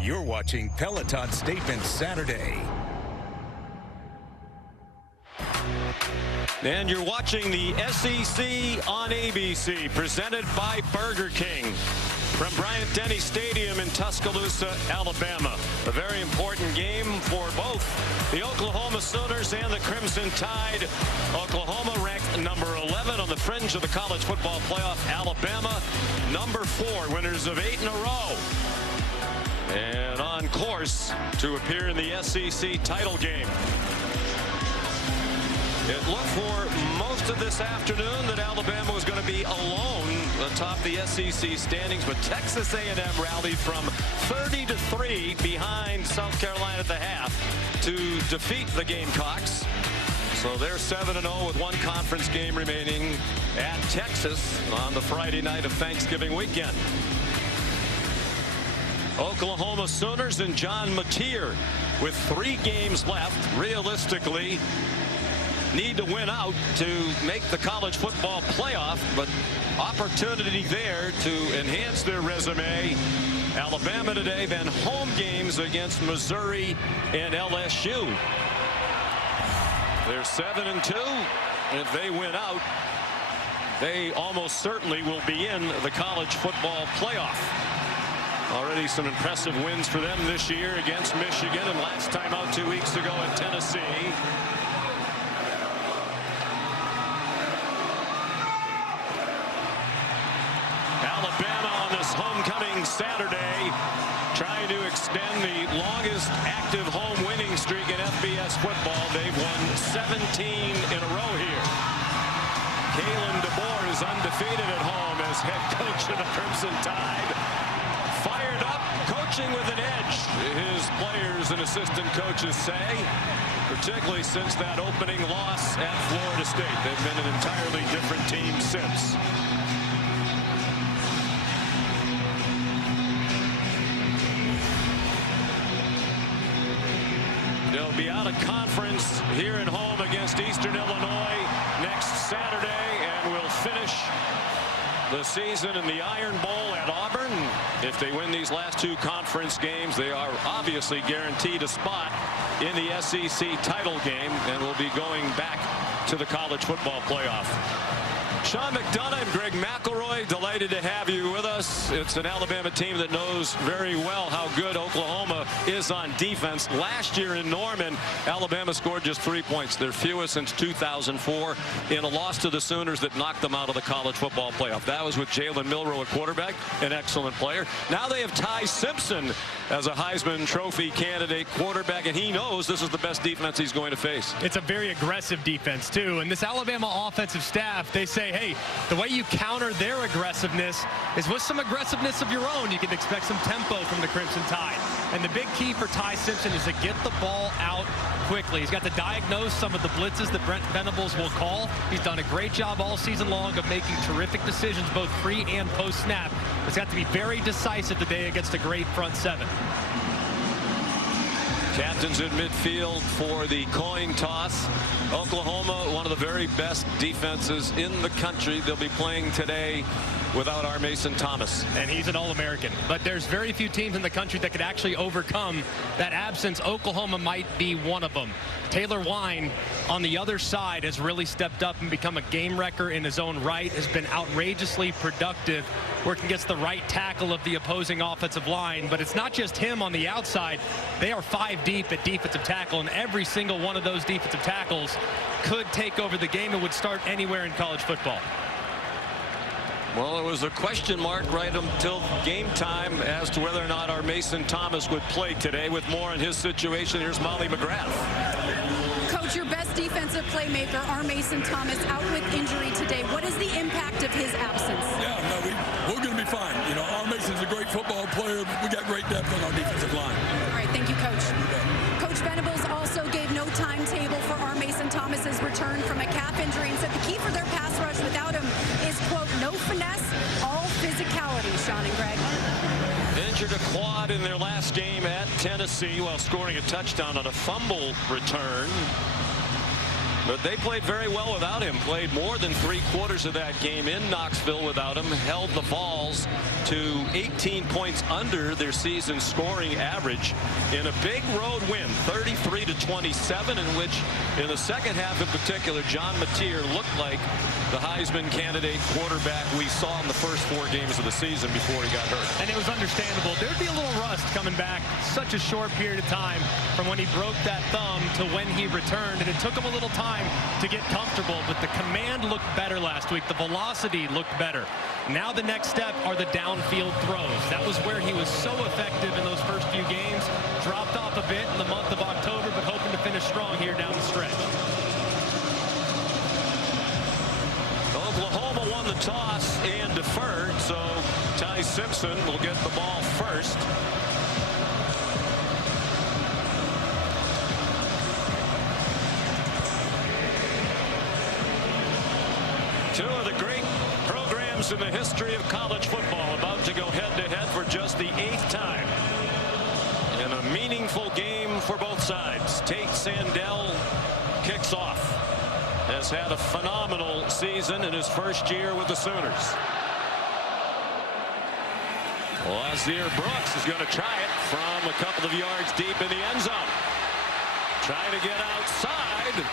You're watching Peloton Statement Saturday. And you're watching the SEC on ABC, presented by Burger King from Bryant-Denny Stadium in Tuscaloosa, Alabama. A very important game for both the Oklahoma Sooners and the Crimson Tide. Oklahoma ranked number 11 on the fringe of the college football playoff. Alabama, number 4, winners of 8 in a row. And on course to appear in the SEC title game. It looked for most of this afternoon that Alabama was going to be alone atop the SEC standings, but Texas A&M rallied from 30-3 behind South Carolina at the half to defeat the Gamecocks. So they're 7-0 with one conference game remaining at Texas on the Friday night of Thanksgiving weekend. Oklahoma Sooners and John Mateer with 3 games left. Realistically, need to win out to make the college football playoff, but opportunity there to enhance their resume. Alabama today, then home games against Missouri and LSU. They're 7-2, and if they win out, they almost certainly will be in the college football playoff. Already some impressive wins for them this year against Michigan, and last time out 2 weeks ago at Tennessee. Alabama on this homecoming Saturday trying to extend the longest active home winning streak in FBS football. They've won 17 in a row here. Kalen DeBoer is undefeated at home as head coach of the Crimson Tide. Fired up, coaching with an edge, his players and assistant coaches say, particularly since that opening loss at Florida State. They've been an entirely different team since. They'll be out of conference here at home against Eastern Illinois next Saturday, and will finish the season in the Iron Bowl at Auburn. If they win these last 2 conference games, they are obviously guaranteed a spot in the SEC title game and will be going back to the college football playoff. Sean McDonough and Greg McElroy, delighted to have you with us. It's an Alabama team that knows very well how good Oklahoma is on defense. Last year in Norman, Alabama scored just 3 points, their fewest since 2004, in a loss to the Sooners that knocked them out of the college football playoff. That was with Jalen Milroe at quarterback, an excellent player. Now they have Ty Simpson as a Heisman Trophy candidate quarterback, and he knows this is the best defense he's going to face. It's a very aggressive defense, too. And this Alabama offensive staff, they say, hey, the way you counter their aggressiveness is with some aggressiveness of your own. You can expect some tempo from the Crimson Tide. And the big key for Ty Simpson is to get the ball out quickly. He's got to diagnose some of the blitzes that Brent Venables will call. He's done a great job all season long of making terrific decisions, both pre and post snap. He's got to be very decisive today against a great front 7. Captains in midfield for the coin toss. Oklahoma, one of the very best defenses in the country. They'll be playing today without our Mason Thomas. And he's an All-American. But there's very few teams in the country that could actually overcome that absence. Oklahoma might be one of them. Taylor Wine on the other side has really stepped up and become a game wrecker in his own right, has been outrageously productive, working against the right tackle of the opposing offensive line. But it's not just him on the outside. They are 5 deep at defensive tackle, and every single one of those defensive tackles could take over the game and would start anywhere in college football. Well, it was a question mark right until game time as to whether or not our Mason Thomas would play today. With more on his situation, here's Molly McGrath. Coach, your best defensive playmaker, our Mason Thomas, out with injury today. What is the impact of his absence? Yeah, no, we're going to be fine. You know, our Mason's a great football player, but we got great depth on our defensive line. All right, thank you, Coach. Coach Venables also gave no timetable for our Mason Thomas's return from a calf injury and said the key for their pass rush without him is, quote, no finesse, all physicality. Sean and Greg. Injured a quad in their last game at Tennessee while scoring a touchdown on a fumble return. But they played very well without him. Played more than 3/4 of that game in Knoxville without him. Held the Vols to 18 points under their season scoring average in a big road win, 33-27, in which in the second half in particular, John Mateer looked like the Heisman candidate quarterback we saw in the first 4 games of the season before he got hurt. And it was understandable. There'd be a little rust coming back such a short period of time from when he broke that thumb to when he returned, and it took him a little time to get comfortable, but the command looked better last week. The velocity looked better. Now the next step are the downfield throws. That was where he was so effective in those first few games. Dropped off a bit in the month of October, but hoping to finish strong here down the stretch. Oklahoma won the toss and deferred, so Ty Simpson will get the ball first. Two of the great programs in the history of college football about to go head-to-head for just the 8th time. And a meaningful game for both sides. Tate Sandell kicks off. Has had a phenomenal season in his first year with the Sooners. Lazier Brooks is going to try it from a couple of yards deep in the end zone. Trying to get outside,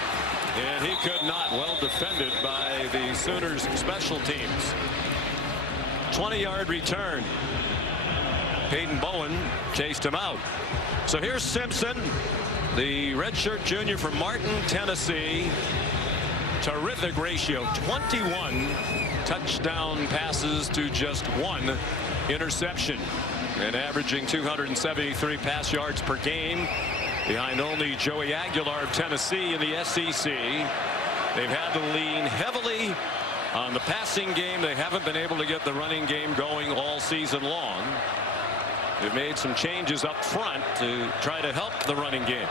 and he could not. Well defended by the Sooners special teams. 20-yard return. Peyton Bowen chased him out. So here's Simpson, the redshirt junior from Martin, Tennessee. Terrific ratio, 21 touchdown passes to just 1 interception, and averaging 273 pass yards per game, behind only Joey Aguilar of Tennessee in the SEC. They've had to lean heavily on the passing game. They haven't been able to get the running game going all season long. They've made some changes up front to try to help the running game.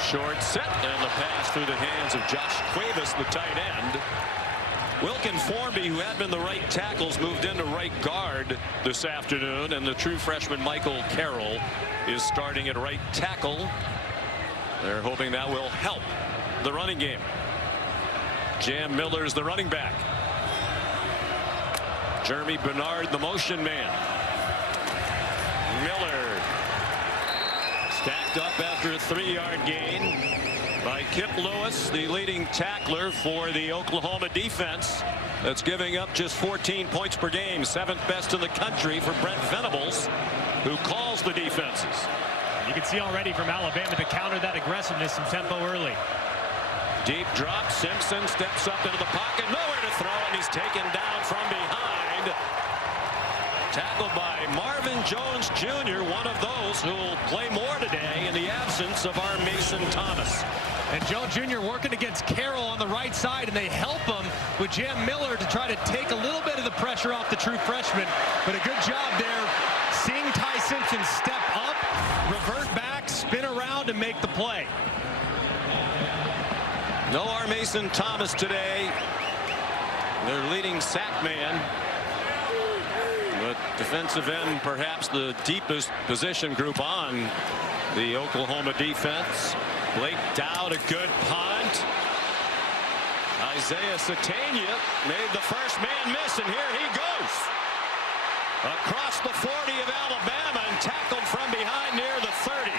Short set, and the pass through the hands of Josh Cuevas, the tight end. Wilkin Formby, who had been the right tackles, moved into right guard this afternoon, and the true freshman Michael Carroll is starting at right tackle. They're hoping that will help the running game. Jam Miller's the running back. Jeremy Bernard, the motion man. Miller stacked up after a 3-yard gain by Kip Lewis, the leading tackler for the Oklahoma defense. That's giving up just 14 points per game, 7th best in the country for Brent Venables, who calls the defenses. You can see already from Alabama to counter that aggressiveness and tempo early. Deep drop. Simpson steps up into the pocket, nowhere to throw, and he's taken down from behind. Tackled by Marvin Jones Jr., one of those who will play more today in the absence of our Mason Thomas. And Jones Jr. working against Carroll on the right side, and they help him with Jam Miller to try to take a little bit of the pressure off the true freshman. But a good job there, seeing Ty Simpson step up, revert back, spin around, and make the play. No our Mason Thomas today, their leading sack man. But defensive end, perhaps the deepest position group on the Oklahoma defense. Blake Dowd, a good punt. Isaiah Satania made the first man miss, and here he goes. Across the 40 of Alabama and tackled from behind near the 30.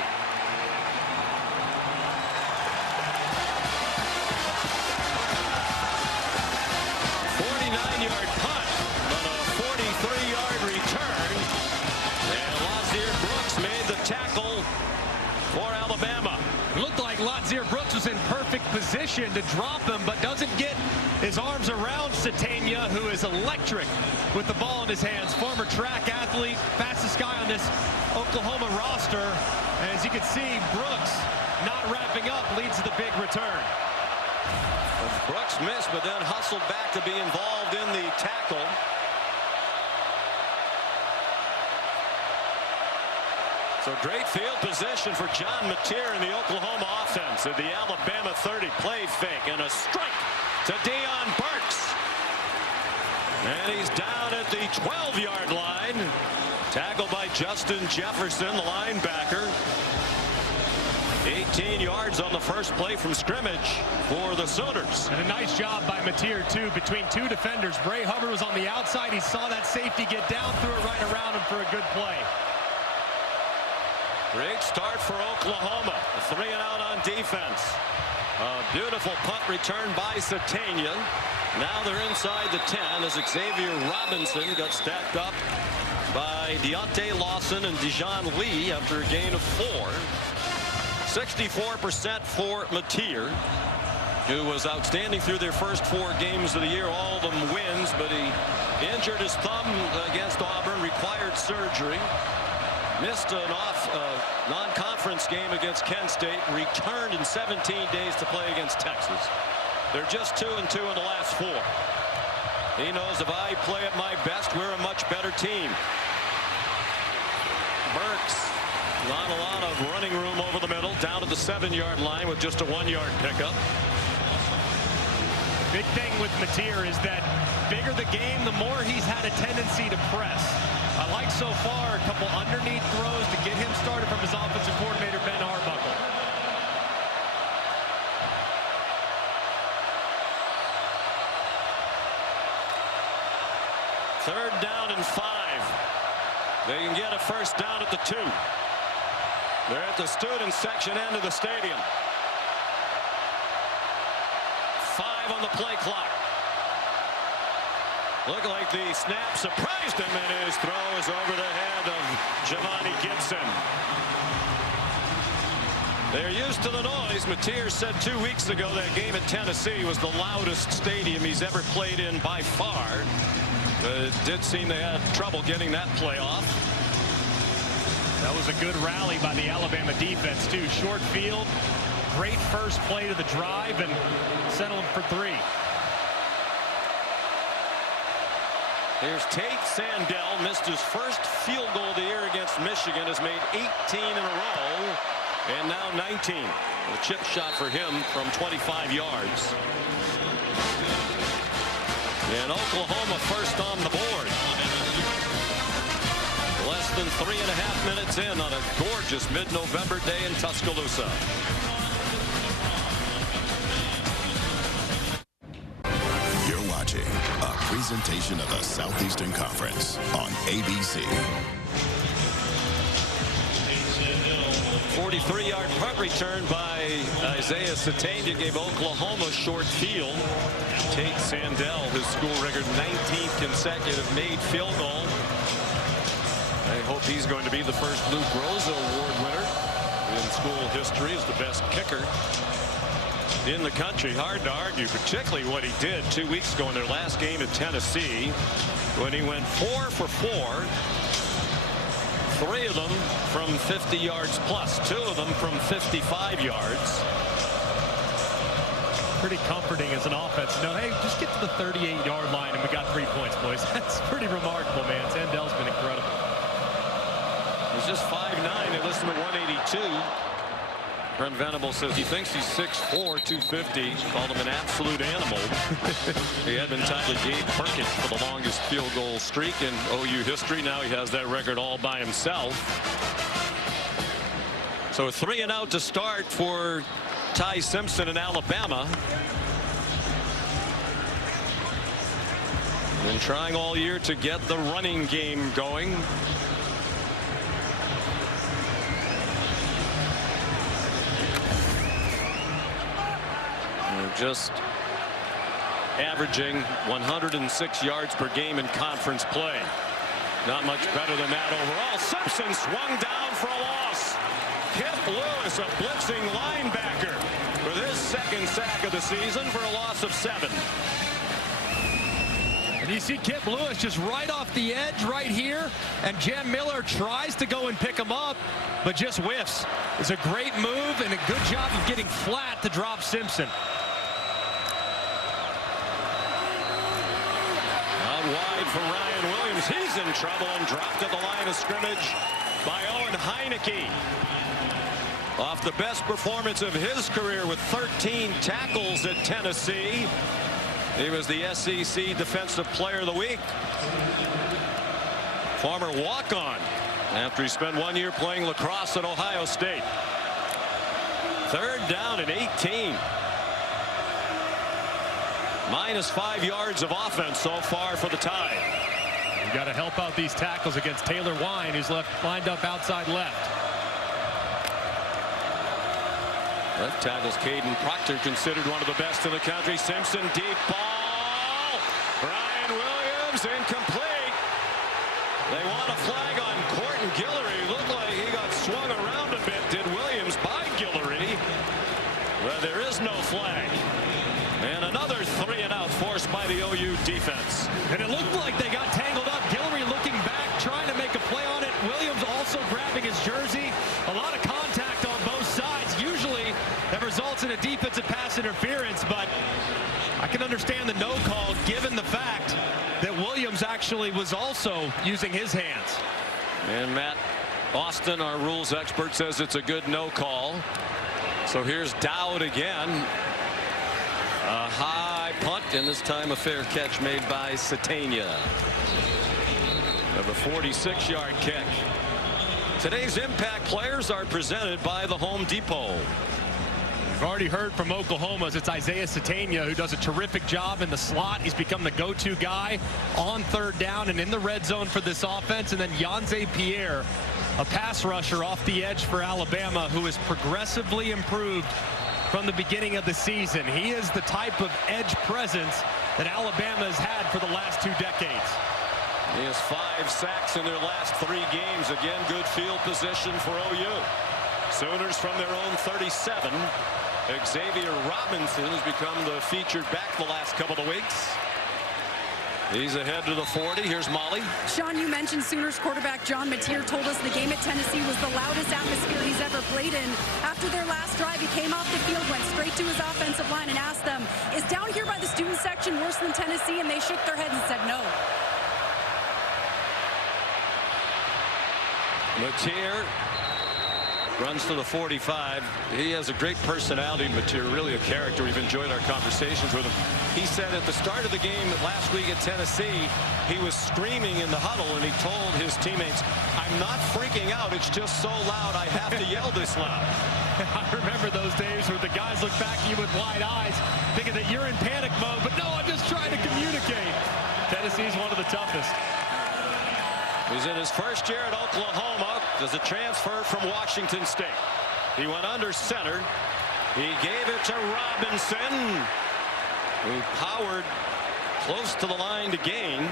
Lazier Brooks was in perfect position to drop him, but doesn't get his arms around Satania, who is electric with the ball in his hands. Former track athlete, fastest guy on this Oklahoma roster. As you can see, Brooks not wrapping up leads to the big return. Brooks missed, but then hustled back to be involved in the tackle. So great field position for John Mateer in the Oklahoma offense. At the Alabama 30, play fake and a strike to Deion Burks. And he's down at the 12-yard line. Tackled by Justin Jefferson, the linebacker. 18 yards on the first play from scrimmage for the Sooners. And a nice job by Mateer, too, between two defenders. Bray Hubbard was on the outside. He saw that safety get down, threw it right around him for a good play. Great start for Oklahoma. A 3-and-out on defense. A beautiful punt return by Satania. Now they're inside the 10 as Xavier Robinson got stacked up by Deontay Lawson and Dijon Lee after a gain of 4. 64% for Mateer, who was outstanding through their first 4 games of the year, all of them wins, but he injured his thumb against Auburn, required surgery, missed an non-conference game against Kent State, returned in 17 days to play against Texas. They're just 2-2 in the last 4. He knows if I play at my best, we're a much better team. Burks, not a lot of running room over the middle, down to the 7-yard line with just a 1-yard pickup. Big thing with Mateer is that bigger the game, the more he's had a tendency to press. I like so far a couple underneath throws to get him started from his offensive coordinator, Ben Arbuckle. Third down and 5. They can get a first down at the 2. They're at the student section end of the stadium. 5 on the play clock. Looked like the snap surprised him, and his throw is over the head of Giovanni Gibson. They're used to the noise. Mateer said 2 weeks ago that game at Tennessee was the loudest stadium he's ever played in by far. It did seem they had trouble getting that play off. That was a good rally by the Alabama defense, too. Short field, great first play to the drive, and settled for 3. Here's Tate Sandell, missed his first field goal of the year against Michigan, has made 18 in a row, and now 19. A chip shot for him from 25 yards. And Oklahoma first on the board. Less than 3.5 minutes in on a gorgeous mid-November day in Tuscaloosa. You're watching a presentation of the Southeastern Conference on ABC. 43-yard punt return by Isaiah Satania gave Oklahoma short field. Tate Sandell, his school record 19th consecutive made field goal. I hope he's going to be the first Lou Groza Award winner in school history as the best kicker in the country. Hard to argue, particularly what he did 2 weeks ago in their last game at Tennessee when he went 4 for 4. 3 of them from 50 yards plus, 2 of them from 55 yards. Pretty comforting as an offense. No, hey, just get to the 38-yard line and we got 3 points, boys. That's pretty remarkable, man. Sandell's been incredible. He's just 5'9". They list him at 182. Brent Venable says he thinks he's 6'4", 250. Called him an absolute animal. He had been tied to Gabe Perkins for the longest field goal streak in OU history. Now he has that record all by himself. So a 3-and-out to start for Ty Simpson in Alabama. Been trying all year to get the running game going. Just averaging 106 yards per game in conference play. Not much better than that overall. Simpson swung down for a loss. Kip Lewis, a blitzing linebacker, with his second sack of the season for a loss of 7. And you see Kip Lewis just right off the edge right here, and Jem Miller tries to go and pick him up, but just whiffs. It's a great move and a good job of getting flat to drop Simpson. Wide for Ryan Williams. He's in trouble and dropped at the line of scrimmage by Owen Heineke. Off the best performance of his career with 13 tackles at Tennessee. He was the SEC Defensive Player of the Week. Former walk-on after he spent 1 year playing lacrosse at Ohio State. Third down and 18. Minus 5 yards of offense so far for the Tide. You got to help out these tackles against Taylor Wine, who's lined up outside left. Left tackle's Caden Proctor, considered one of the best in the country. Simpson, deep ball. Brian Williams, incomplete. They want a flag on Corton Guillory. Looked like he got swung around a bit, did Williams, by Guillory. But there is no flag. And another 3-and-out forced by the OU defense. And it looked like they got tangled up. Guillory looking back, trying to make a play on it. Williams also grabbing his jersey. A lot of contact on both sides. Usually that results in a defensive pass interference, but I can understand the no call given the fact that Williams actually was also using his hands. And Matt Austin, our rules expert, says it's a good no call. So here's Dowd again. A high punt, and this time a fair catch made by Satania. Of a 46-yard kick. Today's impact players are presented by the Home Depot. We've already heard from Oklahoma's. It's Isaiah Satania, who does a terrific job in the slot. He's become the go-to guy on third down and in the red zone for this offense. And then Yanze Pierre, a pass rusher off the edge for Alabama, who has progressively improved from the beginning of the season. He is the type of edge presence that Alabama has had for the last 2 decades. He has 5 sacks in their last 3 games. Again, good field position for OU. Sooners from their own 37. Xavier Robinson has become the featured back the last couple of weeks. He's ahead to the 40. Here's Molly. Sean, you mentioned Sooners quarterback John Mateer told us the game at Tennessee was the loudest atmosphere he's ever played in. After their last drive, he came off the field, went straight to his offensive line and asked them, is down here by the student section worse than Tennessee? And they shook their heads and said no. Mateer runs to the 45. He has a great personality, Mateer, really a character. We've enjoyed our conversations with him. He said at the start of the game last week at Tennessee, he was screaming in the huddle, and he told his teammates, I'm not freaking out. It's just so loud, I have to yell this loud. I remember those days where the guys look back at you with wide eyes, thinking that you're in panic mode, but no, I'm just trying to communicate. Tennessee's one of the toughest. He's in his first year at Oklahoma. Does a transfer from Washington State. He went under center. He gave it to Robinson, who powered close to the line to gain.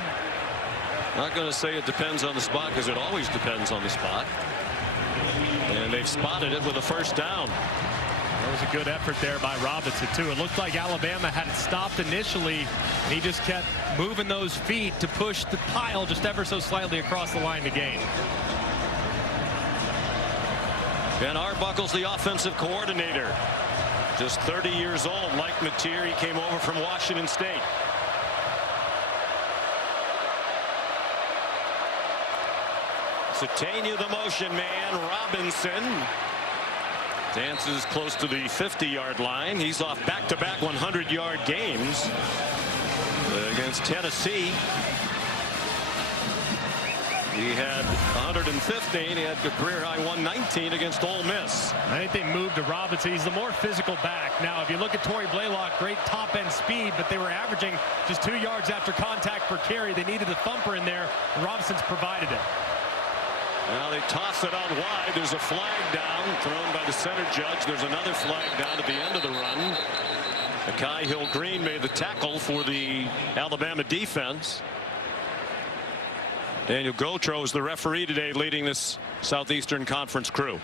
Not going to say it depends on the spot, because it always depends on the spot. And they've spotted it with a first down. That was a good effort there by Robinson, too. It looked like Alabama had it stopped initially, and he just kept moving those feet to push the pile just ever so slightly across the line to gain. Ben Arbuckle's the offensive coordinator. Just 30 years old, like Mateer. He came over from Washington State. Satania, the motion man. Robinson dances close to the 50-yard line. He's off back-to-back 100-yard games against Tennessee. He had 115. He had a career-high 119 against Ole Miss. I think they moved to Robinson. He's the more physical back. Now, if you look at Torrey Blaylock, great top-end speed, but they were averaging just 2 yards after contact per carry. They needed a thumper in there, and Robinson's provided it. Now they toss it out wide. There's a flag down thrown by the center judge. There's another flag down at the end of the run. Akai Hill-Green made the tackle for the Alabama defense. Daniel Gautreaux is the referee today, leading this Southeastern Conference crew.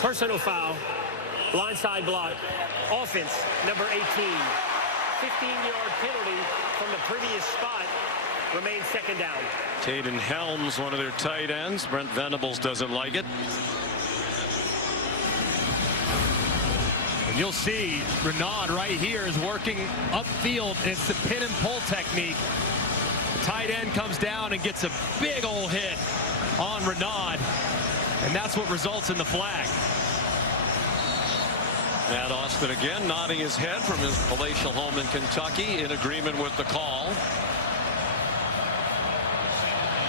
Personal foul, blindside block, offense, number 18. 15-yard penalty from the previous spot, remains second down. Caden Helms, one of their tight ends. Brent Venables doesn't like it. And you'll see Renaud right here is working upfield. It's the pin and pull technique. The tight end comes down and gets a big old hit on Renaud, and that's what results in the flag. Matt Austin again nodding his head from his palatial home in Kentucky in agreement with the call.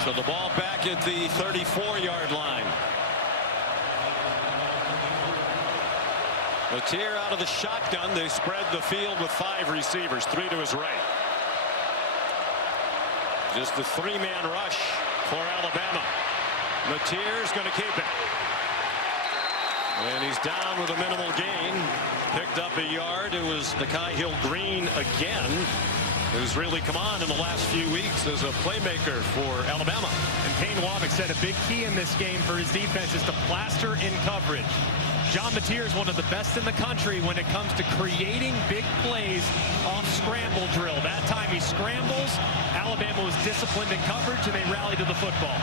So the ball back at the 34-yard line. Latier out of the shotgun. They spread the field with 5 receivers, 3 to his right. Just a 3-man rush for Alabama. Latier's going to keep it. And he's down with a minimal gain. Picked up a yard. It was Nikhai Hill-Green again, who's really come on in the last few weeks as a playmaker for Alabama. And Payne Womack said a big key in this game for his defense is to plaster in coverage. John Mateer is one of the best in the country when it comes to creating big plays off scramble drill. That time he scrambles. Alabama was disciplined in coverage, and they rallied to the football.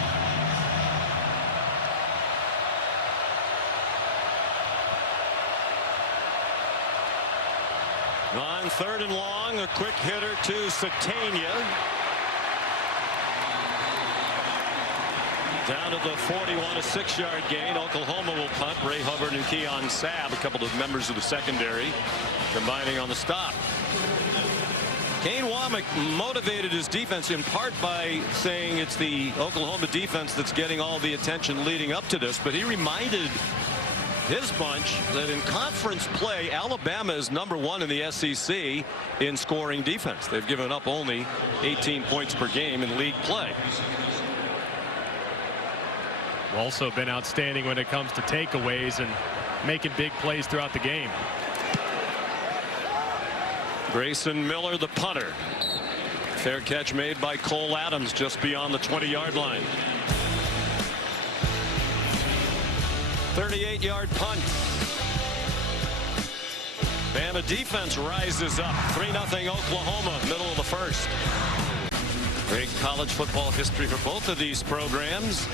On 3rd and long, a quick hitter to Satania. Down to the 41, a 6-yard gain. Oklahoma will punt. Ray Hubbard and Keon Sabb, a couple of members of the secondary, combining on the stop. Payne Womack motivated his defense in part by saying it's the Oklahoma defense that's getting all the attention leading up to this, but he reminded his bunch that in conference play, Alabama is #1 in the SEC in scoring defense. They've given up only 18 points per game in league play. Also been outstanding when it comes to takeaways and making big plays throughout the game. Grayson Miller, the punter. Fair catch made by Cole Adams just beyond the 20-yard line. 38-yard punt. Bama defense rises up. 3-0 Oklahoma, middle of the first. Great college football history for both of these programs.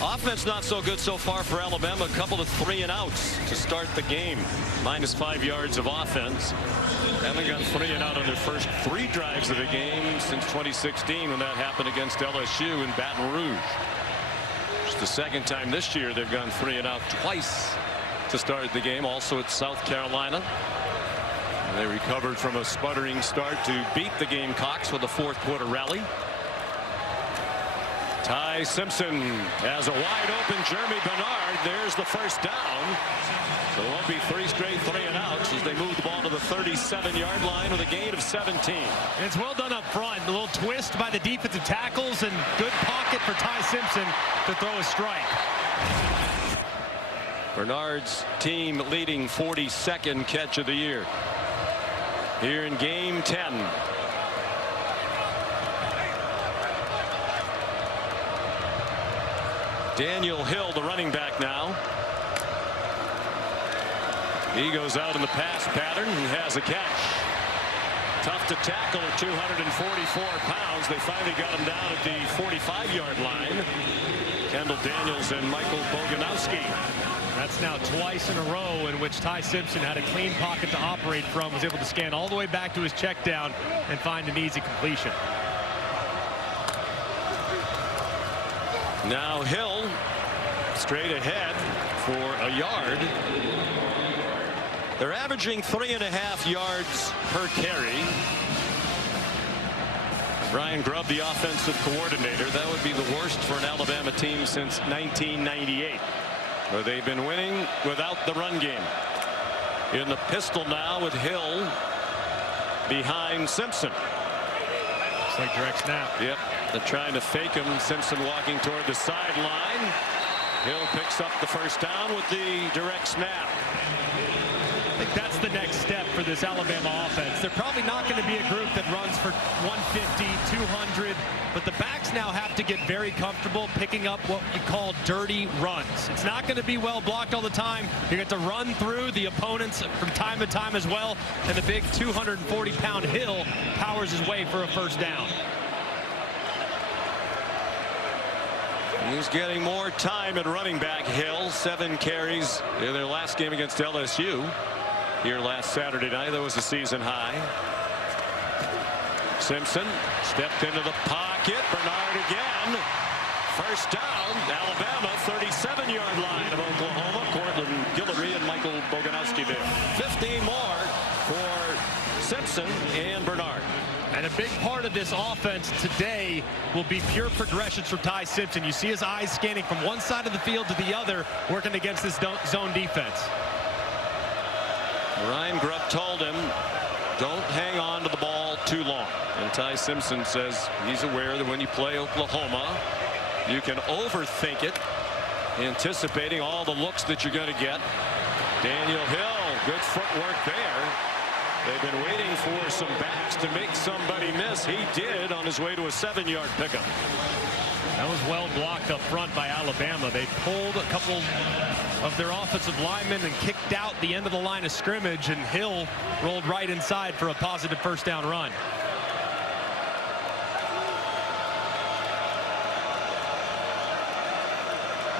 Offense not so good so far for Alabama. A couple of 3-and-outs to start the game. -5 yards of offense. Haven't gone 3-and-out on their first 3 drives of the game since 2016 when that happened against LSU in Baton Rouge. It's the second time this year they've gone 3-and-out twice to start the game, also at South Carolina. And they recovered from a sputtering start to beat the Gamecocks with a 4th quarter rally. Ty Simpson has a wide open Jeremy Bernard. There's the first down. So it won't be 3 straight 3-and-outs as they move the ball to the 37-yard line with a gain of 17. And it's well done up front. A little twist by the defensive tackles and good pocket for Ty Simpson to throw a strike. Bernard's team leading 42nd catch of the year here in game 10. Daniel Hill, the running back now. He goes out in the pass pattern and has a catch. Tough to tackle at 244 pounds. They finally got him down at the 45-yard line. Kendall Daniels and Michael Boganowski. That's now twice in a row in which Ty Simpson had a clean pocket to operate from, was able to scan all the way back to his check down and find an easy completion. Now Hill straight ahead for a yard. They're averaging 3.5 yards per carry. Brian Grubb, the offensive coordinator. That would be the worst for an Alabama team since 1998. But they've been winning without the run game. In the pistol now with Hill behind Simpson. Looks like direct snap. Yep. They're trying to fake him. Simpson walking toward the sideline. Hill picks up the first down with the direct snap. I think that's the next step for this Alabama offense. They're probably not going to be a group that runs for 150, 200, but the backs now have to get very comfortable picking up what you call dirty runs. It's not going to be well blocked all the time. You get to run through the opponents from time to time as well, and the big 240-pound Hill powers his way for a first down. He's getting more time at running back. Hill, 7 carries in their last game against LSU. Here last Saturday night, that was a season high. Simpson stepped into the pocket. Bernard again. First down, Alabama, 37-yard line of Oklahoma. Cortland Guillory and Michael Boganowski there. 15 more for Simpson and Bernard. And a big part of this offense today will be pure progressions from Ty Simpson. You see his eyes scanning from one side of the field to the other, working against this zone defense. Ryan Grubb told him, don't hang on to the ball too long. And Ty Simpson says he's aware that when you play Oklahoma, you can overthink it, anticipating all the looks that you're going to get. Daniel Hill, good footwork there. They've been waiting for some backs to make somebody miss. He did on his way to a 7-yard pickup. That was well blocked up front by Alabama. They pulled a couple of their offensive linemen and kicked out the end of the line of scrimmage, and Hill rolled right inside for a positive first down run.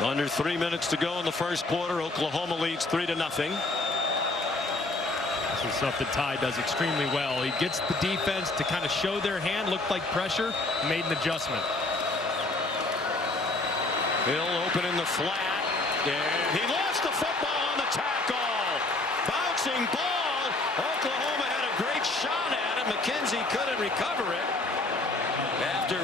Under 3 minutes to go in the first quarter. Oklahoma leads 3-0. This is something Ty does extremely well. He gets the defense to kind of show their hand, looked like pressure, made an adjustment. Hill open in the flat, and he lost the football on the tackle. Bouncing ball. Oklahoma had a great shot at it. McKenzie couldn't recover it. After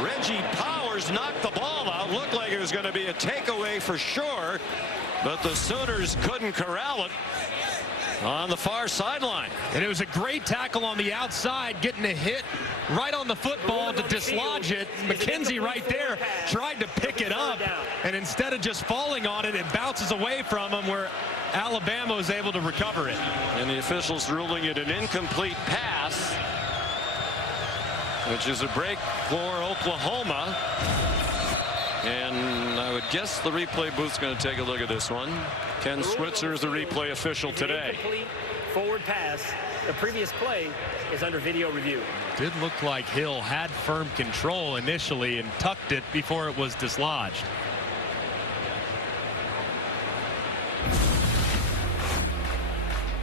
Reggie Powers knocked the ball out, looked like it was going to be a takeaway for sure, but the Sooners couldn't corral it on the far sideline. And it was a great tackle on the outside, getting a hit right on the football to dislodge it. McKenzie right there tried to pick it up, and instead of just falling on it, it bounces away from him where Alabama was able to recover it. And the officials ruling it an incomplete pass, which is a break for Oklahoma. And I would guess the replay booth's going to take a look at this one. Ken Switzer is the replay official today. Forward pass. The previous play is under video review. Did look like Hill had firm control initially and tucked it before it was dislodged.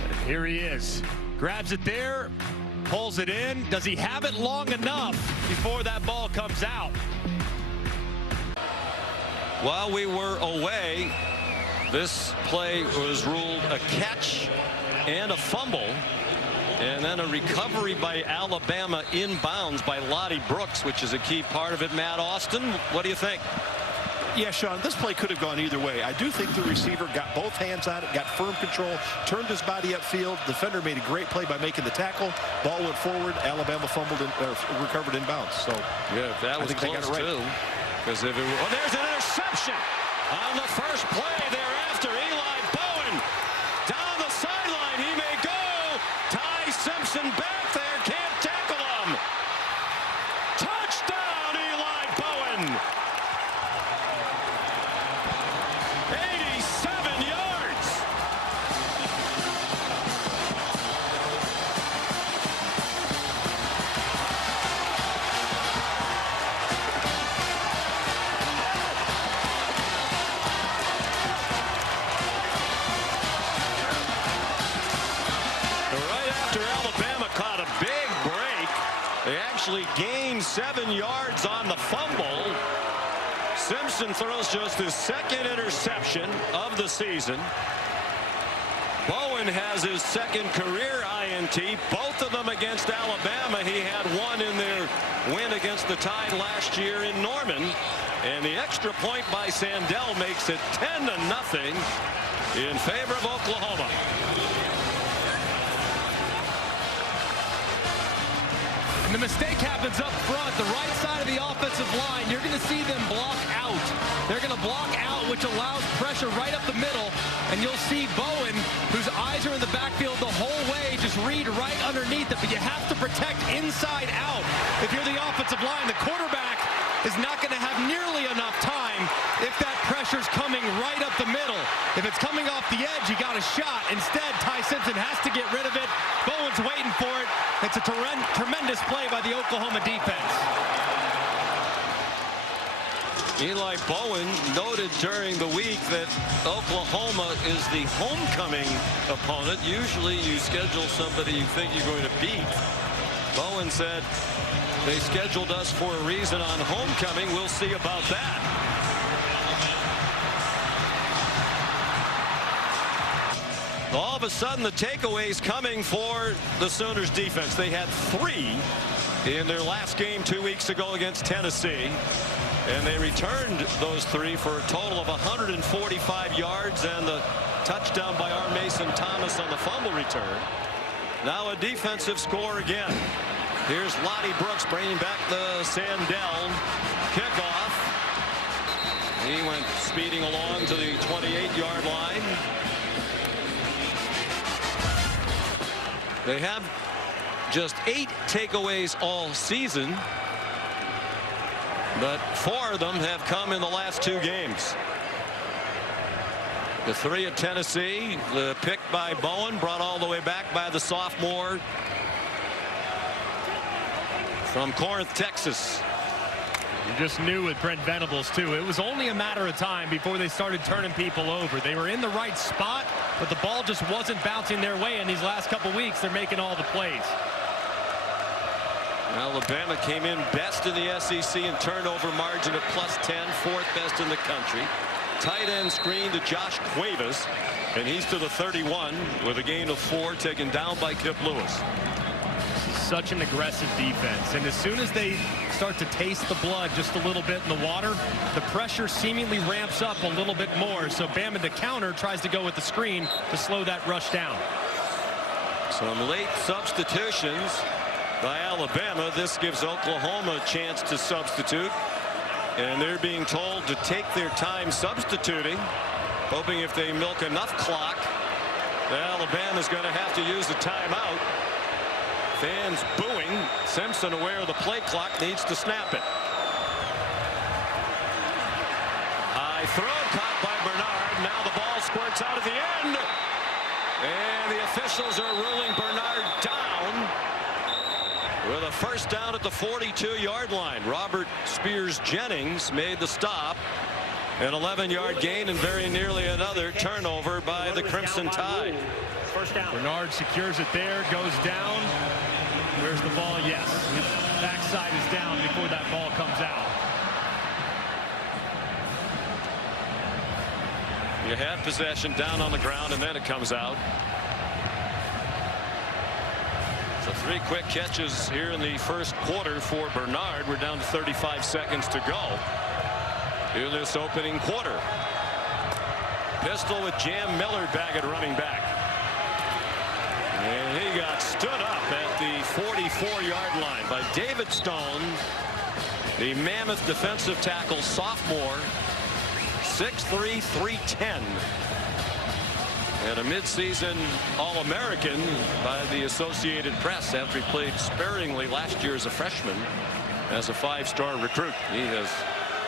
And here he is. Grabs it there, pulls it in. Does he have it long enough before that ball comes out? While we were away, this play was ruled a catch and a fumble, and then a recovery by Alabama inbounds by Lottie Brooks, which is a key part of it. Matt Austin, what do you think? Yeah, Sean, this play could have gone either way. I do think the receiver got both hands on it, got firm control, turned his body upfield. Defender made a great play by making the tackle. Ball went forward. Alabama fumbled and recovered inbounds. So yeah, that was close right too. Because if it were, there's an interception on the first play thereafter. Eli Bowen down the sideline. He may go. Ty Simpson back there. Can't tackle him. Touchdown, Eli Bowen. 87 yards. Actually gained 7 yards on the fumble. Simpson throws just his second interception of the season. Bowen has his second career INT, both of them against Alabama. He had one in their win against the Tide last year in Norman. And the extra point by Sandell makes it 10-0 in favor of Oklahoma. And the mistake happens up front, the right side of the offensive line. You're going to see them block out. They're going to block out, which allows pressure right up the middle. And you'll see Bowen, whose eyes are in the backfield the whole way, just read right underneath it. But you have to protect inside out. If you're the offensive line, the quarterback is not going to have nearly enough time if that pressure's coming right up the middle. If it's coming off the edge, you got a shot. Instead, Ty Simpson has to get rid of it. Bowen's waiting for it. It's a tremendous play by the Oklahoma defense. Eli Bowen noted during the week that Oklahoma is the homecoming opponent. Usually you schedule somebody you think you're going to beat. Bowen said they scheduled us for a reason on homecoming. We'll see about that. All of a sudden, the takeaways coming for the Sooners defense. They had 3 in their last game 2 weeks ago against Tennessee. And they returned those 3 for a total of 145 yards and the touchdown by R. Mason Thomas on the fumble return. Now a defensive score again. Here's Lonnie Brooks bringing back the Sandell kickoff. He went speeding along to the 28-yard line. They have just 8 takeaways all season, but 4 of them have come in the last 2 games. The 3 at Tennessee, the pick by Bowen, brought all the way back by the sophomore from Corinth, Texas. You just knew with Brent Venables, too. It was only a matter of time before they started turning people over. They were in the right spot, but the ball just wasn't bouncing their way. In these last couple weeks, they're making all the plays. Alabama came in best in the SEC in turnover margin at +10, 4th best in the country. Tight end screen to Josh Cuevas, and he's to the 31 with a gain of 4, taken down by Kip Lewis. Such an aggressive defense, and as soon as they start to taste the blood just a little bit in the water, the pressure seemingly ramps up a little bit more. So Bama, the counter, tries to go with the screen to slow that rush down. Some late substitutions by Alabama. This gives Oklahoma a chance to substitute, and they're being told to take their time substituting, hoping if they milk enough clock, Alabama's going to have to use a timeout. Fans booing. Simpson, aware of the play clock, needs to snap it. High throw caught by Bernard. Now the ball squirts out at the end, and the officials are ruling Bernard down with a first down at the 42-yard line. Robert Spears Jennings made the stop. An 11-yard gain and very nearly another turnover by the Crimson Tide. First down. Bernard secures it there, goes down. Where's the ball? Yes. His backside is down before that ball comes out. You had possession down on the ground, and then it comes out. So 3 quick catches here in the first quarter for Bernard. We're down to 35 seconds to go in this opening quarter. Pistol with Jam Miller back at running back. And he got stood up at the 44-yard line by David Stone, the Mammoth defensive tackle sophomore, 6'3", 310. And a midseason All-American by the Associated Press after he played sparingly last year as a freshman as a 5-star recruit. He has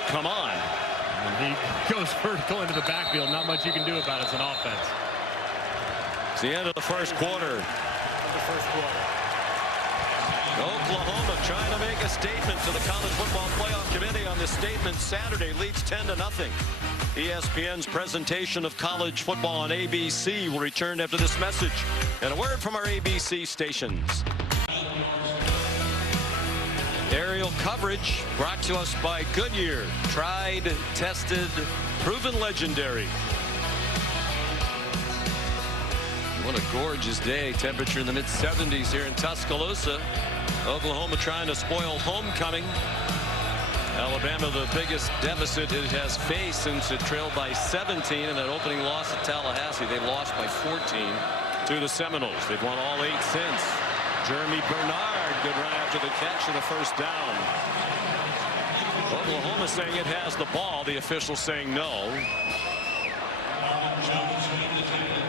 come on. And he goes vertical into the backfield. Not much you can do about it as an offense. It's the end of the first quarter. Oklahoma trying to make a statement to the College Football Playoff Committee on this statement Saturday. Leads 10-0. ESPN's presentation of college football on ABC will return after this message and a word from our ABC stations. Aerial coverage brought to us by Goodyear. Tried, tested, proven legendary. What a gorgeous day. Temperature in the mid-70s here in Tuscaloosa. Oklahoma trying to spoil homecoming. Alabama, the biggest deficit it has faced since it trailed by 17 in that opening loss at Tallahassee. They lost by 14 to the Seminoles. They've won all 8 since. Jeremy Bernard, good run after the catch and a first down. Oklahoma saying it has the ball. The officials saying no.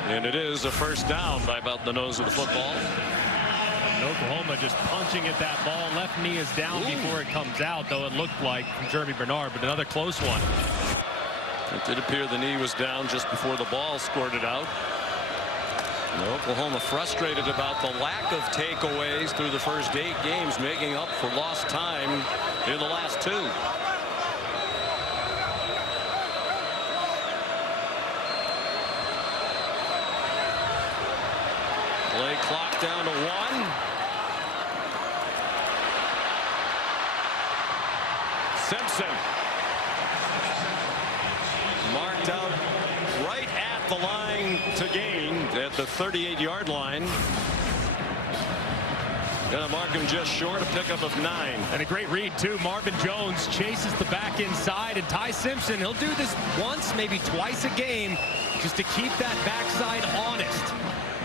And it is a first down by about the nose of the football. And Oklahoma just punching at that ball. Left knee is down before it comes out, though it looked like from Jeremy Bernard, but another close one. It did appear the knee was down just before the ball squirted out. And Oklahoma frustrated about the lack of takeaways through the first 8 games, making up for lost time in the last 2. Play clock down to 1. Simpson marked out right at up the line to gain at the 38-yard line. Gonna mark him just short, a pickup of 9. And a great read, too. Marvin Jones chases the back inside, and Ty Simpson, he'll do this once, maybe twice a game, just to keep that backside honest.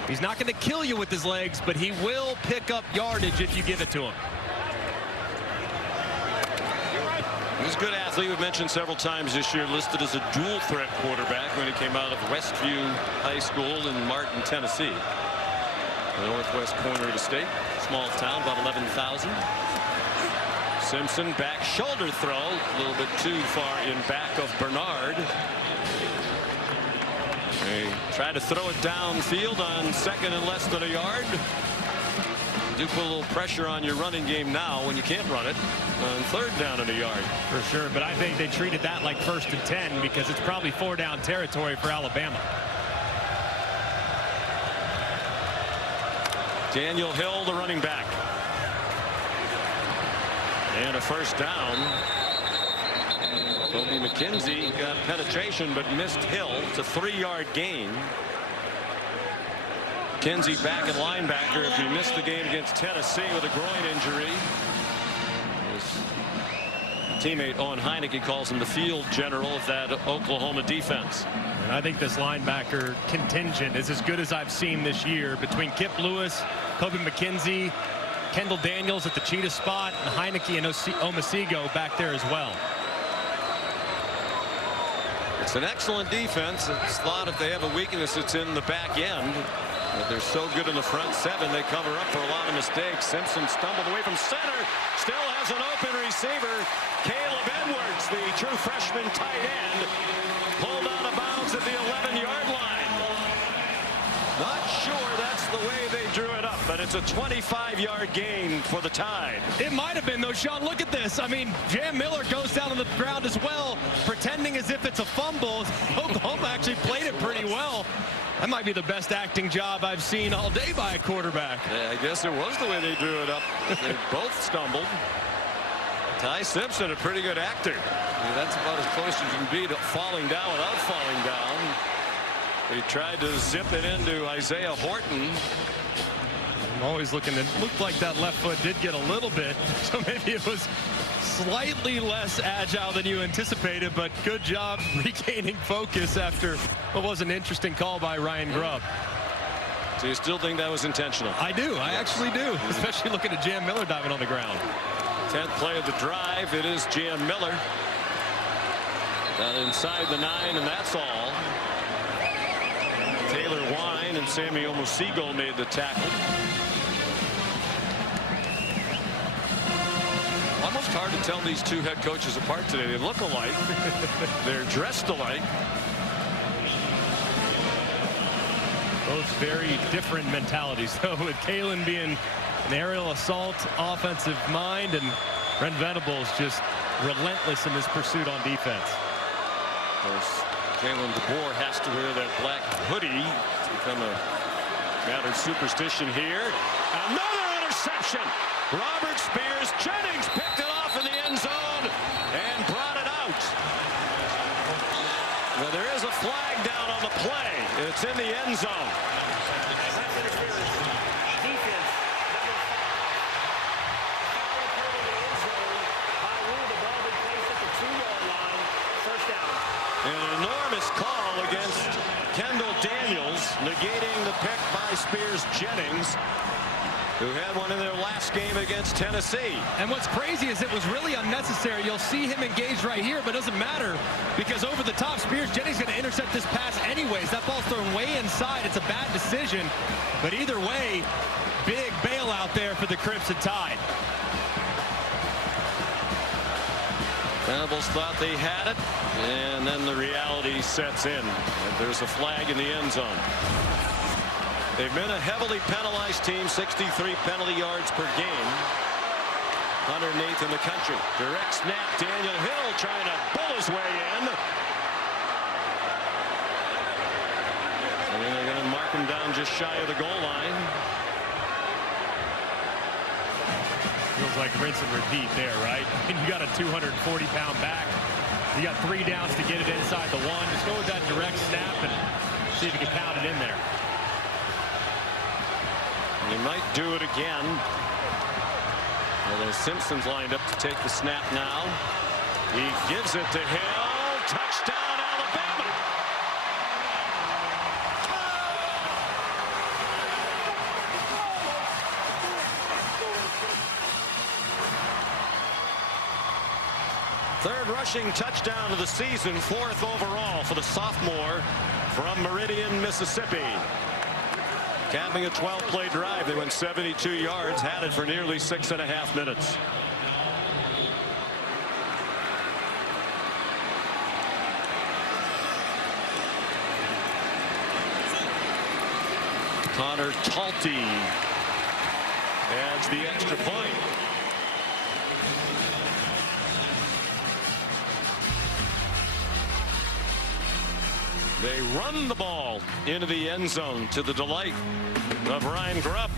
He's not going to kill you with his legs, but he will pick up yardage if you give it to him. He's a good athlete. We've mentioned several times this year, listed as a dual threat quarterback when he came out of Westview High School in Martin, Tennessee. The northwest corner of the state. Small town, about 11,000. Simpson back shoulder throw, a little bit too far in back of Bernard. They try to throw it downfield on second and less than a yard. Do put a little pressure on your running game now when you can't run it on third down and a yard. For sure, but I think they treated that like 1st and 10 because it's probably 4-down territory for Alabama. Daniel Hill, the running back. And a first down. Kobe McKenzie got penetration but missed Hill. It's a 3-yard gain. McKenzie back at linebacker if he missed the game against Tennessee with a groin injury. His teammate Owen Heineke calls him the field general of that Oklahoma defense. And I think this linebacker contingent is as good as I've seen this year between Kip Lewis, Kobe McKenzie, Kendall Daniels at the cheetah spot, and Heineke and Omasigo back there as well. It's an excellent defense. It's thought if they have a weakness, it's in the back end. But they're so good in the front seven, they cover up for a lot of mistakes. Simpson stumbled away from center. Still has an open receiver. Caleb Edwards, the true freshman tight end, pulled out of bounds at the 11-yard line. Not sure that's the way they drew it up, but it's a 25-yard gain for the Tide. It might have been, though, Sean. Look at this. I mean, Jam Miller goes down on the ground as well, pretending as if it's a fumble. Oklahoma actually played it pretty well. That might be the best acting job I've seen all day by a quarterback. Yeah, I guess it was the way they drew it up. They both stumbled. Ty Simpson, a pretty good actor. I mean, that's about as close as you can be to falling down without falling down. He tried to zip it into Isaiah Horton. I'm always looking. It looked like that left foot did get a little bit, so maybe it was slightly less agile than you anticipated, but good job regaining focus after what was an interesting call by Ryan Grubb. So you still think that was intentional? I do. I actually do, especially looking at Jam Miller diving on the ground. 10th play of the drive. It is Jam Miller. Got inside the 9, and that's all. Taylor Wine and Sammy Omasigo made the tackle. Almost hard to tell these two head coaches apart today. They look alike. They're dressed alike. Both very different mentalities, though, with Kalen being an aerial assault offensive mind, and Brent Venables just relentless in his pursuit on defense. Of course, Kalen DeBoer has to wear that black hoodie. It's become a matter of superstition here. Another interception. Robert Spears Jennings picked it off in the end zone and brought it out. Well, there is a flag down on the play. It's in the end zone. An enormous call against Kendall Daniels, negating the pick by Spears Jennings, who had one in their last game against Tennessee. And what's crazy is it was really unnecessary. You'll see him engaged right here, but it doesn't matter because over the top, Spears Jennings going to intercept this pass anyways. That ball's thrown way inside. It's a bad decision, but either way, big bailout there for the Crimson Tide. Venables thought they had it, and then the reality sets in. And there's a flag in the end zone. They've been a heavily penalized team, 63 penalty yards per game. 108th in the country. Direct snap, Daniel Hill trying to bull his way in. And then they're going to mark him down just shy of the goal line. Feels like rinse and repeat there, right? And you got a 240-pound back. You got 3 downs to get it inside the 1. Just go with that direct snap and See if he can pound it in there. He might do it again. Although Simpson's lined up to take the snap now. He gives it to Hill. Touchdown, Alabama. Third rushing touchdown of the season, 4th overall for the sophomore from Meridian, Mississippi. Capping a 12-play drive, they went 72 yards, had it for nearly 6.5 minutes. Connor Talty adds the extra point. They run the ball into the end zone to the delight of Ryan Grubb.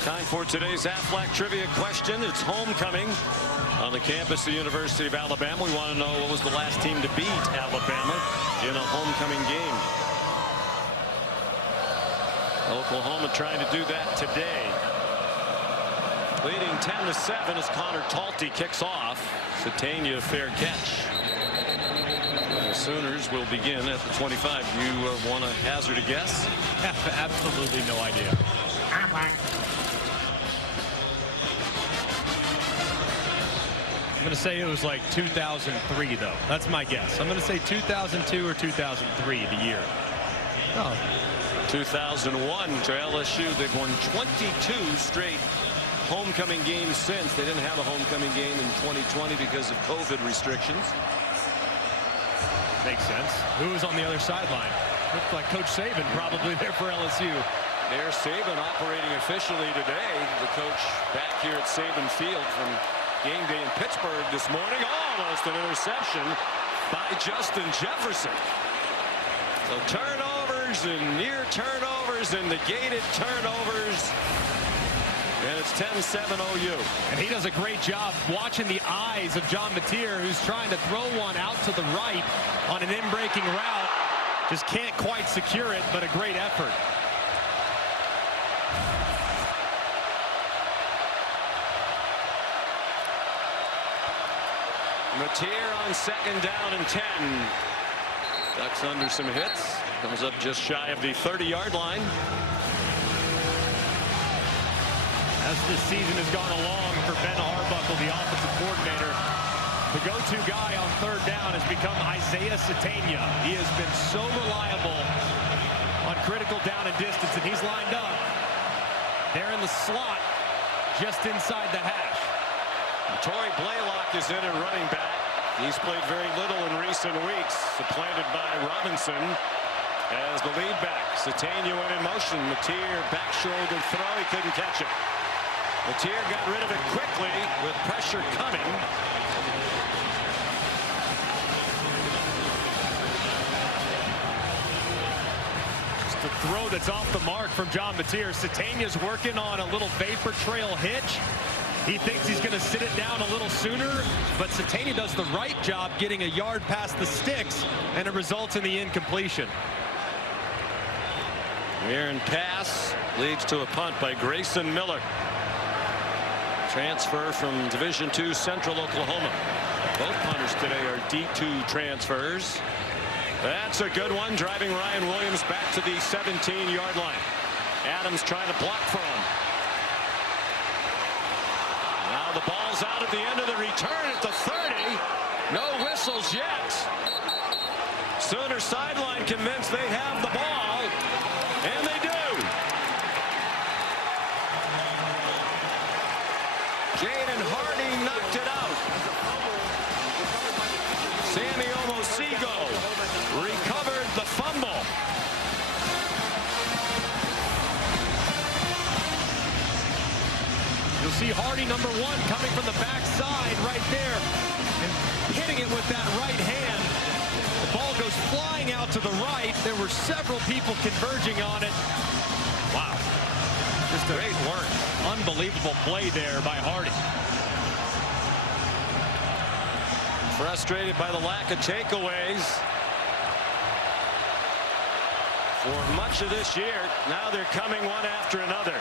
Time for today's Aflac trivia question. It's homecoming on the campus of the University of Alabama. We want to know what was the last team to beat Alabama in a homecoming game. Oklahoma trying to do that today. Leading 10-7 as Connor Talty kicks off. Satania fair catch. The Sooners will begin at the 25. You want to hazard a guess? Absolutely no idea. I'm going to say it was like 2003, though. That's my guess. I'm going to say 2002 or 2003, the year. Oh. 2001 to LSU. They've won 22 straight homecoming games since. They didn't have a homecoming game in 2020 because of COVID restrictions. Makes sense. Who was on the other sideline? Looked like Coach Saban probably there for LSU. There's Saban operating officially today. The coach back here at Saban Field from game day in Pittsburgh this morning. Almost an interception by Justin Jefferson. So turnovers and near turnovers and negated turnovers. And it's 10-7 OU. And he does a great job watching the eyes of John Mateer, who's trying to throw one out to the right on an in-breaking route. Just can't quite secure it, but a great effort. Mateer on 2nd down and 10. Ducks under some hits. Comes up just shy of the 30-yard line. As this season has gone along for Ben Arbuckle, the offensive coordinator, the go-to guy on 3rd down has become Isaiah Satania. He has been so reliable on critical down and distance, and he's lined up there in the slot just inside the hash. Torrey Blaylock is in at running back. He's played very little in recent weeks. Supplanted by Robinson as the lead back. Satania went in motion. Mateer back shoulder throw. He couldn't catch it. Mateer got rid of it quickly with pressure coming. Just a throw that's off the mark from John Mateer. Satania's working on a little vapor trail hitch. He thinks he's going to sit it down a little sooner, but Satania does the right job getting a yard past the sticks, and it results in the incompletion. Aaron pass leads to a punt by Grayson Miller. Transfer from Division II Central Oklahoma. Both punters today are D2 transfers. That's a good one, driving Ryan Williams back to the 17-yard line. Adams trying to block for him. Now the ball's out at the end of the return at the 30. No whistles yet. Sooner sideline convinced they have the ball, and they do. Jaden Hardy knocked it out. Sammy Omosigo recovered the fumble. You'll see Hardy, number 1, coming from the backside right there and hitting it with that right hand. The ball goes flying out to the right. There were several people converging on it. Wow. Just a great work. Unbelievable play there by Hardy. Frustrated by the lack of takeaways for much of this year. Now they're coming one after another.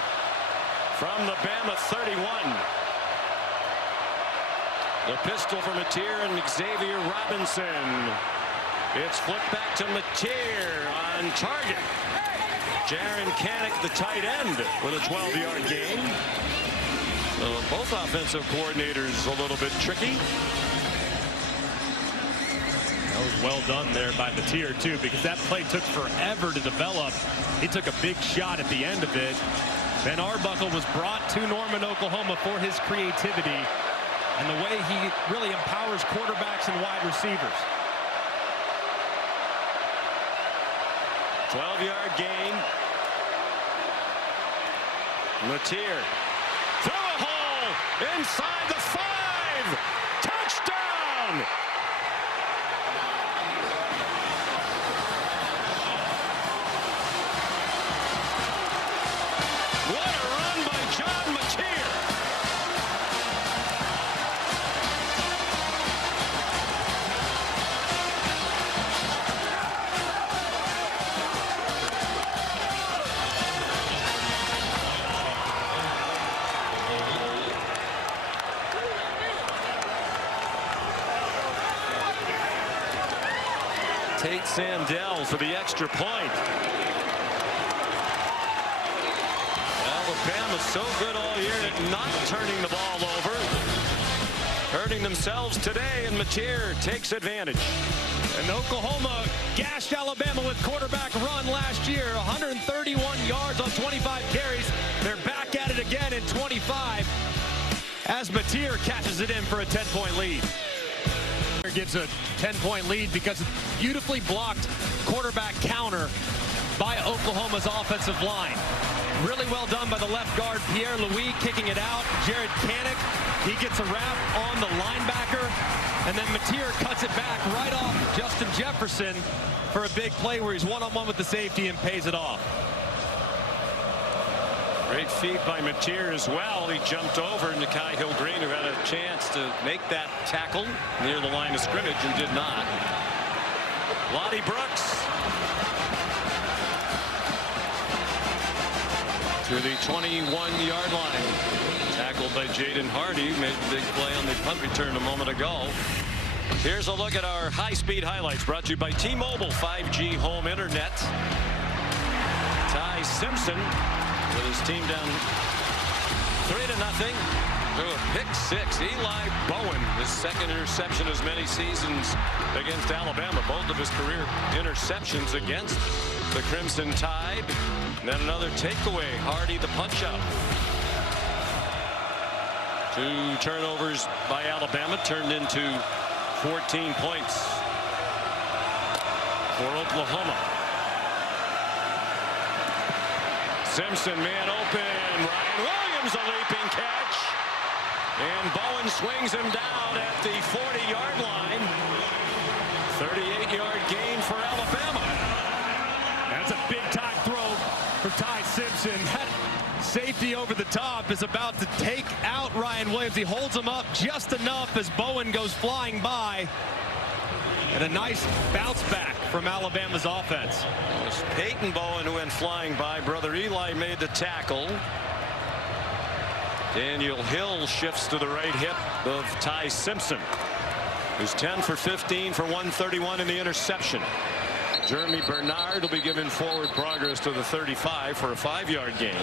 From the Bama 31. The pistol for Mateer and Xavier Robinson. It's flipped back to Mateer on target. Jaron Kanak, the tight end, with a 12-yard gain. So both offensive coordinators a little bit tricky. That was well done there by Mateer, too, because that play took forever to develop. He took a big shot at the end of it. Ben Arbuckle was brought to Norman, Oklahoma for his creativity and the way he really empowers quarterbacks and wide receivers. 12-yard gain. Mateer through a hole inside the 5. Touchdown! What a run by John Mateer! Tate Sandell for the extra point. Alabama so good all year at not turning the ball over. Hurting themselves today, and Mateer takes advantage. And Oklahoma gashed Alabama with quarterback run last year. 131 yards on 25 carries. They're back at it again in 25 as Mateer catches it in for a 10-point lead. Gives a 10-point lead because of beautifully blocked quarterback counter by Oklahoma's offensive line. Really well done by the left guard, Pierre Louis, kicking it out. Jared Kanak, he gets a wrap on the linebacker. And then Mateer cuts it back right off Justin Jefferson for a big play where he's one-on-one with the safety and pays it off. Great feed by Mateer as well. He jumped over Nikhai Hill-Green, who had a chance to make that tackle near the line of scrimmage and did not. Lonnie Brooks to the 21-yard line. Tackled by Jaden Hardy. Made a big play on the punt return a moment ago. Here's a look at our high-speed highlights brought to you by T-Mobile 5G home internet. Ty Simpson with his team down 3-0 through a pick six. Eli Bowen, his second interception as many seasons against Alabama. Both of his career interceptions against the Crimson Tide. And then another takeaway. Hardy the punch out. 2 turnovers by Alabama turned into 14 points for Oklahoma. Simpson man open. Ryan Williams a leaping catch. And Bowen swings him down at the 40-yard line. 38-yard gain for Alabama. That's a big-time throw for Ty Simpson. That safety over the top is about to take out Ryan Williams. He holds him up just enough as Bowen goes flying by. And a nice bounce back from Alabama's offense. It was Peyton Bowen who went flying by. Brother Eli made the tackle. Daniel Hill shifts to the right hip of Ty Simpson, who's 10 for 15 for 131 in the interception. Jeremy Bernard will be given forward progress to the 35 for a 5-yard gain.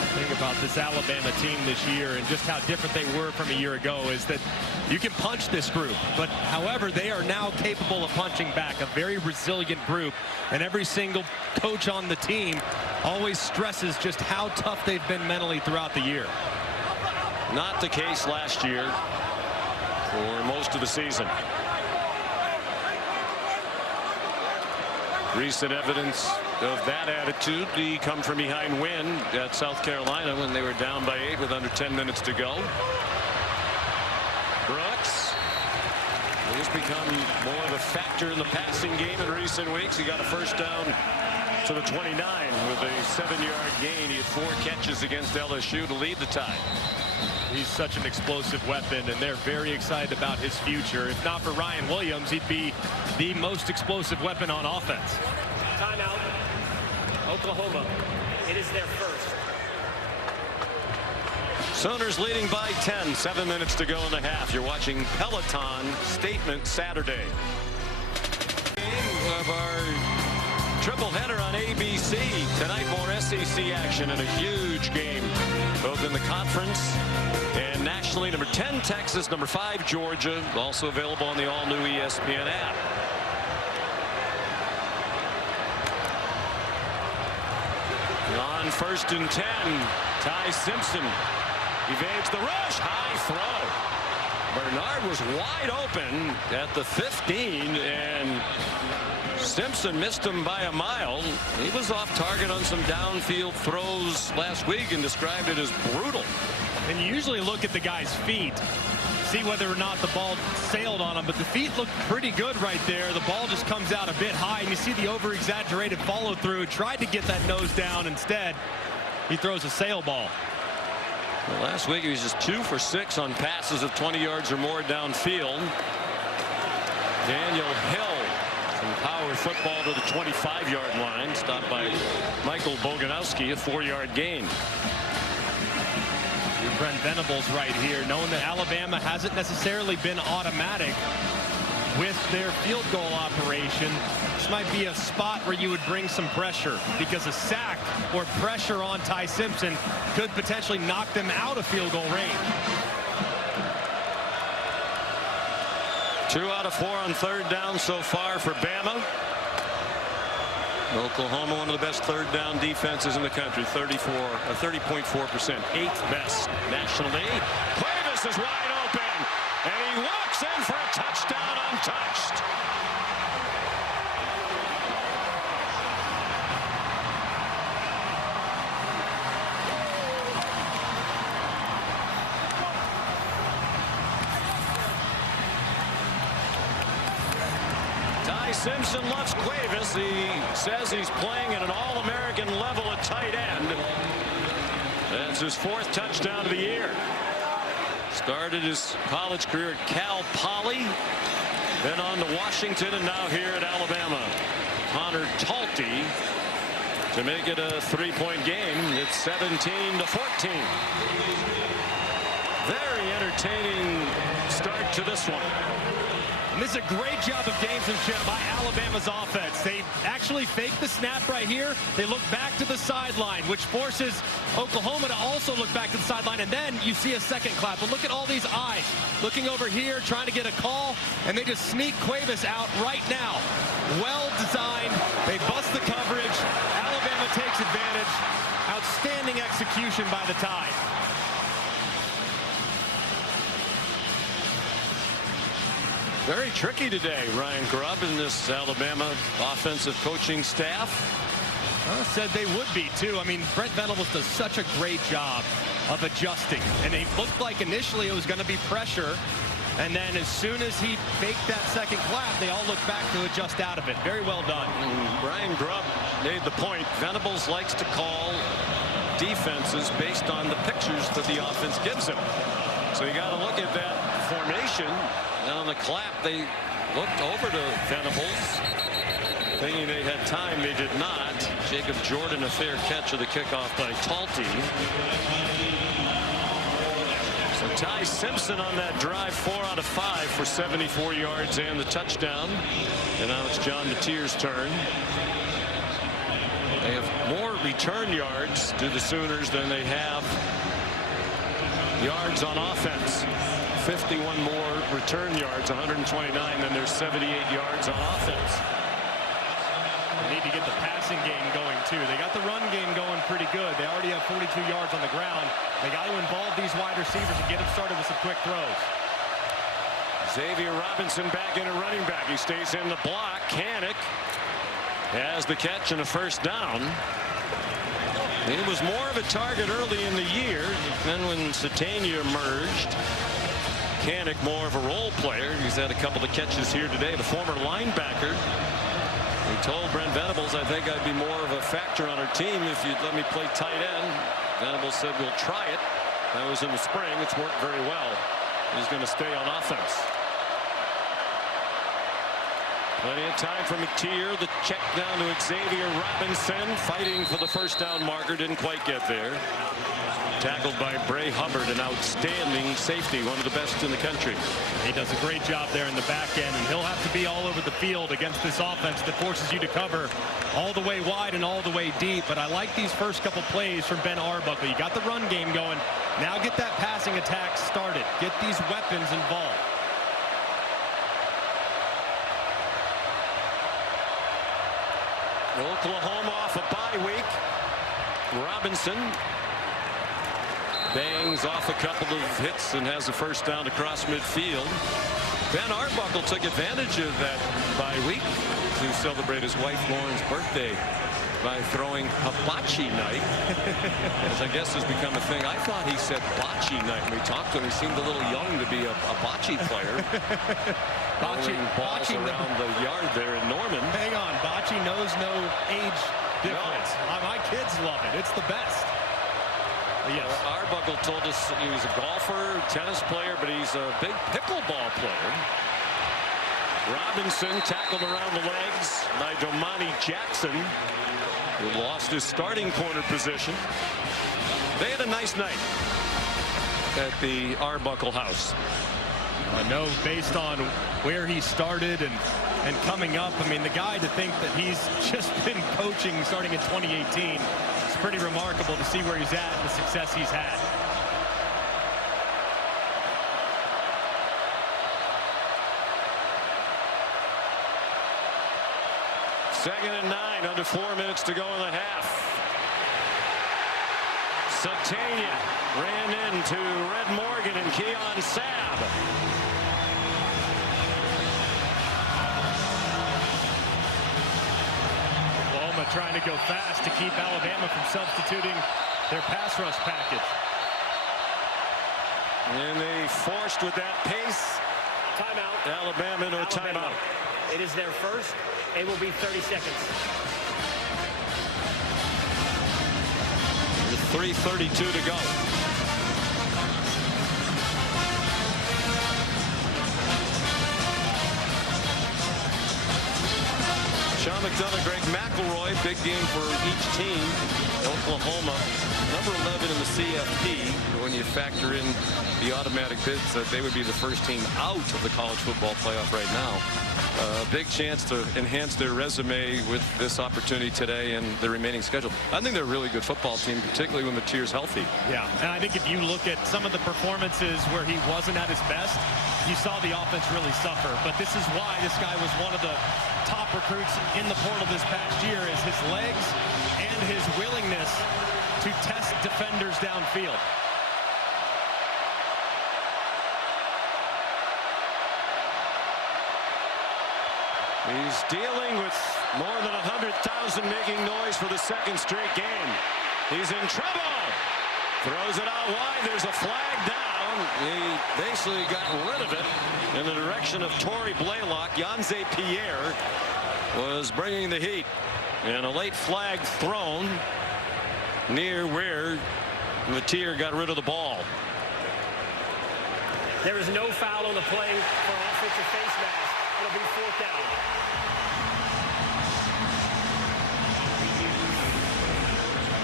The thing about this Alabama team this year and just how different they were from a year ago is that you can punch this group, but however they are now capable of punching back. A very resilient group, and every single coach on the team always stresses just how tough they've been mentally throughout the year. Not the case last year for most of the season. Recent evidence of that attitude, the come from behind win at South Carolina when they were down by 8 with under 10 minutes to go. Brooks has become more of a factor in the passing game in recent weeks. He got a first down to the 29 with a 7-yard gain. He had 4 catches against LSU to lead the Tide. He's such an explosive weapon, and they're very excited about his future. If not for Ryan Williams, he'd be the most explosive weapon on offense. Timeout. Oklahoma. It is their first. Sooners leading by 10. 7 minutes to go in the half. You're watching Peloton Statement Saturday. Of our triple header on ABC. Tonight more SEC action and a huge game both in the conference and nationally. Number 10 Texas, number 5 Georgia, also available on the all-new ESPN app. On 1st and 10, Ty Simpson evades the rush. High throw. Bernard was wide open at the 15, and Simpson missed him by a mile. He was off target on some downfield throws last week and described it as brutal. And you usually look at the guy's feet, see whether or not the ball sailed on him, but the feet look pretty good right there. The ball just comes out a bit high, and you see the over-exaggerated follow-through. Tried to get that nose down. Instead, he throws a sail ball. Well, last week he was just 2 for 6 on passes of 20 yards or more downfield. Daniel Hill, some power football to the 25-yard line, stopped by Michael Boganowski, a 4-yard gain. Brent Venables right here, knowing that Alabama hasn't necessarily been automatic with their field goal operation. This might be a spot where you would bring some pressure, because a sack or pressure on Ty Simpson could potentially knock them out of field goal range. 2 out of 4 on 3rd down so far for Bama. Oklahoma, one of the best 3rd down defenses in the country, 30.4%, 8th best nationally. Cuevas is wide open, and he walks in for a touchdown untouched. Ty Simpson loves Cuevas. He says he's playing at an All-American level at tight end. That's his 4th touchdown of the year. Started his college career at Cal Poly, then on to Washington, and now here at Alabama. Connor Talty to make it a 3-point game. It's 17-14. Very entertaining start to this one. And this is a great job of gamesmanship by Alabama's offense. They actually fake the snap right here. They look back to the sideline, which forces Oklahoma to also look back to the sideline. And then you see a second clap. But look at all these eyes looking over here, trying to get a call. And they just sneak Cuevas out right now. Well designed. They bust the coverage. Alabama takes advantage. Outstanding execution by the Tide. Very tricky today, Ryan Grubb and this Alabama offensive coaching staff. Said they would be, too. I mean, Brent Venables does such a great job of adjusting. And it looked like initially it was going to be pressure. And then as soon as he faked that second clap, they all looked back to adjust out of it. Very well done. And Ryan Grubb made the point. Venables likes to call defenses based on the pictures that the offense gives him. So you got to look at that formation. And on the clap, they looked over to Venables, thinking they had time. They did not. Jacob Jordan, a fair catch of the kickoff by Talty. So Ty Simpson on that drive, 4 out of 5 for 74 yards and the touchdown. And now it's John Mateer's turn. They have more return yards to the Sooners than they have yards on offense. 51 more return yards, 129, then there's 78 yards on offense. They need to get the passing game going, too. They got the run game going pretty good. They already have 42 yards on the ground. They got to involve these wide receivers and get them started with some quick throws. Xavier Robinson back in a running back. He stays in the block. Kanak has the catch and a 1st down. He was more of a target early in the year. Then when Satania emerged, Kanak more of a role player. He's had a couple of catches here today. The former linebacker He told Brent Venables, I think I'd be more of a factor on our team if you'd let me play tight end. Venables said, we'll try it. That was in the spring. It's worked very well. He's going to stay on offense. Plenty of time for McTeer. The check down to Xavier Robinson, fighting for the first down marker. Didn't quite get there. Tackled by Bray Hubbard, an outstanding safety, one of the best in the country. He does a great job there in the back end, and he'll have to be all over the field against this offense that forces you to cover all the way wide and all the way deep. But I like these first couple plays from Ben Arbuckle. You got the run game going. Now get that passing attack started. Get these weapons involved. Oklahoma off a bye week. Robinson bangs off a couple of hits and has a first down across midfield. Ben Arbuckle took advantage of that bye week to celebrate his wife Lauren's birthday by throwing hibachi night, as I guess has become a thing. I thought he said bocce night when we talked to him. He seemed a little young to be a bocce player. Bocce balls around the yard there in Norman. Hang on, bocce knows no age difference. No. My kids love it. It's the best. Yes. Arbuckle told us he was a golfer, tennis player, but he's a big pickleball player. Robinson tackled around the legs by Domani Jackson, who lost his starting corner position. They had a nice night at the Arbuckle house. I know, based on where he started and coming up, I mean, the guy to think that he's just been coaching starting in 2018, it's pretty remarkable to see where he's at and the success he's had. Second and 9, under 4 minutes to go in the half. Satania ran into Red Morgan and Keon Sabb. Oklahoma trying to go fast to keep Alabama from substituting their pass rush package. And they forced with that pace. Timeout. Alabama into a timeout. It is their first. It will be 30 seconds. With 3:32 to go. Sean McDonough, Greg McElroy, big game for each team. Oklahoma, number 11 in the CFP. When you factor in the automatic bids, that they would be the first team out of the college football playoff right now. Big chance to enhance their resume with this opportunity today and the remaining schedule. I think they're a really good football team, particularly when Mateer's healthy. Yeah, and I think if you look at some of the performances where he wasn't at his best, you saw the offense really suffer. But this is why this guy was one of the top recruits in the portal this past year, is his legs and his willingness to test defenders downfield. He's dealing with more than 100,000 making noise for the second straight game. He's in trouble. Throws it out wide. There's a flag down. He basically got rid of it in the direction of Torrey Blaylock. Yanze Pierre was bringing the heat. And a late flag thrown near where Mateer got rid of the ball. There is no foul on the play for offensive face mask. It'll be fourth down.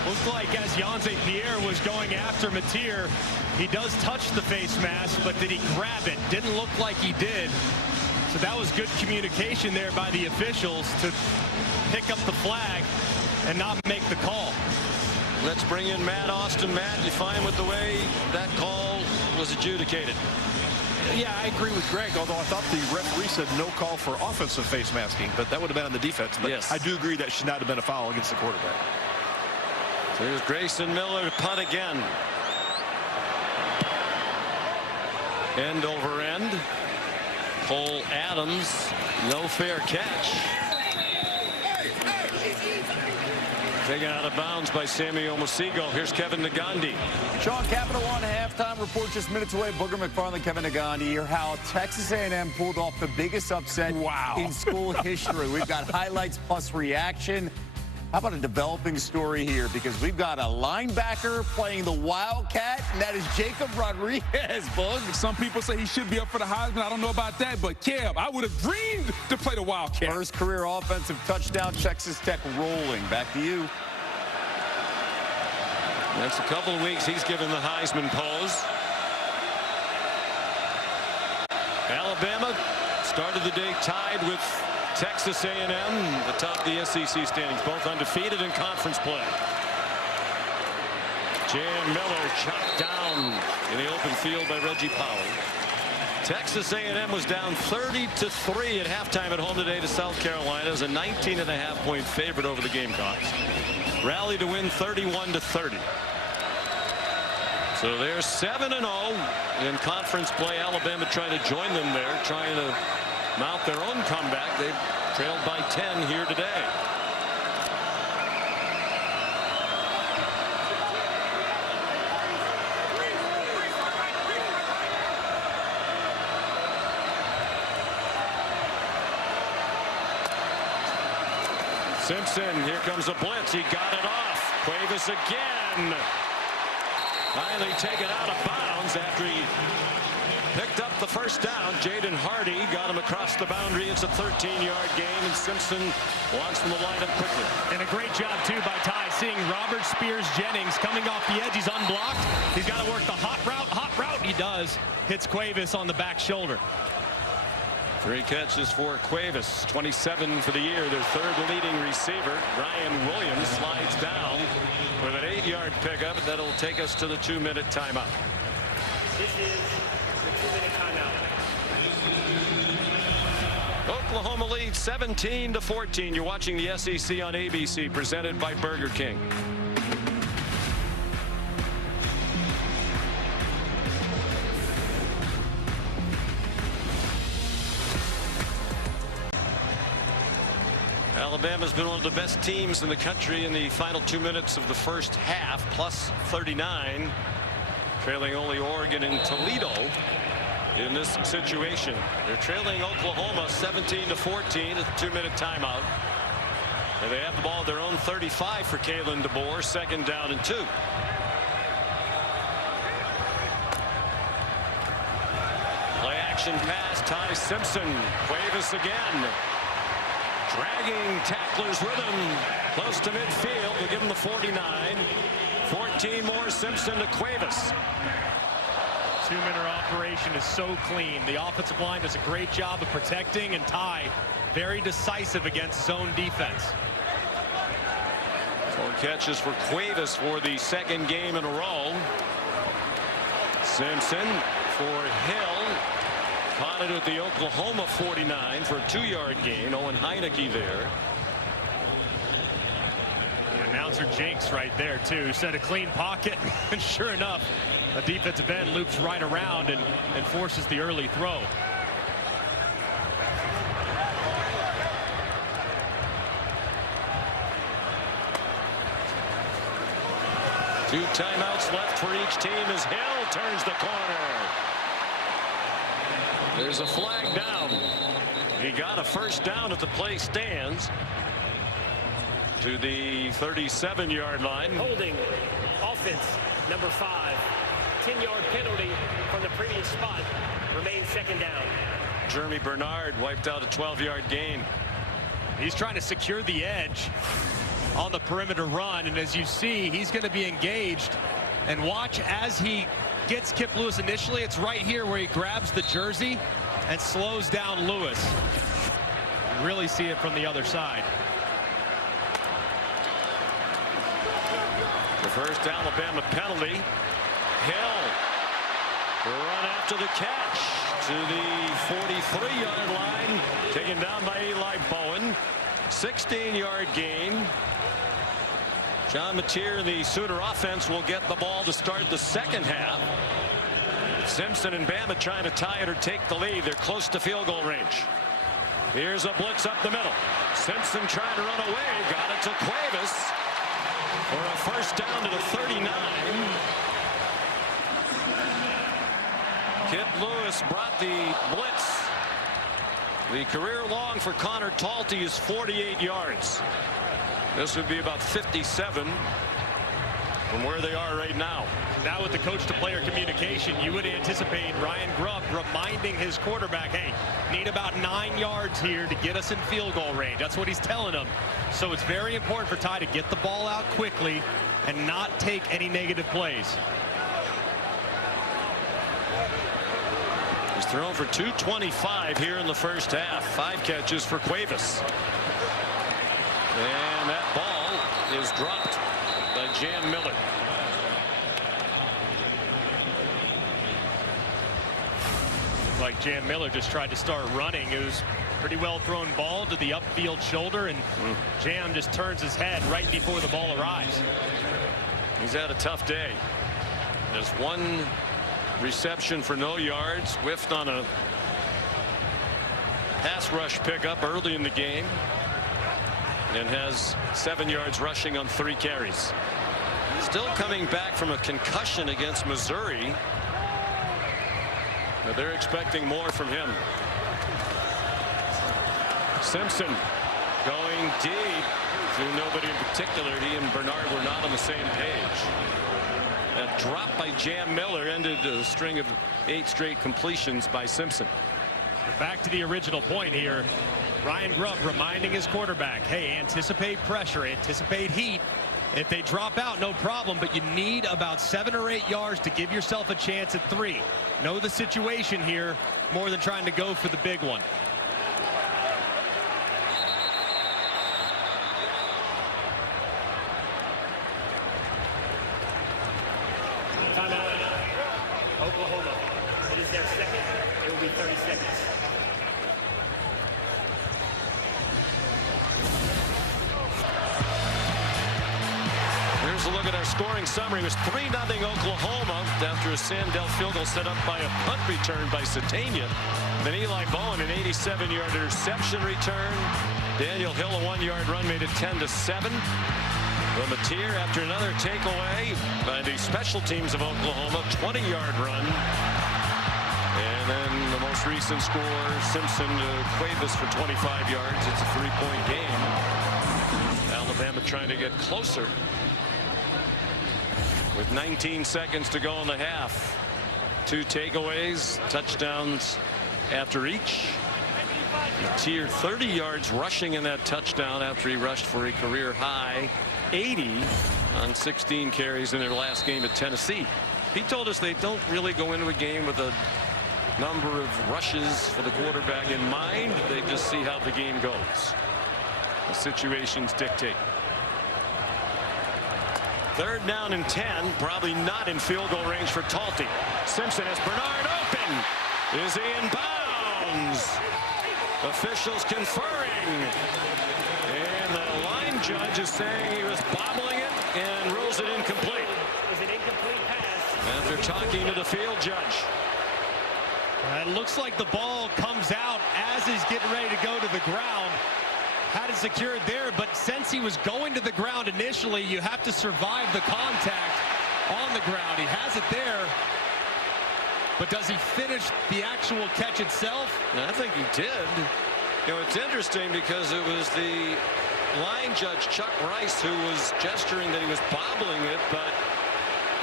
Looked like as Yanze Pierre was going after Mateer, he does touch the face mask, but did he grab it? Didn't look like he did. So that was good communication there by the officials to pick up the flag and not make the call. Let's bring in Matt Austin. Matt, you fine with the way that call was adjudicated? Yeah, I agree with Greg, although I thought the referee said no call for offensive face masking, but that would have been on the defense. But yes, I do agree that should not have been a foul against the quarterback. So here's Grayson Miller to punt again. End over end. Cole Adams, no fair catch. Taken out of bounds by Sammy Omosigho. Here's Kevin Nagandi. Sean, Capital One halftime report just minutes away. Booger McFarland, Kevin Nagandi here. How Texas A&M pulled off the biggest upset in school history. We've got highlights plus reaction. How about a developing story here? Because we've got a linebacker playing the Wildcat, and that is Jacob Rodriguez, Boog. Some people say he should be up for the Heisman. I don't know about that, but Kev, I would have dreamed to play the Wildcat. First career offensive touchdown, Texas Tech rolling. Back to you. Next couple of weeks, he's given the Heisman pose. Alabama started the day tied with Texas A&M, atop the SEC standings, both undefeated in conference play. Jan Miller chopped down in the open field by Reggie Powell. Texas A&M was down 30-3 at halftime at home today to South Carolina as a 19.5-point favorite over the Gamecocks. Rallied to win 31-30. So they're 7-0 in conference play. Alabama trying to join them there, trying to mount their own comeback. They've trailed by 10 here today. Simpson, here comes a blitz. He got it off. Cuevas again. Finally taken out of bounds after he picked up the first down. Jaden Hardy got him across the boundary. It's a 13-yard gain, and Simpson wants them to line up quickly. And a great job, too, by Ty, seeing Robert Spears-Jennings coming off the edge. He's unblocked. He's got to work the hot route. Hot route, he does. Hits Cuevas on the back shoulder. 3 catches for Cuevas, 27 for the year, their third leading receiver. Ryan Williams slides down with an 8-yard pickup. That'll take us to the 2-minute timeout. This is the 2-minute timeout. Oklahoma leads 17-14. You're watching the SEC on ABC, presented by Burger King. Alabama's been one of the best teams in the country in the final 2 minutes of the first half, plus 39, trailing only Oregon and Toledo in this situation. They're trailing Oklahoma 17-14 at the 2-minute timeout. And they have the ball at their own 35 for Kalen DeBoer, 2nd down and 2. Play action pass, Ty Simpson. Cuevas again. Dragging tacklers with him close to midfield. They'll give him the 49. 14 more. Simpson to Cuevas. 2-minute operation is so clean. The offensive line does a great job of protecting, and Ty very decisive against zone defense. 4 catches for Cuevas for the 2nd game in a row. Simpson for Hill. Caught it at the Oklahoma 49 for a 2-yard gain. Owen Heineke there. The announcer Jinx right there too. Set a clean pocket, and sure enough, a defensive end loops right around and forces the early throw. Two timeouts left for each team as Hill turns the corner. There's a flag down. He got a first down at the play stands to the 37-yard line. Holding offense number 5. 10-yard penalty from the previous spot. Remains 2nd down. Jeremy Bernard wiped out a 12-yard gain. He's trying to secure the edge on the perimeter run, and as you see, he's going to be engaged. And watch as he gets Kip Lewis initially. It's right here where he grabs the jersey and slows down Lewis. You really see it from the other side. The first Alabama penalty. Hill run after the catch to the 43-yard line. Taken down by Eli Bowen. 16-yard gain. John Mateer, the Sooner offense, will get the ball to start the 2nd half. Simpson and Bama trying to tie it or take the lead. They're close to field goal range. Here's a blitz up the middle. Simpson trying to run away. Got it to Cuevas. for a first down to the 39. Kip Lewis brought the blitz. The career long for Connor Talty is 48 yards. This would be about 57 from where they are right now. Now with the coach-to-player communication, you would anticipate Ryan Grubb reminding his quarterback, hey, need about 9 yards here to get us in field goal range. That's what he's telling them. So it's very important for Ty to get the ball out quickly and not take any negative plays. He's thrown for 225 here in the first half. 5 catches for Cuevas. And that ball is dropped by Jam Miller. Like Jam Miller just tried to start running. It was pretty well thrown ball to the upfield shoulder, and Jam just turns his head right before the ball arrives. He's had a tough day. There's 1 reception for no yards, whiffed on a pass rush pickup early in the game, and has 7 yards rushing on 3 carries. Still coming back from a concussion against Missouri. But they're expecting more from him. Simpson going deep to nobody in particular. He and Bernard were not on the same page. That drop by Jam Miller ended a string of 8 straight completions by Simpson. Back to the original point here. Ryan Grubb reminding his quarterback, hey, anticipate pressure, anticipate heat. If they drop out, no problem, but you need about 7 or 8 yards to give yourself a chance at 3. Know the situation here more than trying to go for the big one. Timeout. Oklahoma. It is their second. It will be 30 seconds. Here's a look at our scoring summary. It was 3-0 Oklahoma after a Sandell field goal set up by a punt return by Satania. Then Eli Bowen, an 87-yard interception return. Daniel Hill, a 1-yard run, made it 10-7. Lematier, after another takeaway by the special teams of Oklahoma, 20-yard run. And then the most recent score, Simpson to Cuevas for 25 yards. It's a 3-point game. Alabama trying to get closer with 19 seconds to go in the half. 2 takeaways, touchdowns after each. Lematier 30 yards rushing in that touchdown after he rushed for a career high 80 on 16 carries in their last game at Tennessee. He told us they don't really go into a game with a number of rushes for the quarterback in mind. They just see how the game goes. The situations dictate. 3rd down and 10, probably not in field goal range for Talty. Simpson has Bernard open. Is he in bounds? Officials conferring. And the line judge is saying he was bobbling it and rules it incomplete. Is an incomplete pass. After talking to the field judge. It looks like the ball comes out as he's getting ready to go to the ground. Had it secured there, but since he was going to the ground initially, you have to survive the contact on the ground. He has it there, but does he finish the actual catch itself? I think he did. You know, it's interesting because it was the line judge, Chuck Rice, who was gesturing that he was bobbling it, but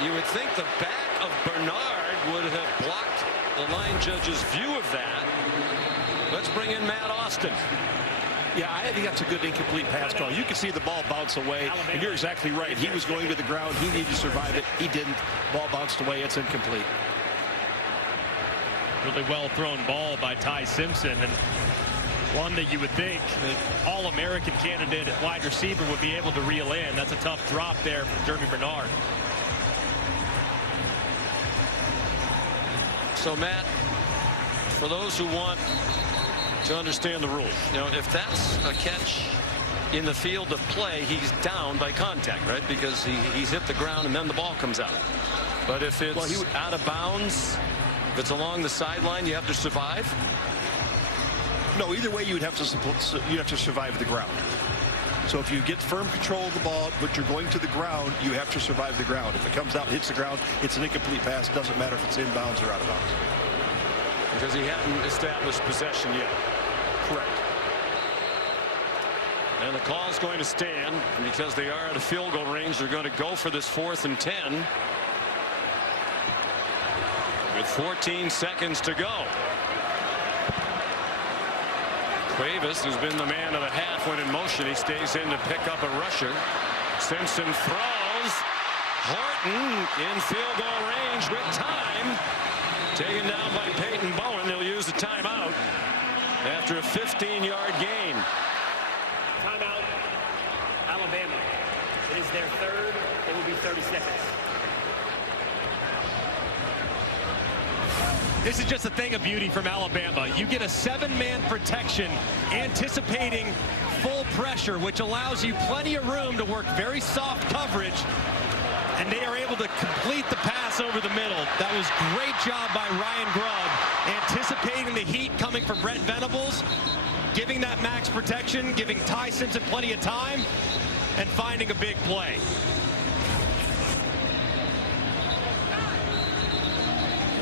you would think the back of Bernard would have blocked the line judge's view of that. Let's bring in Matt Austin. Yeah, I think that's a good incomplete pass call. You can see the ball bounce away, and you're exactly right. He was going to the ground. He needed to survive it. He didn't. Ball bounced away. It's incomplete. Really well thrown ball by Ty Simpson, and one that you would think that All-American candidate at wide receiver would be able to reel in. That's a tough drop there from Jeremy Bernard. So, Matt, for those who want to understand the rules, you know, if that's a catch in the field of play, he's down by contact, right? Because he's hit the ground and then the ball comes out. But if it's out of bounds, if it's along the sideline, you have to survive. No, either way, you'd have to survive the ground. So if you get firm control of the ball, but you're going to the ground, you have to survive the ground. If it comes out and hits the ground, it's an incomplete pass. Doesn't matter if it's inbounds or out of bounds. Because he hadn't established possession yet. Correct. And the call's going to stand because they are at a field goal range. They're going to go for this 4th and 10 with 14 seconds to go. Cuevas, who's been the man of the half when in motion, he stays in to pick up a rusher. Simpson throws. Horton in field goal range with time. Taken down by Peyton Bowen. They'll use a timeout after a 15-yard gain. Timeout, Alabama. It is their third. It will be 30 seconds. This is just a thing of beauty from Alabama. You get a 7-man protection anticipating full pressure, which allows you plenty of room to work very soft coverage, and they are able to complete the pass over the middle. That was great job by Ryan Grubb, anticipating the heat coming from Brent Venables, giving that max protection, giving Ty Simpson plenty of time, and finding a big play.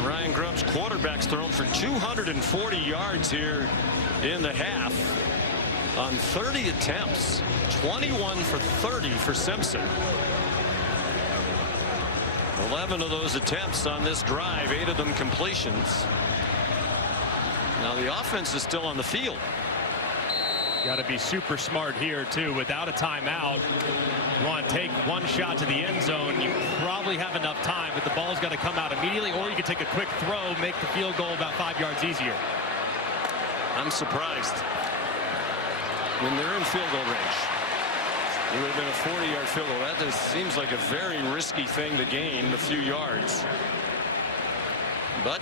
Ryan Grubb's quarterback's thrown for 240 yards here in the half on 30 attempts. 21 for 30 for Simpson. 11 of those attempts on this drive, 8 of them completions. Now the offense is still on the field. Got to be super smart here too. Without a timeout, you want to take one shot to the end zone. You probably have enough time, but the ball's got to come out immediately, or you can take a quick throw, make the field goal about 5 yards easier. I'm surprised. When they're in field goal range, it would have been a 40-yard field goal. That just seems like a very risky thing to gain a few yards. But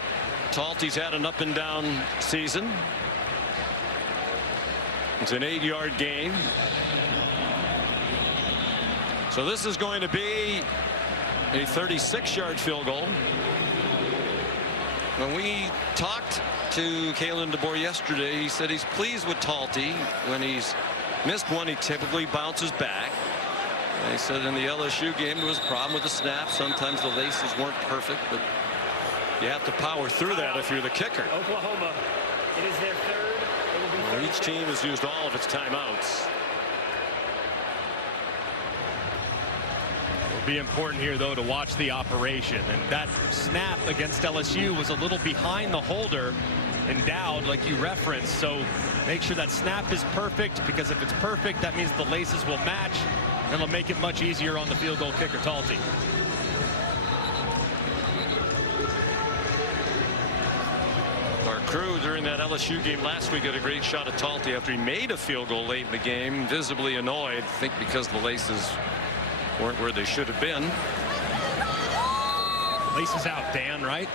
Talty's had an up and down season. It's an 8-yard gain. So this is going to be a 36-yard field goal. When we talked to Kalen DeBoer yesterday, he said he's pleased with Talty. When he's missed one, he typically bounces back. And he said in the LSU game there was a problem with the snap. Sometimes the laces weren't perfect, but you have to power through that if you're the kicker. Oklahoma, it is their third. Well, each team has used all of its timeouts. It'll be important here, though, to watch the operation. And that snap against LSU was a little behind the holder and Dowd, like you referenced. So make sure that snap is perfect, because if it's perfect, that means the laces will match, and it'll make it much easier on the field goal kicker, Talty. Our crew during that LSU game last week had a great shot at Talty after he made a field goal late in the game, visibly annoyed, I think because the laces weren't where they should have been. Laces out, Dan, right?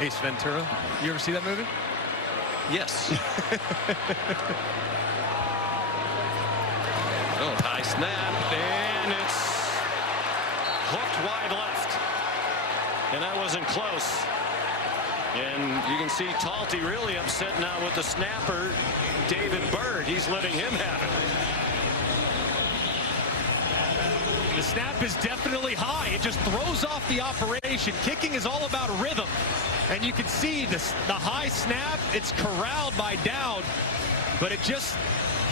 Ace Ventura. You ever see that movie? Yes. Oh, high snap, and it's hooked wide left. And that wasn't close. And you can see Talty really upset now with the snapper, David Byrd. He's letting him have it. The snap is definitely high. It just throws off the operation. Kicking is all about rhythm. And you can see the high snap. It's corralled by Dowd, but it just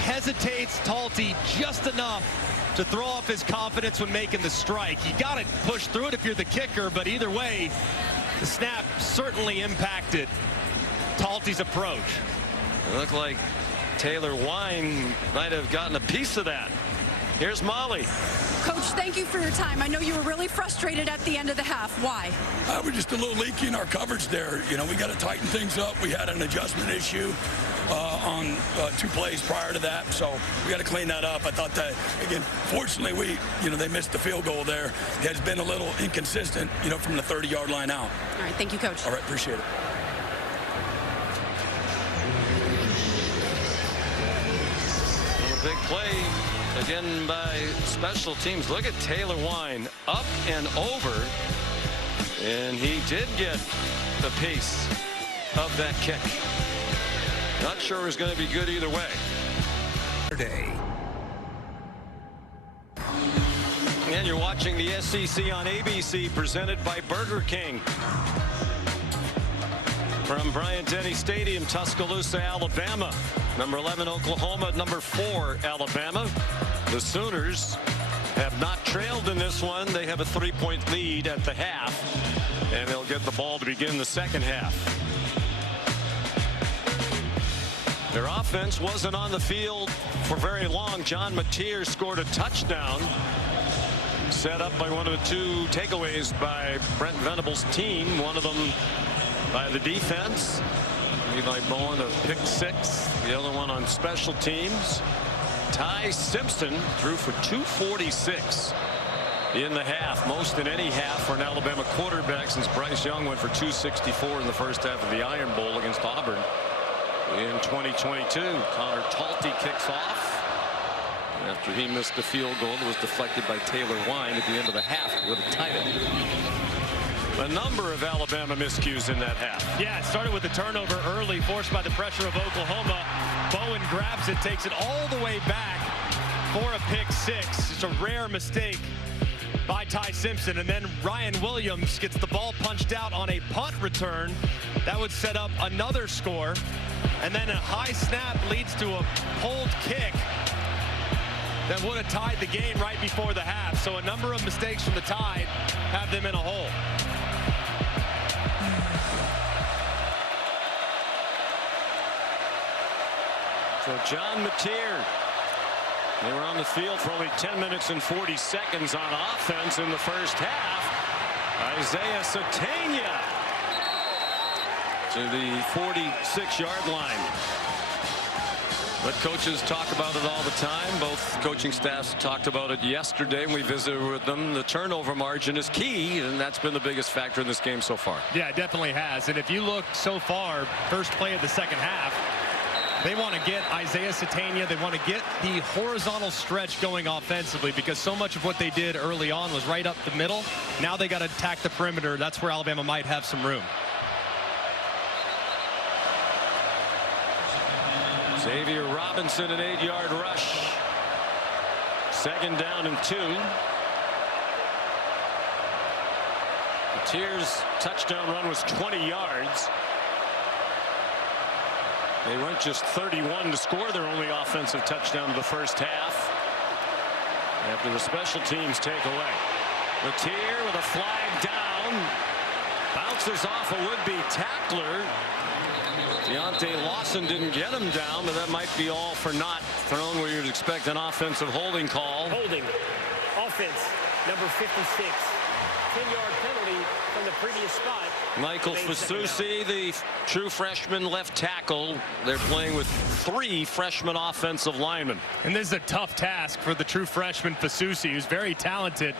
hesitates Talty just enough to throw off his confidence when making the strike. You got to push through it if you're the kicker, but either way, the snap certainly impacted Talty's approach. It looked like Taylor Wine might have gotten a piece of that. Here's Molly. Coach, thank you for your time. I know you were really frustrated at the end of the half. Why? We're just a little leaky in our coverage there. You know, we got to tighten things up. We had an adjustment issue on 2 plays prior to that, so we got to clean that up. I thought that, again, fortunately, they missed the field goal there. It has been a little inconsistent, from the 30-yard line out. All right, thank you, Coach. All right, appreciate it. A big play again by special teams. Look at Taylor Wine up and over, and he did get a piece of that kick. Not sure it was going to be good either way. Saturday. And you're watching the SEC on ABC, presented by Burger King. From Bryant-Denny Stadium, Tuscaloosa, Alabama. Number 11, Oklahoma. Number 4, Alabama. The Sooners have not trailed in this one. They have a 3-point lead at the half, and they'll get the ball to begin the second half. Their offense wasn't on the field for very long. John Mateer scored a touchdown, set up by one of the 2 takeaways by Brent Venables' team. One of them by the defense. Levi Bowen, a pick 6. The other one on special teams. Ty Simpson threw for 246 in the half, most in any half for an Alabama quarterback since Bryce Young went for 264 in the first half of the Iron Bowl against Auburn in 2022. Connor Talty kicks off after he missed the field goal that was deflected by Taylor Wine at the end of the half with a tight end. A number of Alabama miscues in that half. Yeah, it started with a turnover early, forced by the pressure of Oklahoma. Bowen grabs it, takes it all the way back for a pick 6. It's a rare mistake by Ty Simpson. And then Ryan Williams gets the ball punched out on a punt return. That would set up another score. And then a high snap leads to a pulled kick that would have tied the game right before the half. So a number of mistakes from the Tide have them in a hole. So John Mateer, they were on the field for only 10 minutes and 40 seconds on offense in the first half. Isaiah Sategna to the 46-yard line. But coaches talk about it all the time. Both coaching staffs talked about it yesterday when we visited with them. The turnover margin is key, and that's been the biggest factor in this game so far. Yeah, it definitely has. And if you look so far, first play of the second half, they want to get Isaiah Sategna. They want to get the horizontal stretch going offensively, because so much of what they did early on was right up the middle. Now they got to attack the perimeter. That's where Alabama might have some room. Xavier Robinson, an 8-yard rush. Second down and 2. Mateer's touchdown run was 20 yards. They went just 31 to score their only offensive touchdown of the first half after the special teams takeaway. Mateer with a flag down, bounces off a would-be tackler. Deontay Lawson didn't get him down, but that might be all for not thrown where you'd expect an offensive holding call. Holding. Offense, number 56. 10-yard penalty from the previous spot. Michael Fasusi, the true freshman left tackle. They're playing with 3 freshman offensive linemen. And this is a tough task for the true freshman Fasusi, who's very talented.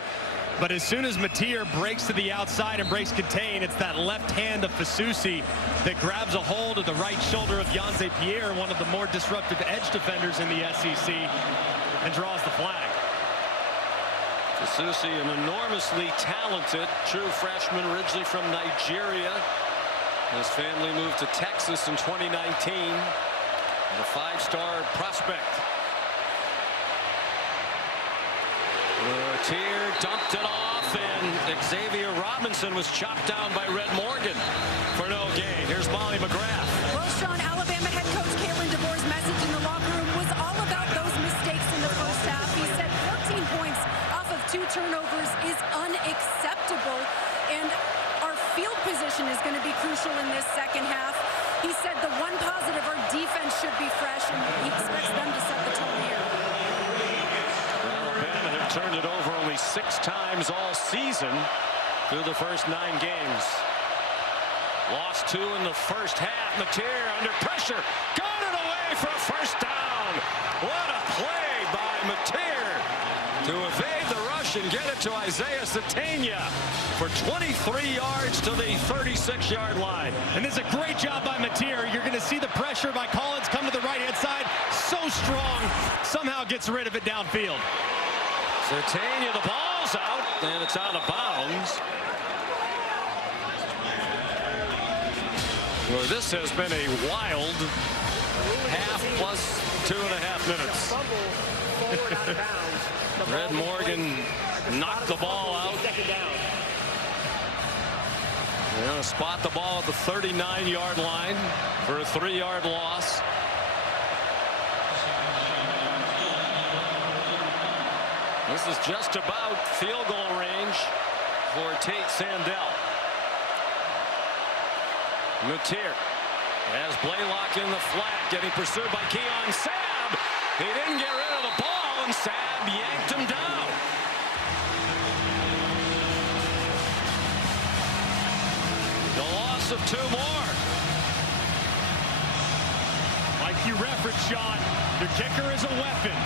But as soon as Mateer breaks to the outside and breaks contain, it's that left hand of Fasusi that grabs a hold of the right shoulder of Yonze Pierre, one of the more disruptive edge defenders in the SEC, and draws the flag. Fasusi, an enormously talented true freshman, originally from Nigeria. His family moved to Texas in 2019. A 5-star prospect. Mateer dumped it off, and Xavier Robinson was chopped down by Red Morgan for no gain. Here's Molly McGrath. Well, Sean, Alabama head coach Kalen DeBoer's message in the locker room was all about those mistakes in the first half. He said 14 points off of 2 turnovers is unacceptable, and our field position is going to be crucial in this second half. He said the one positive, our defense should be fresh, and he expects them to set the tone here. Alabama have turned it over only 6 times all season through the first 9 games. Lost 2 in the first half. Mateer under pressure. Got it away for a first down. What a play by Mateer to evade the rush and get it to Isaiah Sategna for 23 yards to the 36-yard line. And this is a great job by Mateer. You're going to see the pressure by Collins come to the right-hand side. So strong. Somehow gets rid of it downfield. Sategna, the ball's out, and it's out of bounds. Well, this has been a wild half plus 2.5 minutes. Red Morgan knocked the ball out. Second down. They're going to spot the ball at the 39-yard line for a 3-yard loss. This is just about field goal range for Tate Sandell. Mutier has Blaylock in the flat, getting pursued by Keon Sabb. He didn't get rid of the ball, and Sabb yanked him down. The loss of 2 more. Like you referenced, Sean, your kicker is a weapon.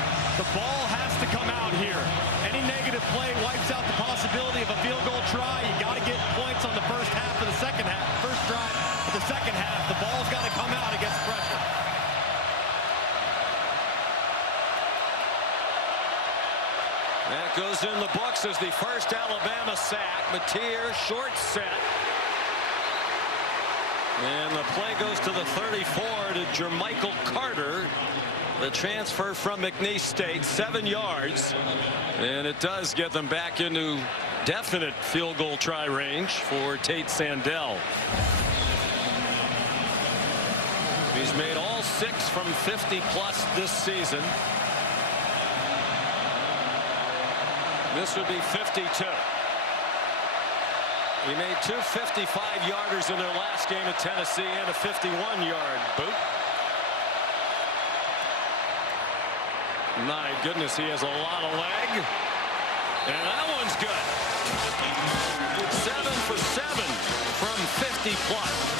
The ball has to come out here. Any negative play wipes out the possibility of a field goal try. You got to get points on the first half of the second half. First drive of the second half. The ball's got to come out against pressure. That goes in the books as the first Alabama sack. Matier, short set. And the play goes to the 34 to Jermichael Carter. The transfer from McNeese State, 7 yards. And it does get them back into definite field goal try range for Tate Sandell. He's made all 6 from 50+ this season. This would be 52. He made 2 55-yarders in their last game at Tennessee and a 51-yard boot. My goodness, he has a lot of leg. And that one's good. 7 for 7 from 50+.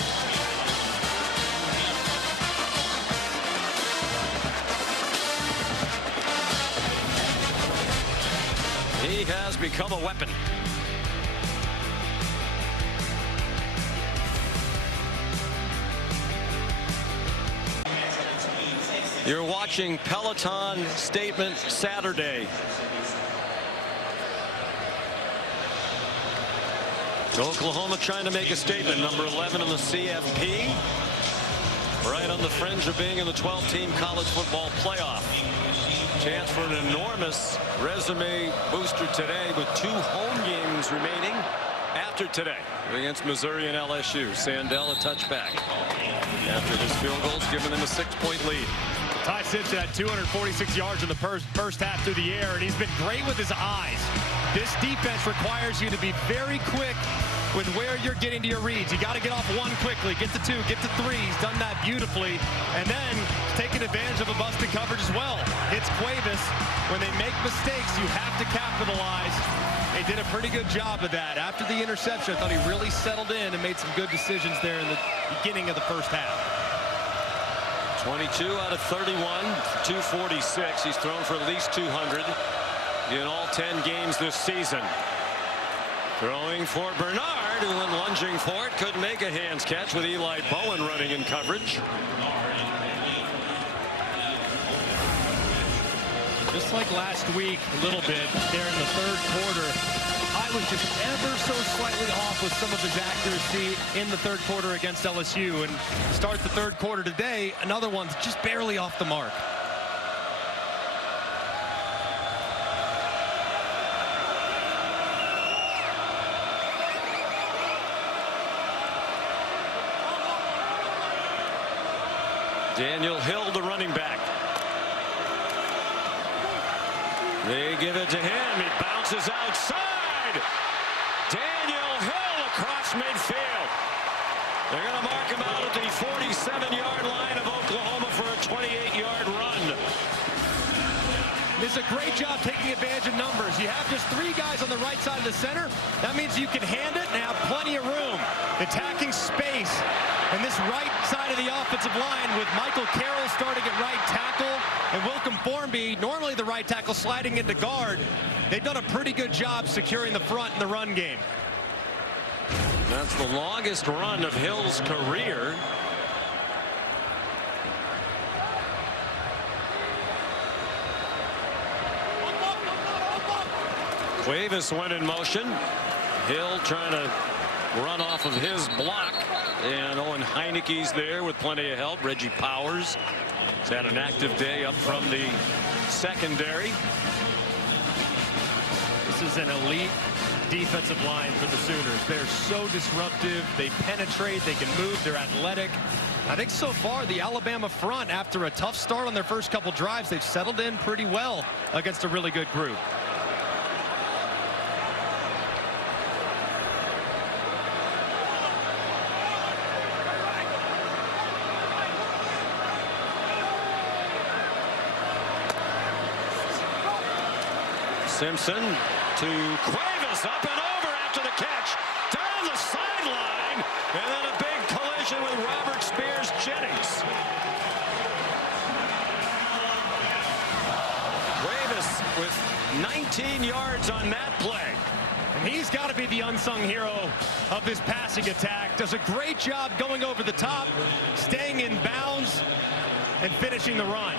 He has become a weapon. You're watching Peloton Statement Saturday. Oklahoma trying to make a statement. Number 11 in the CFP. Right on the fringe of being in the 12-team college football playoff. Chance for an enormous resume booster today with 2 home games remaining after today against Missouri and LSU. Sandell a touchback after his field goals, giving them a 6-point lead. Ty Simpson had 246 yards in the first half through the air, and he's been great with his eyes. This defense requires you to be very quick with where you're getting to your reads. You got to get off 1 quickly, get to 2, get to 3. He's done that beautifully, and then taking advantage of a busted coverage as well. It's Cuevas. When they make mistakes, you have to capitalize. They did a pretty good job of that. After the interception, I thought he really settled in and made some good decisions there in the beginning of the first half. 22 out of 31, 246. He's thrown for at least 200 in all 10 games this season. Throwing for Bernard, who went lunging for it, couldn't make a hands catch with Eli Bowen running in coverage. Just like last week, a little bit there in the third quarter, I was just ever so slightly off with some of his accuracy in the third quarter against LSU. And start the third quarter today, another one's just barely off the mark. Daniel Hill, the running back. They give it to him. He bounces outside. Daniel Hill across midfield. They're going to mark him out at the 47-yard line of Oklahoma for a 28-yard run. This is a great job taking advantage of numbers. You have just 3 guys on the right side of the center. That means you can hand it and have plenty of room. Attacking space. And this right side of the offensive line with Michael Carroll starting at right tackle and Wilcom Formby, normally the right tackle, sliding into guard. They've done a pretty good job securing the front in the run game. That's the longest run of Hill's career. Cuevas went in motion. Hill trying to run off of his block. And Owen Heineke's there with plenty of help. Reggie Powers has had an active day up from the secondary. This This is an elite defensive line for the Sooners. They're so disruptive. They penetrate. They can move. They're athletic. I think so far the Alabama front, after a tough start on their first couple drives, they've settled in pretty well against a really good group. Simpson to Cuevas, up and over after the catch, down the sideline, and then a big collision with Robert Spears-Jennings. Cuevas with 19 yards on that play. And he's got to be the unsung hero of this passing attack. Does a great job going over the top, staying in bounds, and finishing the run.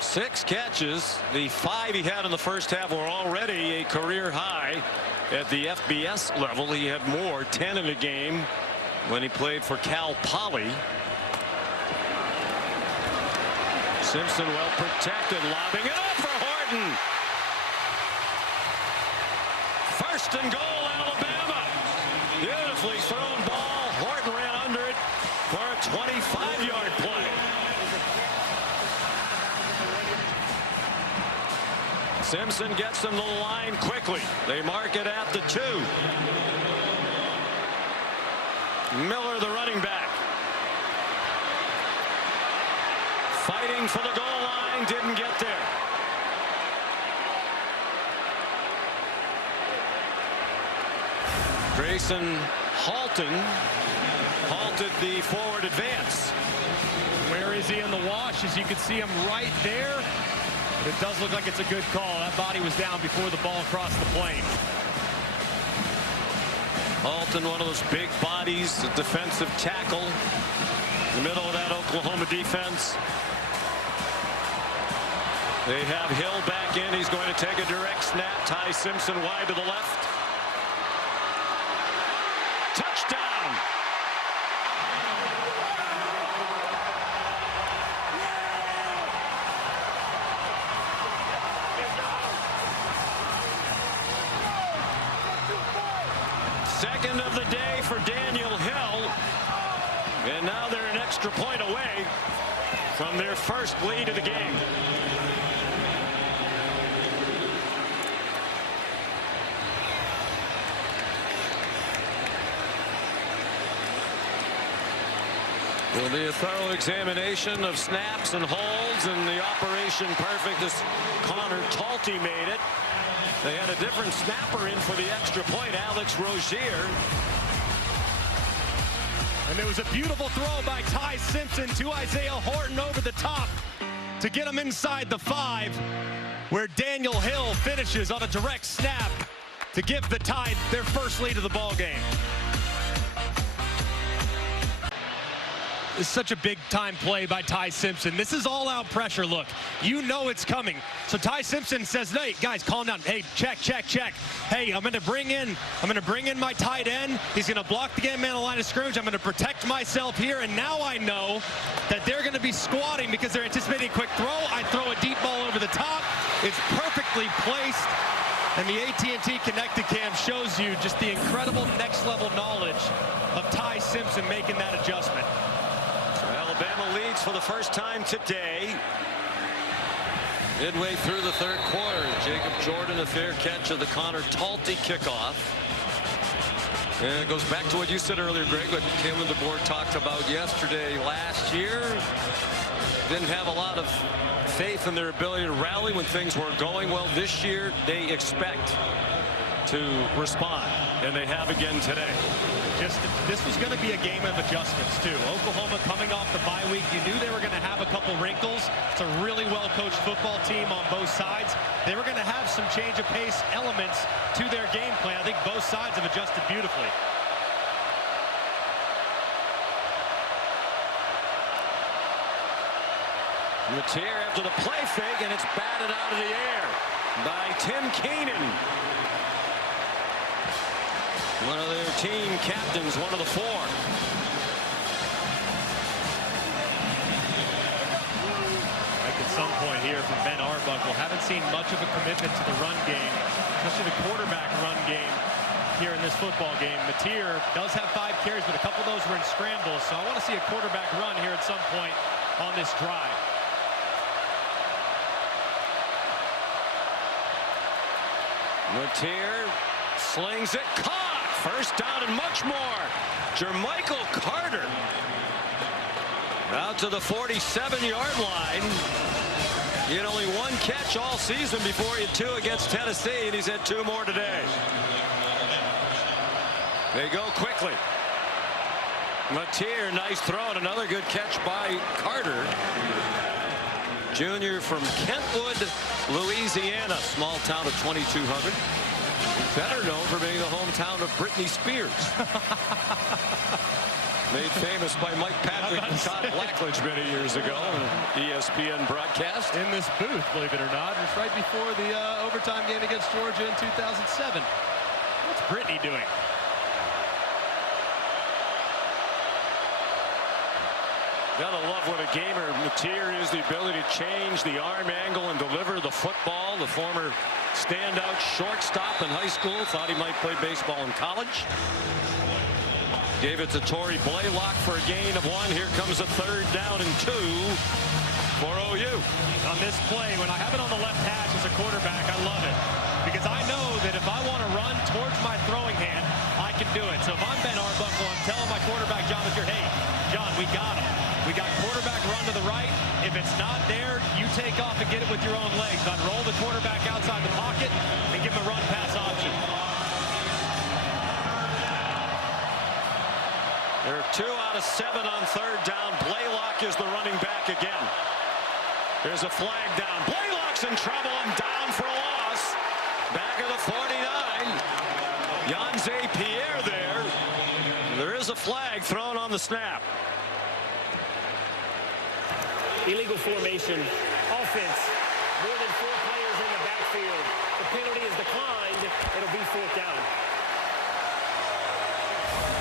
6 catches. The 5 he had in the first half were already a career high at the FBS level. He had more, 10 in a game, when he played for Cal Poly. Simpson well protected, lobbing it up for Horton. First and goal, Alabama. Beautifully thrown ball. Horton ran under it for a 25-yard play. Simpson gets them to the line quickly. They mark it at the 2. Miller, the running back. Fighting for the goal line, didn't get there. Grayson halted the forward advance. Where is he in the wash? As you can see him right there. It does look like it's a good call. That body was down before the ball crossed the plane. Halton, one of those big bodies, a defensive tackle in the middle of that Oklahoma defense. They have Hill back in. He's going to take a direct snap. Ty Simpson wide to the left. Touchdown. Second of the day for Daniel Hill. And now they're an extra point away from their first lead of the game. Will be a thorough examination of snaps and holds, and the operation perfect as Connor Talty made it. They had a different snapper in for the extra point, Alex Rozier. And there was a beautiful throw by Ty Simpson to Isaiah Horton over the top to get him inside the 5, where Daniel Hill finishes on a direct snap to give the Tide their first lead of the ball game. It's such a big-time play by Ty Simpson. This is all-out pressure. Look, you know it's coming. So Ty Simpson says, "Hey, guys, calm down. Hey, check. Hey, I'm going to bring in my tight end. He's going to block the game man on the line of scrimmage. I'm going to protect myself here. And now I know that they're going to be squatting because they're anticipating a quick throw. I throw a deep ball over the top. It's perfectly placed." And the AT&T Connected Cam shows you just the incredible next-level knowledge of Ty Simpson making that adjustment. Alabama leads for the first time today. Midway through the third quarter, Jacob Jordan, a fair catch of the Connor Talty kickoff. And it goes back to what you said earlier, Greg, what Kalen DeBoer talked about yesterday. Last year, didn't have a lot of faith in their ability to rally when things weren't going well. This year, they expect to respond, and they have again today. This was going to be a game of adjustments, too. Oklahoma coming off the bye week. You knew they were going to have a couple wrinkles. It's a really well-coached football team on both sides. They were going to have some change of pace elements to their game plan. I think both sides have adjusted beautifully. Mateer after the play fake, and it's batted out of the air by Tim Keenan. One of their team captains, one of the 4. I can some point here from Ben Arbuckle. Haven't seen much of a commitment to the run game, especially the quarterback run game here in this football game. Mateer does have 5 carries, but a couple of those were in scrambles. So I want to see a quarterback run here at some point on this drive. Mateer slings it, caught. First down and much more. Jermichael Carter out to the 47-yard line. He had only 1 catch all season before he had 2 against Tennessee, and he's had 2 more today. They go quickly. Mateer, nice throw, and another good catch by Carter. Junior from Kentwood, Louisiana, small town of 2,200. Better known for being the hometown of Britney Spears. Made famous by Mike Patrick and Todd Blackledge many years ago in an ESPN broadcast. In this booth, believe it or not, it was right before the overtime game against Georgia in 2007. What's Britney doing? Gotta love what a gamer Mateer is, the ability to change the arm angle and deliver the football. The former standout shortstop in high school, thought he might play baseball in college. Gave it to Torrey Blaylock for a gain of 1. Here comes a 3rd down and 2 for OU. On this play, when I have it on the left hash as a quarterback, I love it. Because I know that if I want to run towards my throwing hand, I can do it. So if I'm Ben Arbuckle, I'm telling my quarterback, John Mateer, hey, John, we got him. We got quarterback run to the right. If it's not there, you take off and get it with your own legs. I'd roll the quarterback outside the pocket and give him a run-pass option. There are 2 out of 7 on 3rd down. Blaylock is the running back again. There's a flag down. Blaylock's in trouble and down for a loss. Back of the 49. Yanze Pierre there. There is a flag thrown on the snap. Illegal formation. Offense. More than 4 players in the backfield. The penalty is declined. It'll be 4th down.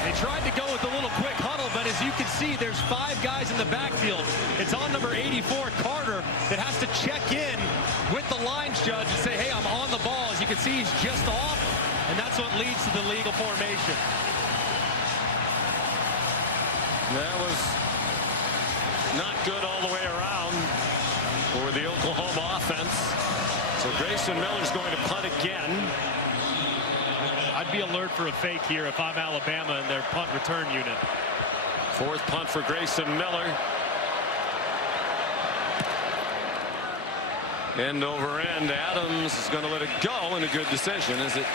They tried to go with a little quick huddle, but as you can see, there's 5 guys in the backfield. It's on number 84, Carter, that has to check in with the lines judge and say, hey, I'm on the ball. As you can see, he's just off, and that's what leads to the legal formation. That was not good all the way around for the Oklahoma offense. So Grayson Miller's going to punt again. I'd be alert for a fake here if I'm Alabama in their punt return unit. 4th punt for Grayson Miller. End over end. Adams is going to let it go, and a good decision as it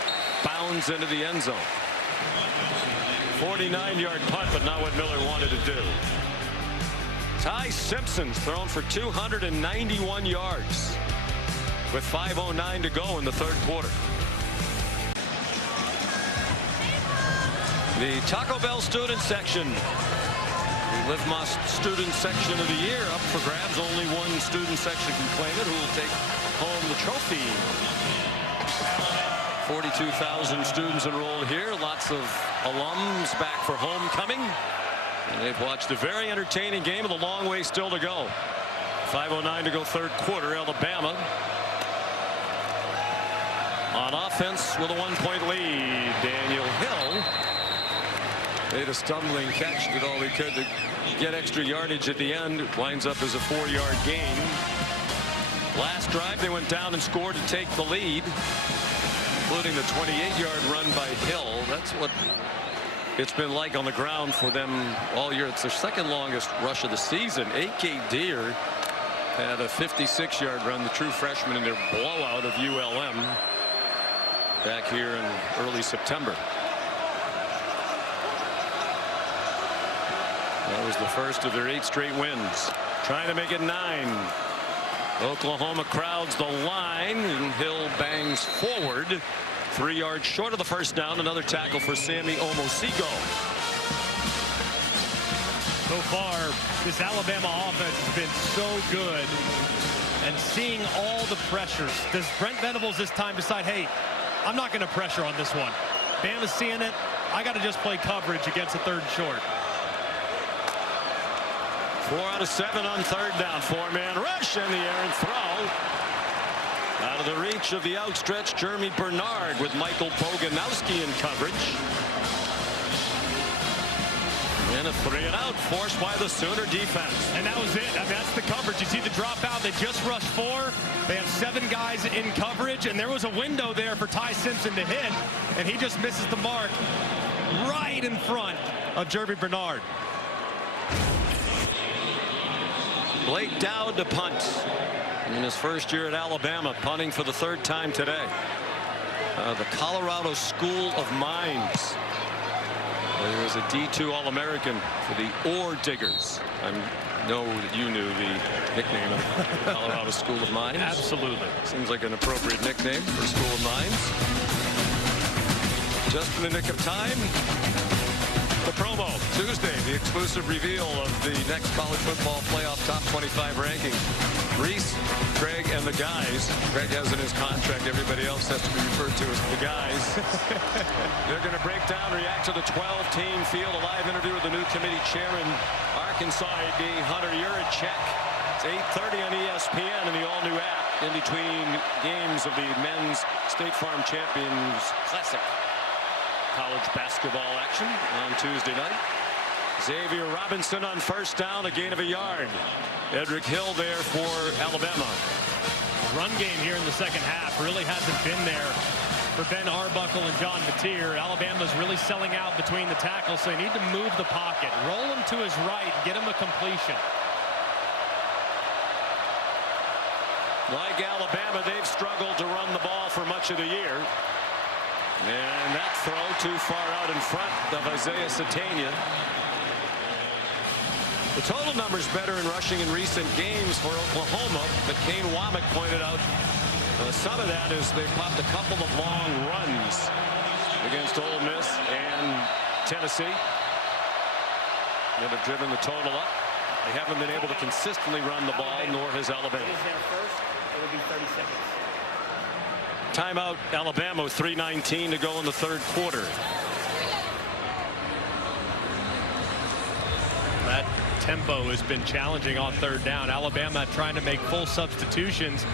bounds into the end zone. 49-yard punt, but not what Miller wanted to do. Ty Simpson's thrown for 291 yards with 5:09 to go in the 3rd quarter. The Taco Bell student section. The Live Más student section of the year up for grabs. Only one student section can claim it. Who will take home the trophy? 42,000 students enrolled here. Lots of alums back for homecoming. And they've watched a very entertaining game with a long way still to go. 5:09 to go 3rd quarter. Alabama on offense with a 1-point lead. Daniel Hill made a stumbling catch, did all he could to get extra yardage at the end. It winds up as a 4-yard gain. Last drive they went down and scored to take the lead, including the 28-yard run by Hill. That's what it's been like on the ground for them all year. It's their 2nd longest rush of the season. A.K. Deer had a 56-yard run, the true freshman, in their blowout of ULM back here in early September. That was the first of their 8 straight wins. Trying to make it 9. Oklahoma crowds the line, and Hill bangs forward. 3 yards short of the first down. Another tackle for Sammy Omosigo. So far, this Alabama offense has been so good, and seeing all the pressures. Does Brent Venables this time decide, hey, I'm not going to pressure on this one? Bama's seeing it. I got to just play coverage against a 3rd and short. 4 out of 7 on third down. 4-man rush and the errant throw. Out of the reach of the outstretched Jeremy Bernard with Michael Boganowski in coverage. And a 3-and-out forced by the Sooner defense. And that was it. I mean, that's the coverage. You see the dropout. They just rushed 4. They have 7 guys in coverage, and there was a window there for Ty Simpson to hit, and he just misses the mark right in front of Jeremy Bernard. Blake Dowd to punt in his first year at Alabama, punting for the 3rd time today. The Colorado School of Mines. He was a D2 All-American for the Ore Diggers. I know that you knew the nickname of the Colorado School of Mines. Absolutely. Seems like an appropriate nickname for School of Mines. Just in the nick of time, the promo. Tuesday, the exclusive reveal of the next college football playoff top 25 rankings. Reese, Greg, and the guys. Greg has in his contract, everybody else has to be referred to as the guys. They're going to break down, react to the 12-team field. A live interview with the new committee chairman, Arkansas AD Hunter Yurachek. It's 8:30 on ESPN and the all-new app in between games of the men's State Farm Champions Classic. College basketball action on Tuesday night. Xavier Robinson on first down, a gain of a yard. Edric Hill there for Alabama. Run game here in the second half really hasn't been there for Ben Arbuckle and John Mateer. Alabama's really selling out between the tackles, so they need to move the pocket. Roll him to his right, get him a completion. Like Alabama, they've struggled to run the ball for much of the year. And that throw too far out in front of Isaiah Satania. The total number's better in rushing in recent games for Oklahoma, but Kane Womack pointed out some of that is they popped a couple of long runs against Ole Miss and Tennessee that have driven the total up. They haven't been able to consistently run the ball, nor has Alabama. It'll be 30 seconds. Timeout, Alabama, 3:19 to go in the third quarter. That tempo has been challenging on third down. Alabama trying to make full substitutions,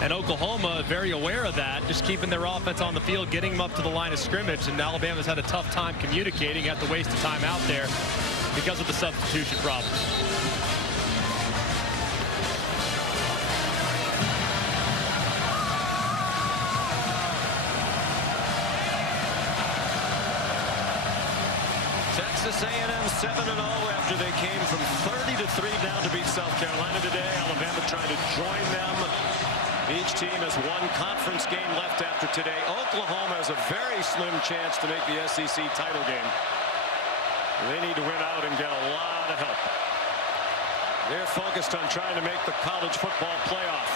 and Oklahoma very aware of that, just keeping their offense on the field, getting them up to the line of scrimmage, and Alabama's had a tough time communicating, had to waste a time out there because of the substitution problems. Texas A&M 7-0 after they came from 30-3 down to beat South Carolina today. Alabama trying to join them. Each team has one conference game left after today. Oklahoma has a very slim chance to make the SEC title game. They need to win out and get a lot of help. They're focused on trying to make the college football playoff.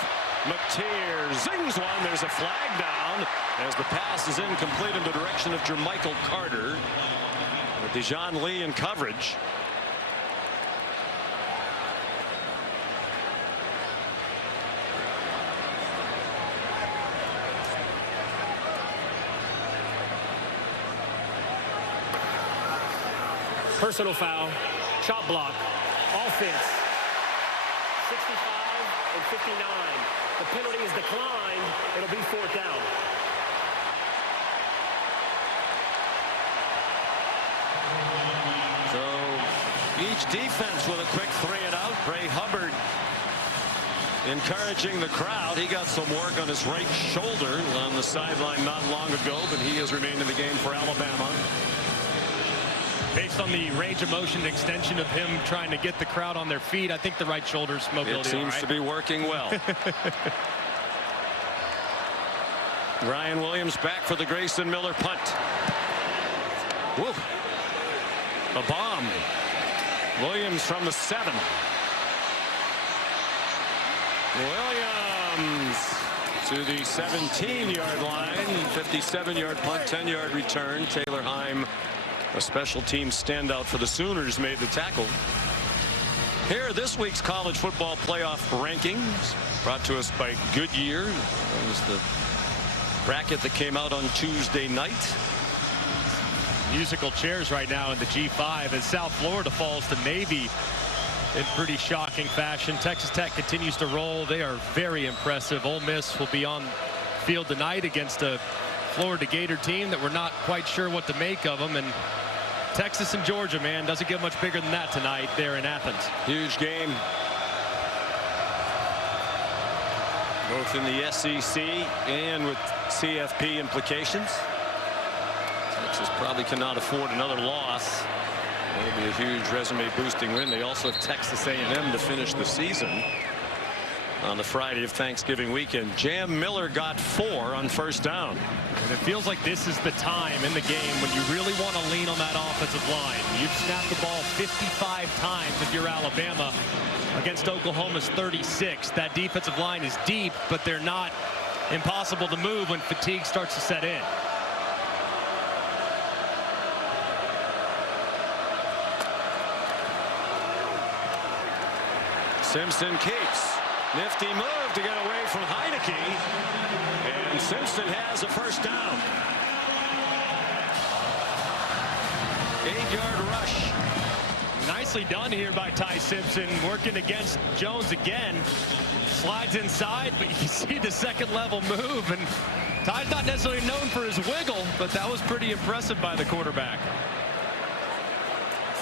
Mateer zings one. There's a flag down as the pass is incomplete in the direction of Jermichael Carter. Dejon Lee in coverage. Personal foul, shot block, offense, 65 and 59. The penalty is declined. It'll be 4th down. Each defense with a quick 3-and-out. Bray Hubbard encouraging the crowd. He got some work on his right shoulder on the sideline not long ago, but he has remained in the game for Alabama. Based on the range of motion extension of him trying to get the crowd on their feet, I think the right shoulder's mobility. It seems to be working well. Ryan Williams back for the Grayson Miller punt. Whoa. A bomb. Williams from the 7. Williams to the 17-yard line. 57-yard punt, 10-yard return. Taylor Heim, a special team standout for the Sooners, made the tackle. Here are this week's college football playoff rankings, brought to us by Goodyear. That was the bracket that came out on Tuesday night. Musical chairs right now in the G5 as South Florida falls to Navy in pretty shocking fashion. Texas Tech continues to roll. They are very impressive. Ole Miss will be on field tonight against a Florida Gator team that we're not quite sure what to make of them. And Texas and Georgia, man, doesn't get much bigger than that tonight there in Athens. Huge game. Both in the SEC and with CFP implications. Texas probably cannot afford another loss. That'll be a huge resume boosting win. They also have Texas A&M to finish the season on the Friday of Thanksgiving weekend. Jam Miller got 4 on first down. And it feels like this is the time in the game when you really want to lean on that offensive line. You've snapped the ball 55 times if you're Alabama against Oklahoma's 36. That defensive line is deep, but they're not impossible to move when fatigue starts to set in. Simpson keeps. Nifty move to get away from Heineke. And Simpson has a first down. 8-yard rush. Nicely done here by Ty Simpson, working against Jones again. Slides inside, but you see the second level move, and Ty's not necessarily known for his wiggle, but that was pretty impressive by the quarterback.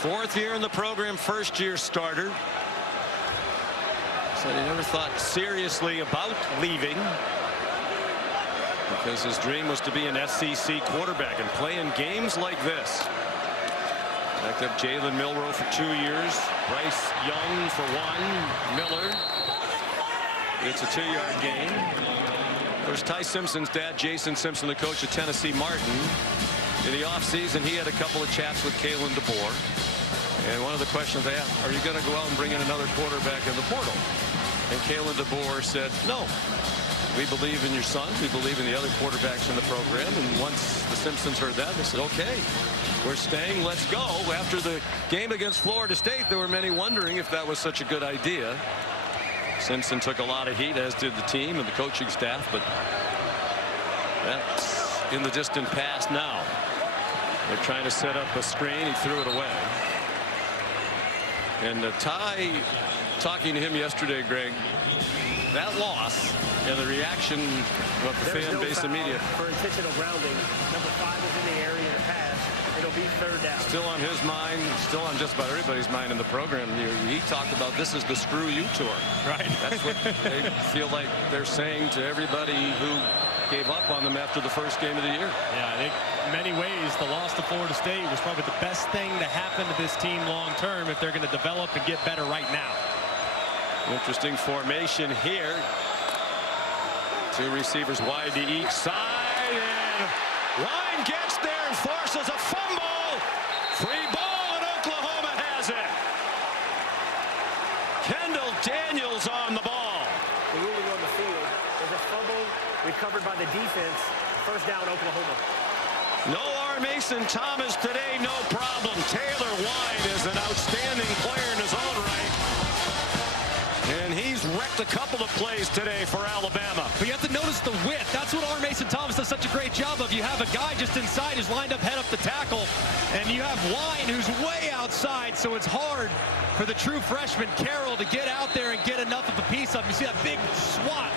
4th year in the program, 1st year starter. Said he never thought seriously about leaving because his dream was to be an SEC quarterback and play in games like this. Backed up Jalen Milroe for 2 years. Bryce Young for 1. Miller. It's a 2-yard gain. There's Ty Simpson's dad, Jason Simpson, the coach of Tennessee Martin. In the offseason, he had a couple of chats with Kalen DeBoer. And one of the questions they asked, are you going to go out and bring in another quarterback in the portal? And Kalen DeBoer said, no. We believe in your son. We believe in the other quarterbacks in the program. And once the Simpsons heard that, they said, okay, we're staying. Let's go. After the game against Florida State, there were many wondering if that was such a good idea. Simpson took a lot of heat, as did the team and the coaching staff. But that's in the distant past now. They're trying to set up a screen. He threw it away. And Ty, talking to him yesterday, Greg, that loss and the reaction of the fan base and media. For intentional grounding, number 5 is in the area to pass. It'll be 3rd down. Still on his mind, still on just about everybody's mind in the program. He talked about this is the screw you tour. Right. That's what they feel like they're saying to everybody who gave up on them after the first game of the year. Yeah, I think in many ways the loss to Florida State was probably the best thing to happen to this team long term if they're going to develop and get better right now. Interesting formation here. 2 receivers wide to each side, and Wine gets there and forces a fumble. Free ball, and Oklahoma has it. Kendall Daniels on the ball. The ruling on the field is a fumble recovered by the defense. First down, Oklahoma. No R. Mason Thomas today, no problem. Taylor Wine is an outstanding player in his own right. And he's wrecked a couple of plays today for Alabama. But you have to notice the width. That's what R. Mason Thomas does such a great job of. You have a guy just inside who's lined up head up the tackle, and you have Wine who's way outside, so it's hard for the true freshman Carroll to get out there and get enough of a piece of him. You see that big swat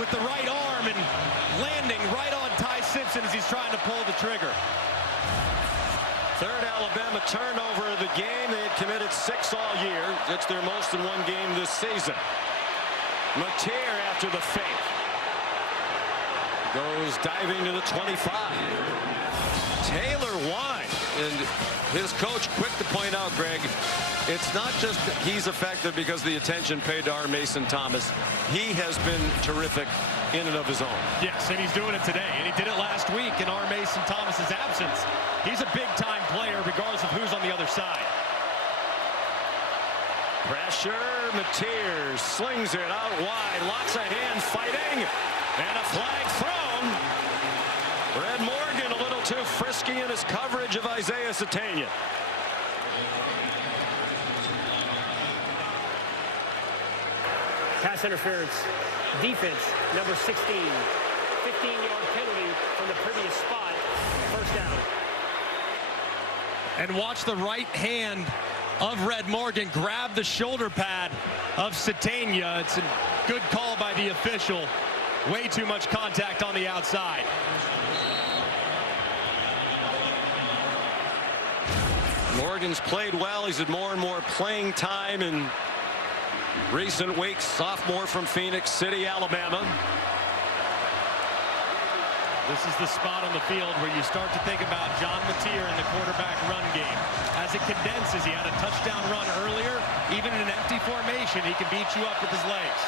with the right arm and landing right on Ty Simpson as he's trying to pull the trigger. 3rd Alabama turnover of the game. They had committed 6 all year. It's their most in one game this season. Mateer after the fake. Goes diving to the 25. Taylor Wine. And his coach quick to point out, Greg, it's not just that he's effective because of the attention paid to R. Mason Thomas. He has been terrific in and of his own. Yes, and he's doing it today. And he did it last week in R. Mason Thomas's absence. He's a big-time player regardless of who's on the other side. Pressure, Mateer slings it out wide. Lots of hand fighting. And a flag thrown. Red Morgan a little too frisky in his coverage of Isaiah Satania. Pass interference. Defense, number 16. 15-yard penalty from the previous spot. First down. And watch the right hand of Red Morgan grabbed the shoulder pad of Satania. It's a good call by the official. Way too much contact on the outside. Morgan's played well. He's had more and more playing time in recent weeks. Sophomore from Phoenix City, Alabama. This is the spot on the field where you start to think about John Mateer in the quarterback run game. As it condenses, he had a touchdown run earlier. Even in an empty formation, he can beat you up with his legs.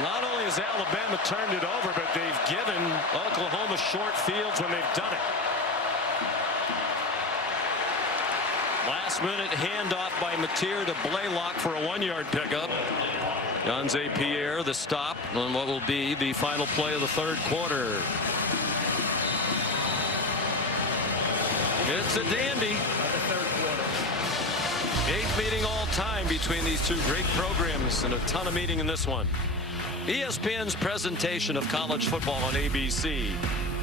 Not only has Alabama turned it over, but they've given Oklahoma short fields when they've done it. Last minute handoff by Mateer to Blaylock for a 1-yard pickup. Yonze Pierre the stop on what will be the final play of the third quarter. It's a dandy. 8th meeting all time between these two great programs, and a ton of meeting in this one. ESPN's presentation of college football on ABC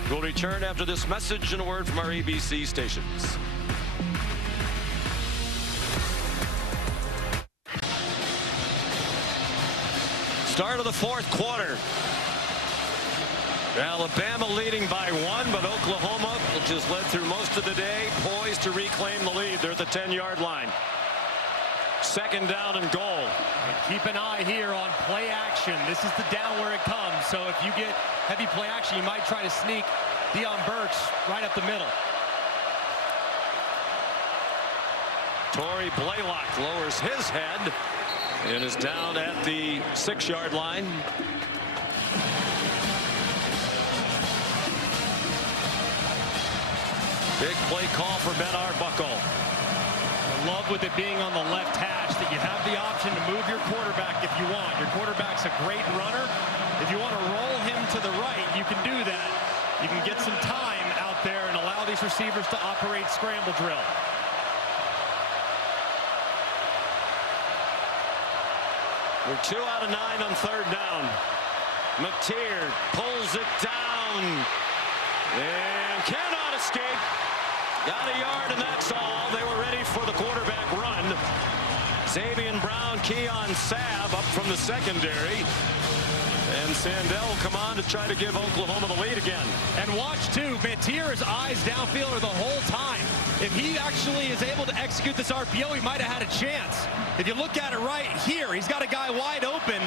will return after this message and a word from our ABC stations. Start of the fourth quarter. Alabama leading by 1, but Oklahoma, which has led through most of the day, poised to reclaim the lead. They're at the 10-yard line. Second down and goal. And keep an eye here on play action. This is the down where it comes. So if you get heavy play action, you might try to sneak Deion Burks right up the middle. Torrey Blaylock lowers his head and is down at the 6-yard line. Big play call for Ben Arbuckle. I love with it being on the left hash that you have the option to move your quarterback if you want. Your quarterback's a great runner. If you want to roll him to the right, you can do that. You can get some time out there and allow these receivers to operate scramble drill. We're 2 out of 9 on third down. Mateer pulls it down and cannot escape. Got a yard, and that's all. They were ready for the quarterback run. Xavier Brown, Keon Sabb up from the secondary. And Sandell will come on to try to give Oklahoma the lead again. And watch, too, Mateer's eyes downfield are the whole time. If he actually is able to execute this RPO, he might have had a chance. If you look at it right here, he's got a guy wide open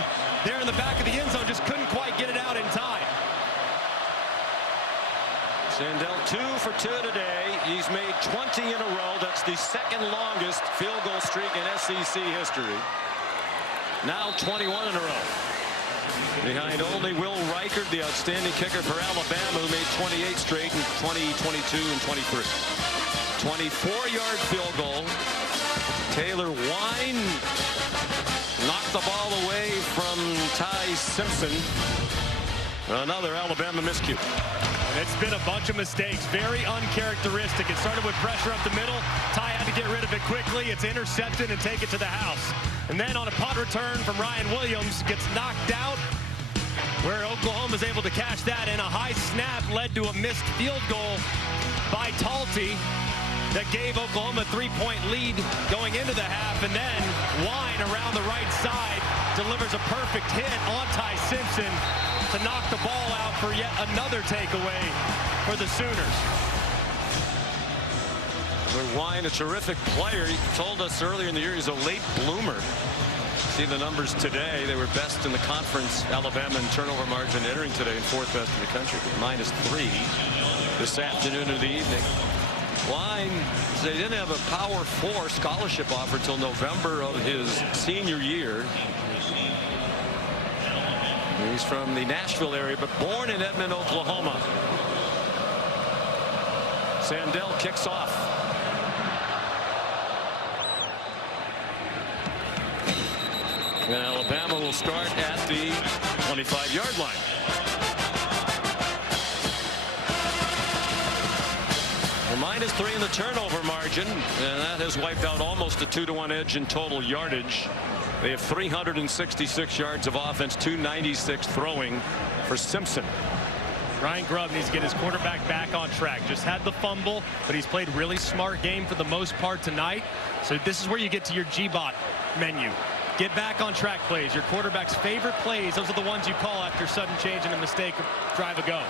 there in the back of the end zone, just couldn't quite get it out in time. Sandell 2 for 2 today. He's made 20 in a row. That's the second longest field goal streak in SEC history. Now 21 in a row. Behind only Will Reichert, the outstanding kicker for Alabama, who made 28 straight in 2022 and 23. 24-yard field goal. Taylor Wine knocked the ball away from Ty Simpson. Another Alabama miscue. And it's been a bunch of mistakes, very uncharacteristic. It started with pressure up the middle. Ty had to get rid of it quickly. It's intercepted and take it to the house. And then on a punt return from Ryan Williams, gets knocked out, where Oklahoma is able to catch that, and a high snap led to a missed field goal by Talty that gave Oklahoma a 3-point lead going into the half. And then Wine around the right side delivers a perfect hit on Ty Simpson to knock the ball out for yet another takeaway for the Sooners. Wine, a terrific player. He told us earlier in the year he's a late bloomer. See the numbers today. They were best in the conference, Alabama, in turnover margin entering today, and 4th best in the country, -3 this afternoon or the evening. Wine, they didn't have a Power 4 scholarship offer till November of his senior year. He's from the Nashville area, but born in Edmond, Oklahoma. Sandell kicks off. And Alabama will start at the 25-yard line. Well, -3 in the turnover margin, and that has wiped out almost a 2-to-1 edge in total yardage. They have 366 yards of offense, 296 throwing for Simpson. Ryan Grubb needs to get his quarterback back on track. Just had the fumble, but he's played really smart game for the most part tonight. So this is where you get to your GBOT menu. Get back on track plays. Your quarterback's favorite plays, those are the ones you call after sudden change and a mistake of drive a go.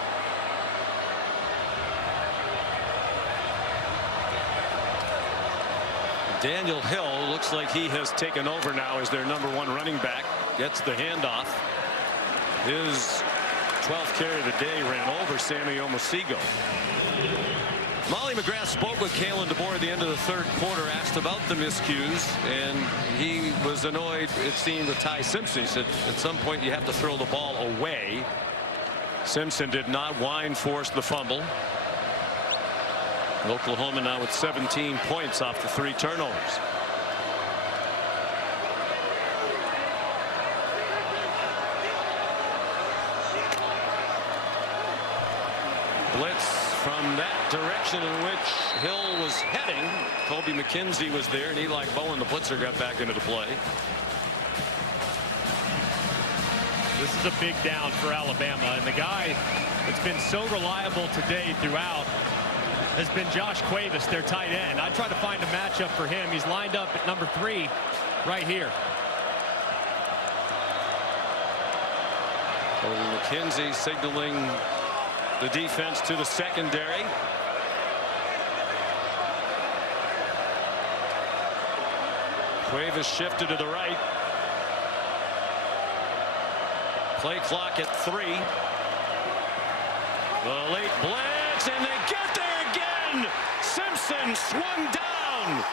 Daniel Hill looks like he has taken over now as their #1 running back. Gets the handoff. His 12th carry of the day ran over Sammy Omosigho. Molly McGrath spoke with Kalen DeBoer at the end of the third quarter, asked about the miscues, and he was annoyed, it seemed, with Ty Simpson. He said at some point you have to throw the ball away. Simpson did not. Wine forced the fumble. Oklahoma now with 17 points off the 3 turnovers. Blitz from that direction in which Hill was heading. Kobe McKenzie was there, and Eli Bowen, the blitzer, got back into the play. This is a big down for Alabama, and the guy that's been so reliable today throughout has been Josh Cuevas, their tight end. I try to find a matchup for him. He's lined up at number 3 right here. Kobe McKenzie signaling the defense to the secondary. Cuevas shifted to the right. Play clock at 3. The late blitz, and they get there again. Simpson swung down.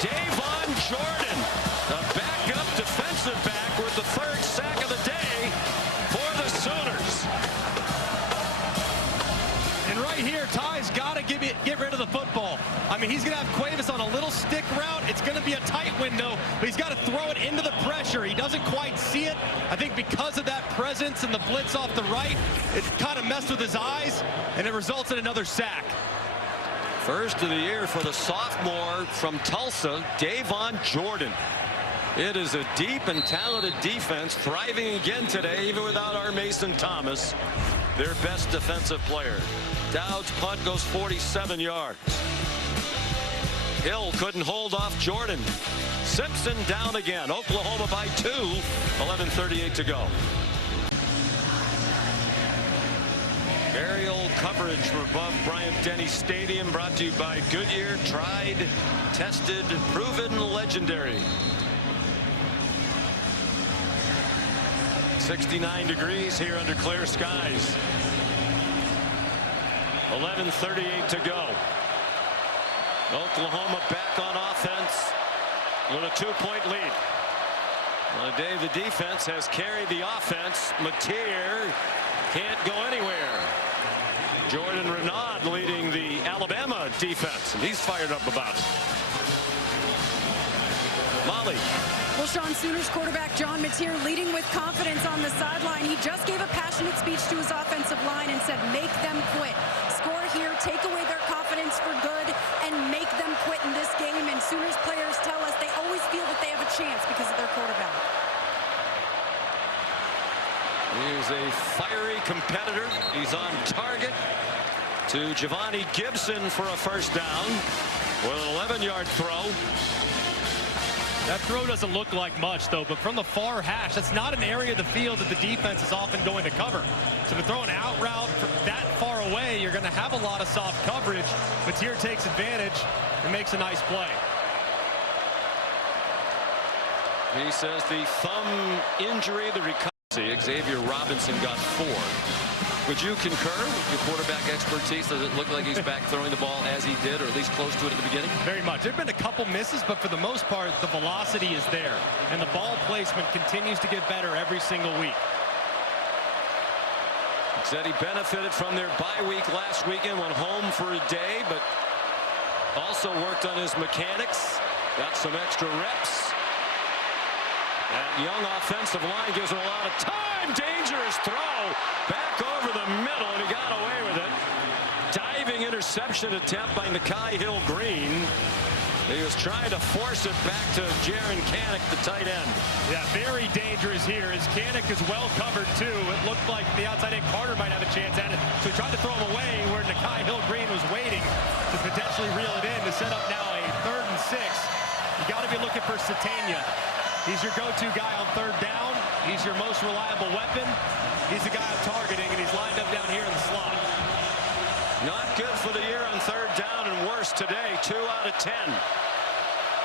Davon Jordan, the backup defensive back, with the 3rd sack of the day for the Sooners. And right here, Ty's got to get rid of the football. I mean, he's going to have Cuevas on a little stick route. It's going to be a tight window, but he's got to throw it into the pressure. He doesn't quite see it. I think because of that presence and the blitz off the right, it kind of messed with his eyes, and it results in another sack. First of the year for the sophomore from Tulsa, Davon Jordan. It is a deep and talented defense, thriving again today, even without our Mason Thomas, their best defensive player. Dowd's punt goes 47 yards. Hill couldn't hold off Jordan. Simpson down again. Oklahoma by 2. 11:38 to go. Aerial coverage from above Bryant-Denny Stadium, brought to you by Goodyear. Tried, tested, proven, legendary. 69 degrees here under clear skies. 11:38 to go. Oklahoma back on offense with a 2-point lead. On a day the defense has carried the offense. Mateer can't go anywhere. Jordan Renaud leading the Alabama defense, and he's fired up about it. Molly. Well, Sean, Sooners quarterback John Mateer leading with confidence on the sideline. He just gave a passionate speech to his offensive line and said, make them quit. Score here, take away their confidence for good, and make them quit in this game. And Sooners players tell us they always feel that they have a chance because of their quarterback. He's a fiery competitor. He's on target to Giovanni Gibson for a first down with an 11-yard throw. That throw doesn't look like much, though, but from the far hash, that's not an area of the field that the defense is often going to cover. So to throw an out route that far away, you're going to have a lot of soft coverage. Mateer takes advantage and makes a nice play. He says the thumb injury, the recovery. Xavier Robinson got 4. Would you concur with your quarterback expertise? Does it look like he's back throwing the ball as he did, or at least close to it at the beginning? Very much. There have been a couple misses, but for the most part, the velocity is there. And the ball placement continues to get better every single week. Said he benefited from their bye week last weekend, went home for a day, but also worked on his mechanics. Got some extra reps. That young offensive line gives him a lot of time. Dangerous throw. Back over the middle, and he got away with it. Diving interception attempt by Nakai Hill-Green. He was trying to force it back to Jaron Kanak, the tight end. Yeah, very dangerous here as Kanak is well covered too. It looked like the outside end Carter might have a chance at it. So he tried to throw him away where Nikhai Hill-Green was waiting to potentially reel it in to set up now a 3rd and 6. You got to be looking for Satania. He's your go-to guy on 3rd down. He's your most reliable weapon. He's the guy I'm targeting, and he's lined up down here in the slot. Not good for the year on 3rd down, and worse today, 2 out of 10.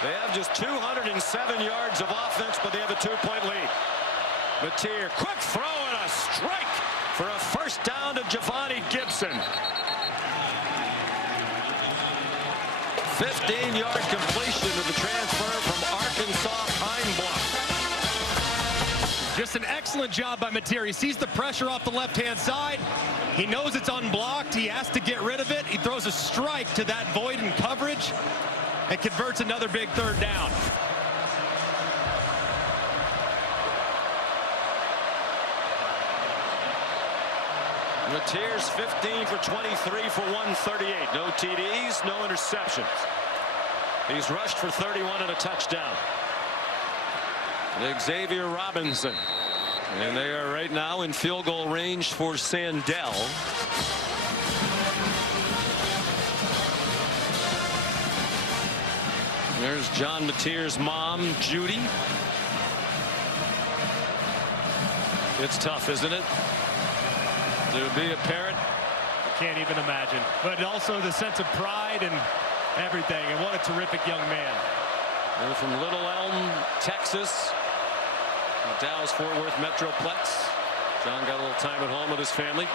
They have just 207 yards of offense, but they have a 2-point lead. Mateer, quick throw and a strike for a 1st down to Javani Gibson. 15-yard completion to the transfer from Arkansas Pine Bluff. Just an excellent job by Mateer. He sees the pressure off the left-hand side. He knows it's unblocked. He has to get rid of it. He throws a strike to that void in coverage and converts another big 3rd down. Mateer's 15 for 23 for 138. No TDs, no interceptions. He's rushed for 31 and a touchdown. Xavier Robinson. And they are right now in field goal range for Sandell. There's John Mateer's mom, Judy. It's tough, isn't it? To be a parent. Can't even imagine. But also the sense of pride and everything. And what a terrific young man. They're from Little Elm, Texas. Dallas-Fort Worth Metroplex. John got a little time at home with his family.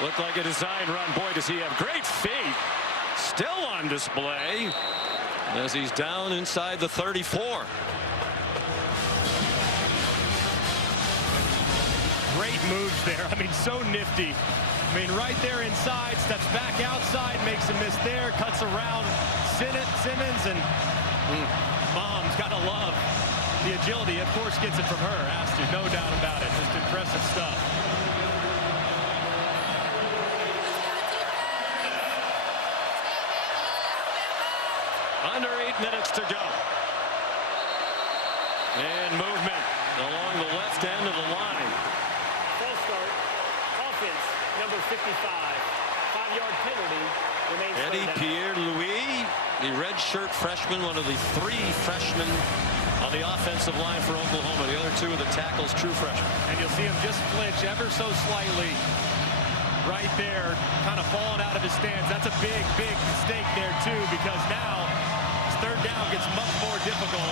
Looked like a design run. Boy, does he have great feet. Still on display as he's down inside the 34. Great moves there. I mean, so nifty. I mean, right there inside, steps back outside, makes a miss there, cuts around Simmons, and Mom's got to love the agility. Of course, gets it from her, has to, no doubt about it. Just impressive stuff. Under 8 minutes to go. And movement along the left end of the line. False start. Offense, number 55. 5-yard penalty. Remains Eddie Pierre-Louis, the redshirt freshman, one of the 3 freshmen on the offensive line for Oklahoma. The other 2 of the tackles, true freshmen. And you'll see him just flinch ever so slightly right there, kind of falling out of his stance. That's a big, big mistake there, too, because now his 3rd down gets much more difficult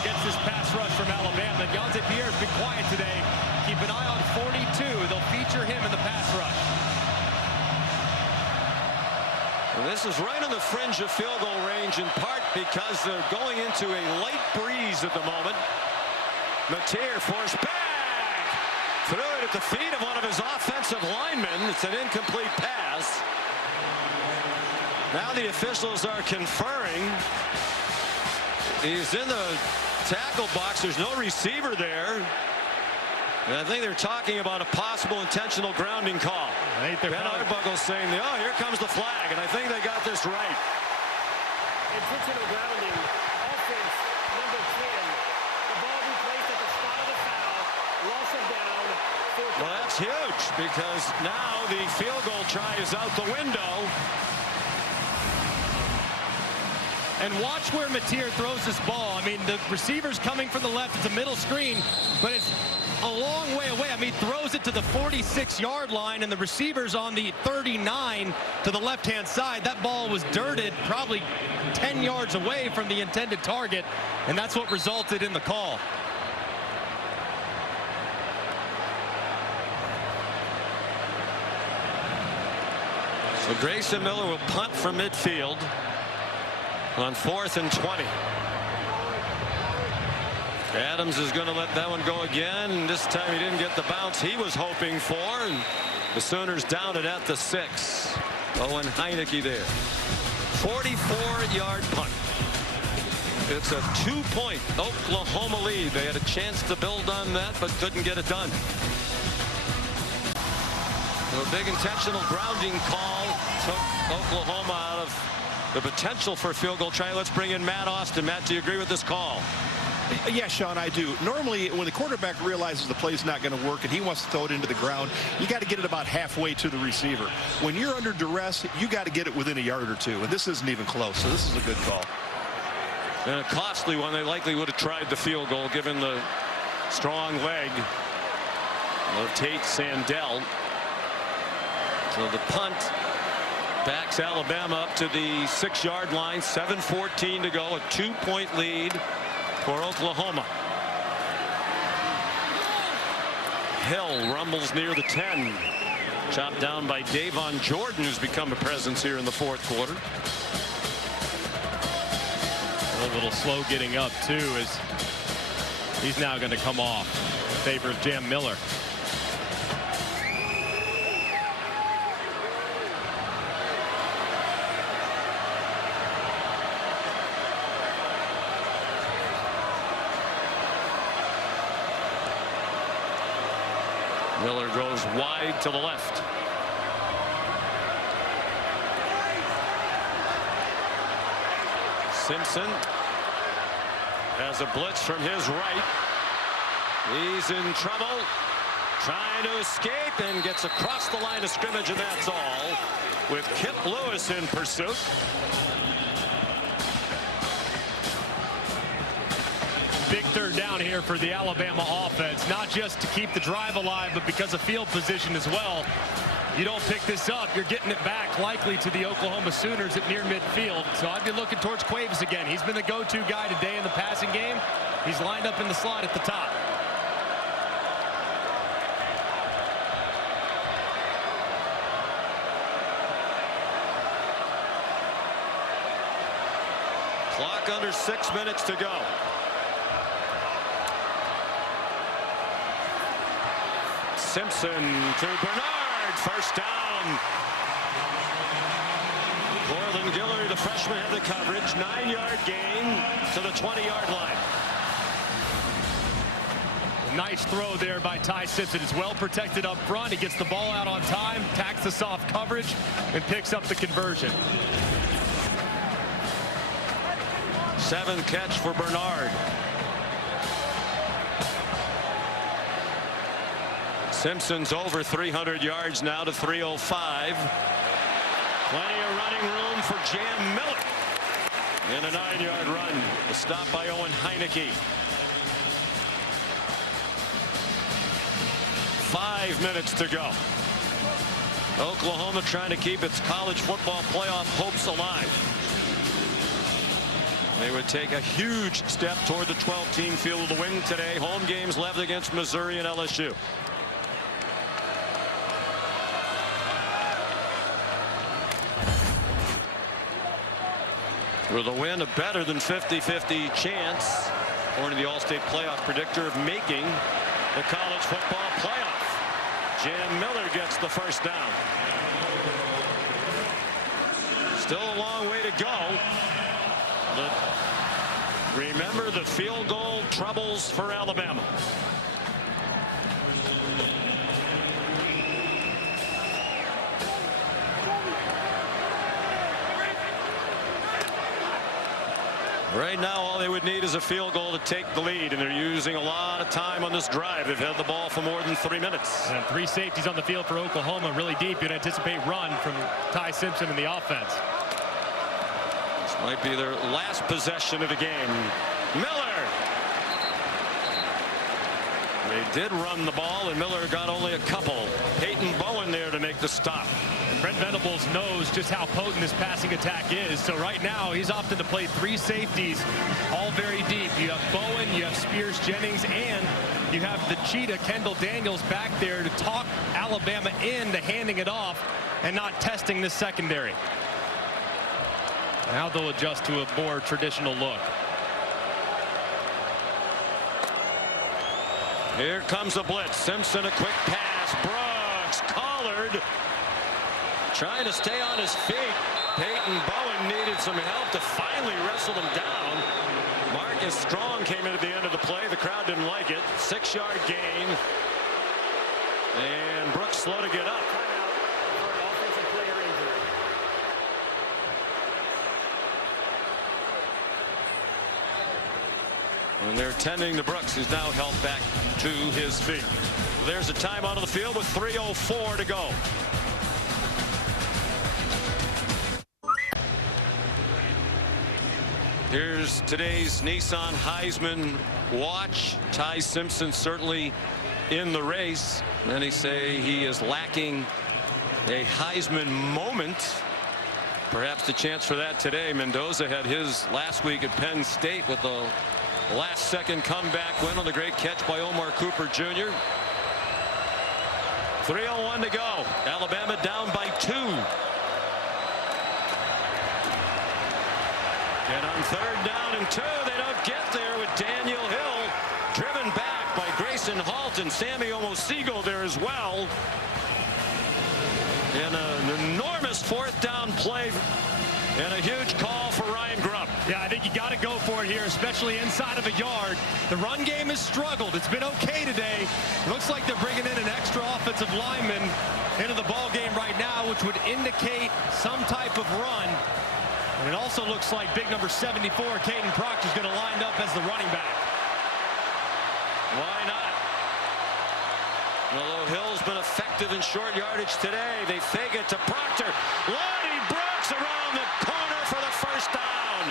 against this pass rush from Alabama. Deontay Pierre's been quiet today. Keep an eye on 42. They'll feature him in the pass rush. And this is right on the fringe of field goal range, in part because they're going into a light breeze at the moment. Mateer forced back. Threw it at the feet of one of his offensive linemen. It's an incomplete pass. Now the officials are conferring. He's in the tackle box. There's no receiver there. And I think they're talking about a possible intentional grounding call. Ben Arbuckle's saying, oh, here comes the flag. And I think they got this right. Intentional grounding. Offense, number 10. The ball be placed at the spot of the foul. Loss of down. Well, that's huge because now the field goal try is out the window. And watch where Mateer throws this ball. I mean, the receiver's coming from the left. It's a middle screen, but it's a long way away. I mean, he throws it to the 46-yard line, and the receiver's on the 39 to the left-hand side. That ball was dirted probably 10 yards away from the intended target, and that's what resulted in the call. So Grayson Miller will punt from midfield on 4th and 20. Adams is going to let that one go again. And this time he didn't get the bounce he was hoping for. And the Sooners down it at the 6. Owen Heineke there. 44-yard punt. It's a 2-point Oklahoma lead. They had a chance to build on that, but couldn't get it done. A big intentional grounding call took Oklahoma out of the potential for a field goal try. Let's bring in Matt Austin. Matt, do you agree with this call? Yeah, Sean, I do. Normally, when the quarterback realizes the play's not going to work and he wants to throw it into the ground, you got to get it about halfway to the receiver. When you're under duress, you got to get it within a yard or two, and this isn't even close, so this is a good call. And a costly one. They likely would have tried the field goal given the strong leg of Tate Sandell. So the punt backs Alabama up to the 6-yard line. 7:14 to go. A 2-point lead for Oklahoma. Hill rumbles near the 10. Chopped down by Davon Jordan, who's become a presence here in the fourth quarter. A little slow getting up, too, as he's now going to come off in favor of Jam Miller. Miller goes wide to the left. Simpson has a blitz from his right. He's in trouble, trying to escape, and gets across the line of scrimmage, and that's all, with Kip Lewis in pursuit. Big third down here for the Alabama offense, not just to keep the drive alive, but because of field position as well. You don't pick this up, you're getting it back likely to the Oklahoma Sooners at near midfield. So I'd be looking towards Quaves again. He's been the go-to guy today in the passing game. He's lined up in the slot at the top. Clock under 6 minutes to go. Simpson to Bernard, first down. Corlin Guillory, the freshman, had the coverage. 9-yard gain to the 20-yard line. Nice throw there by Ty Simpson. It's well protected up front. He gets the ball out on time, tacks the soft coverage, and picks up the conversion. 7 catch for Bernard. Simpson's over 300 yards now to 305. Plenty of running room for Jam Miller. In a 9-yard run. The stop by Owen Heineke. 5 minutes to go. Oklahoma trying to keep its college football playoff hopes alive. They would take a huge step toward the 12-team field of the win today. Home games left against Missouri and LSU. With a win, a better than 50-50 chance, according to the All-State Playoff predictor, of making the college football playoff. Jam Miller gets the first down. Still a long way to go. But remember the field goal troubles for Alabama. Right now, all they would need is a field goal to take the lead, and they're using a lot of time on this drive. They've had the ball for more than 3 minutes. And 3 safeties on the field for Oklahoma, really deep. You'd anticipate run from Ty Simpson in the offense. This might be their last possession of the game. Miller. They did run the ball, and Miller got only a couple. Peyton Bowen there to make the stop. Brent Venables knows just how potent this passing attack is. So right now, he's opted to play 3 safeties, all very deep. You have Bowen, you have Spears Jennings, and you have the cheetah, Kendall Daniels, back there to talk Alabama into handing it off and not testing this secondary. Now they'll adjust to a more traditional look. Here comes a blitz. Simpson, a quick pass. Brooks collared. Trying to stay on his feet. Peyton Bowen needed some help to finally wrestle him down. Marcus Strong came in at the end of the play. The crowd didn't like it. 6-yard gain. And Brooks slow to get up. And they're tending to Brooks, who's now helped back to his feet. There's a timeout on the field with 3:04 to go. Here's today's Nissan Heisman watch. Ty Simpson certainly in the race. Many say he is lacking a Heisman moment. Perhaps the chance for that today. Mendoza had his last week at Penn State with the last-second comeback win on the great catch by Omar Cooper Jr. 3:01 to go. Alabama down by 2. And on 3rd down and 2, they don't get there with Daniel Hill driven back by Grayson Halt and Sammy Omosigho there as well. And an enormous 4th down play and a huge call for Ryan Grubb. Yeah, I think you got to go for it here, especially inside of a yard. The run game has struggled. It's been okay today. Looks like they're bringing in an extra offensive lineman into the ball game right now, which would indicate some type of run. And it also looks like big number 74, Caden Proctor, is going to line up as the running back. Why not? Although Hill's been effective in short yardage today, they fake it to Proctor. Lonnie Brooks around the corner for the 1st down.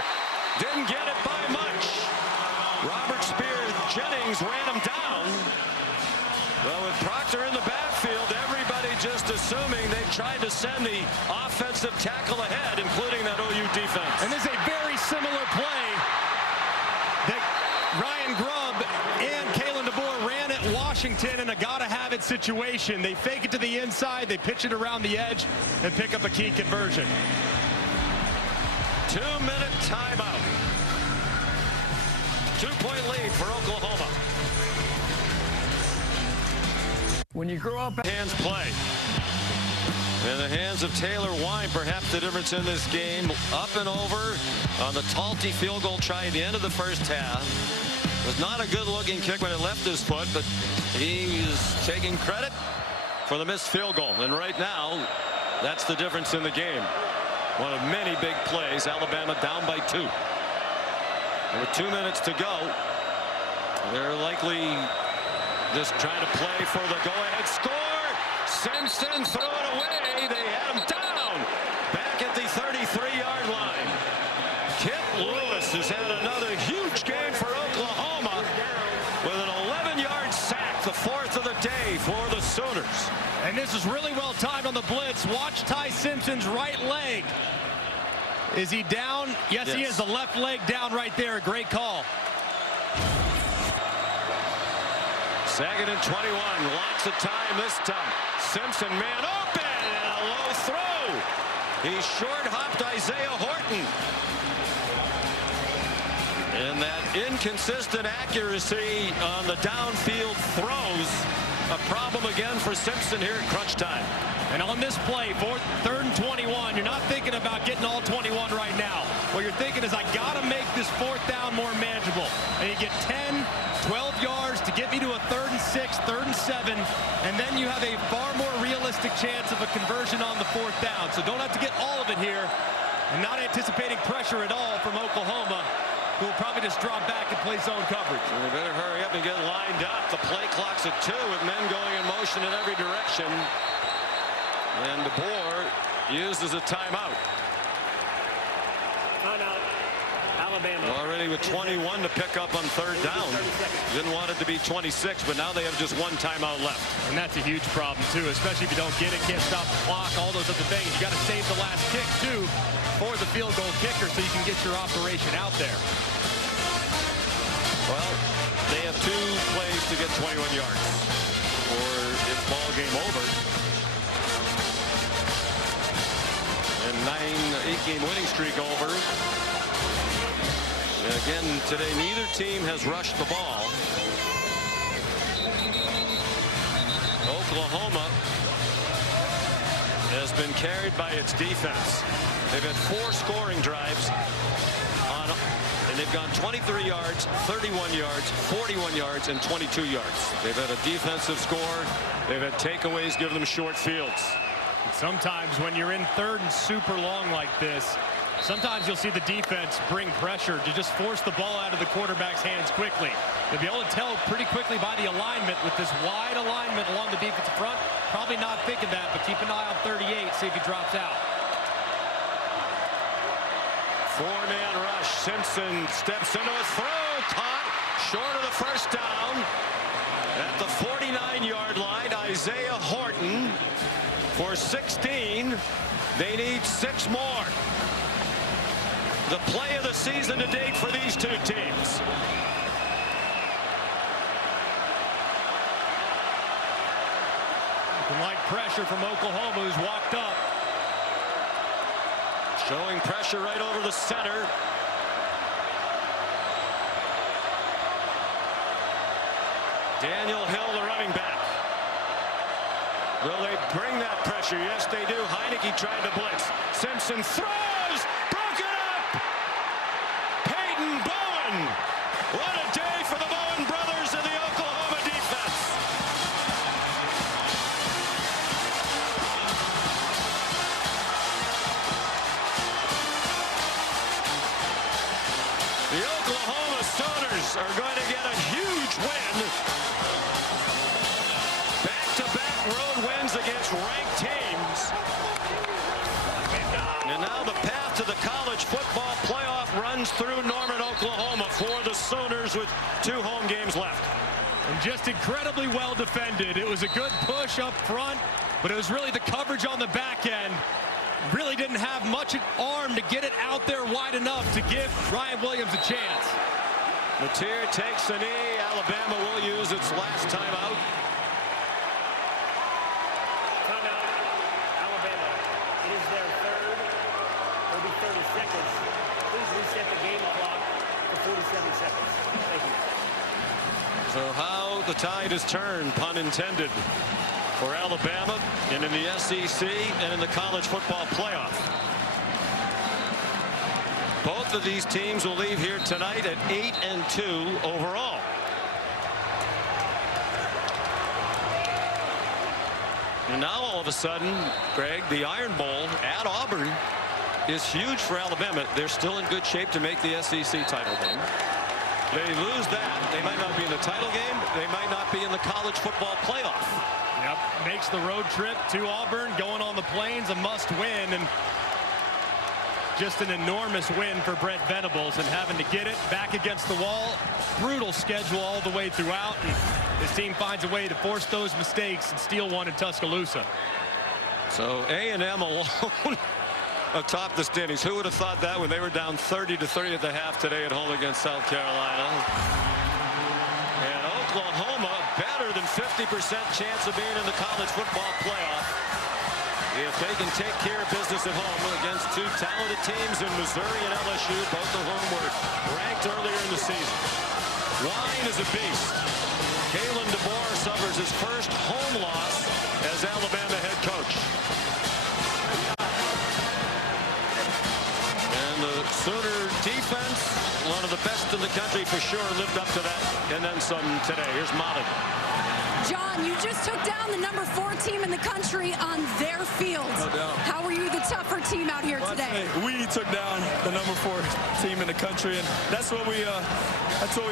Didn't get it by much. Robert Spears Jennings ran him down. Well, with Proctor in the backfield, everybody just assuming they've tried to send the offensive tackle ahead, including that OU defense. And this is a very similar play that Ryan Grubb and Kalen DeBoer ran at Washington in a gotta-have-it situation. They fake it to the inside, they pitch it around the edge, and pick up a key conversion. 2-minute timeout. 2-point lead for Oklahoma. When you grow up, Hands play. In the hands of Taylor Wine, perhaps the difference in this game. Up and over on the Talty field goal try at the end of the 1st half. It was not a good-looking kick when it left his foot, but he is taking credit for the missed field goal. And right now, that's the difference in the game. One of many big plays. Alabama down by 2. And with 2 minutes to go, they're likely just trying to play for the go-ahead score. Simpson threw it away. They had him down back at the 33-yard line. Kip Lewis has had another huge game for Oklahoma with an 11-yard sack, the 4th of the day for the Sooners. And this is really well timed on the blitz. Watch Ty Simpson's right leg. Is he down? Yes, he is. The left leg down right there. A great call. 2nd and 21. Lots of time this time. Simpson man open and a low throw. He short hopped Isaiah Horton. And that inconsistent accuracy on the downfield throws, a problem again for Simpson here at crunch time. And on this play, 3rd and 21, you're not thinking about getting all 21 right now. What you're thinking is, I got to make this 4th down more manageable. And you get 10, 12 yards to get me to a 3rd and 6, 3rd and 7, and then you have a far more realistic chance of a conversion on the 4th down. So don't have to get all of it here. And not anticipating pressure at all from Oklahoma, who will probably just drop back and play zone coverage. And they better hurry up and get lined up. The play clock's at 2 with men going in motion in every direction. And DeBoer uses a timeout. Timeout. Alabama. Already with 21 to pick up on 3rd down. Didn't want it to be 26, but now they have just 1 timeout left. And that's a huge problem, too, especially if you don't get it, can't stop the clock, all those other things. You got to save the last kick, too, for the field goal kicker so you can get your operation out there. Well, they have 2 plays to get 21 yards, or it's ball game over. And 8-game winning streak over. And again, today, neither team has rushed the ball. Oklahoma has been carried by its defense. They've had 4 scoring drives, and they've gone 23 yards, 31 yards, 41 yards, and 22 yards. They've had a defensive score. They've had takeaways, give them short fields. Sometimes when you're in 3rd and super long like this, Sometimes you'll see the defense bring pressure to just force the ball out of the quarterback's hands quickly. You'll be able to tell pretty quickly by the alignment with this wide alignment along the defensive front. Probably not thinking that, but keep an eye on 38, see if he drops out. Four-man rush. Simpson steps into a throw. Caught short of the first down. At the 49-yard line, Isaiah Horton for 16. They need 6 more. The play of the season to date for these two teams. Like pressure from Oklahoma, who's walked up. Showing pressure right over the center. Daniel Hill, the running back. Will they bring that pressure? Yes, they do. Heineke tried to blitz. Simpson throws. Broken up. Peyton Bowen. What a day for the Bowen brothers and the Oklahoma defense. The Oklahoma Sooners are going to get a huge win. Back-to-back road wins against ranked teams. And now the path to the college football playoff runs through Norman, Oklahoma for the Sooners with 2 home games left. And just incredibly well defended. It was a good push up front, but it was really the coverage on the back end. Really didn't have much arm to get it out there wide enough to give Ryan Williams a chance. Mateer takes the knee. Alabama will use its last timeout. Timeout, Alabama. It is their third. It'll be 30 seconds. Please reset the game clock for 47 seconds. Thank you. So how the tide has turned, pun intended, for Alabama and in the SEC and in the college football playoff. Both of these teams will leave here tonight at 8-2 overall. And now all of a sudden, Greg, the Iron Bowl at Auburn is huge for Alabama. They're still in good shape to make the SEC title game. They lose that, they might not be in the title game. They might not be in the college football playoff. Yep, makes the road trip to Auburn, going on the Plains, a must-win, and just an enormous win for Brent Venables, and having to get it back against the wall. Brutal schedule all the way throughout, and his team finds a way to force those mistakes and steal one in Tuscaloosa. So A&M alone atop the standings. Who would have thought that when they were down 30-30 at the half today at home against South Carolina? And Oklahoma better than 50% chance of being in the college football playoff if they can take care of business at home against 2 talented teams in Missouri and LSU, both of whom were ranked earlier in the season. Wine is a beast. Kalen DeBoer suffers his first home loss as Alabama head coach. And the Sooner defense, one of the best in the country for sure, lived up to that and then some today. Here's Molly. John, you just took down the number 4 team in the country on their field. No doubt. How were you the tougher team out here today? We took down the number 4 team in the country, and that's what we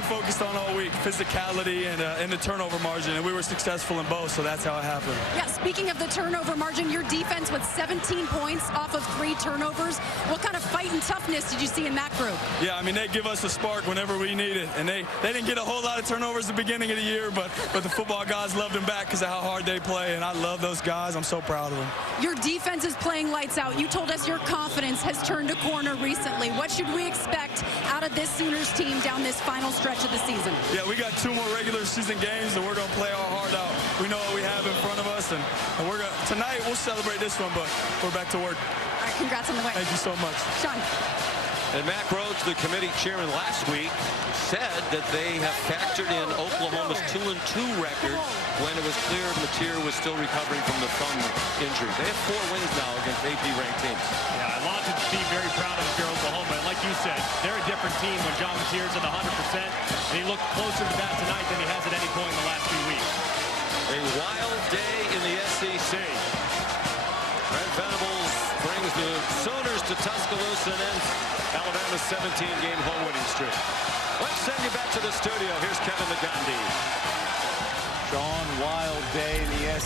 focused on all week: physicality and the turnover margin, and we were successful in both. So that's how it happened. Yeah, speaking of the turnover margin, your defense with 17 points off of 3 turnovers. What kind of fight and toughness did you see in that group? Yeah, I mean, they give us a spark whenever we need it, and they didn't get a whole lot of turnovers at the beginning of the year, but the football guys loved them back because of how hard they play, and I love those guys. I'm so proud of them. Your defense is playing lights out. You told us your confidence has turned a corner recently. What should we expect out of this Sooners team down this final stretch of the season? Yeah, we got 2 more regular season games, and we're going to play our heart out. We know what we have in front of us, and we're going tonight we'll celebrate this one, but we're back to work. All right, congrats on the win. Thank you so much. Sean. And Mack Rhoades, the committee chairman last week, said that they have factored in Oklahoma's 2-2 record when it was clear Mateer was still recovering from the thumb injury. They have 4 wins now against AP-ranked teams. Yeah, a lot to be very proud of here, Oklahoma. And like you said, they're a different team when John Mateer's at 100%. And he looked closer to that tonight than he has at any point in the last few weeks. A wild day in the SEC. Brent Venables brings the Sooners to Tuscaloosa and ends Alabama's 17-game home winning streak. Let's send you back to the studio. Here's Kevin McGandhi. Sean, wild day in the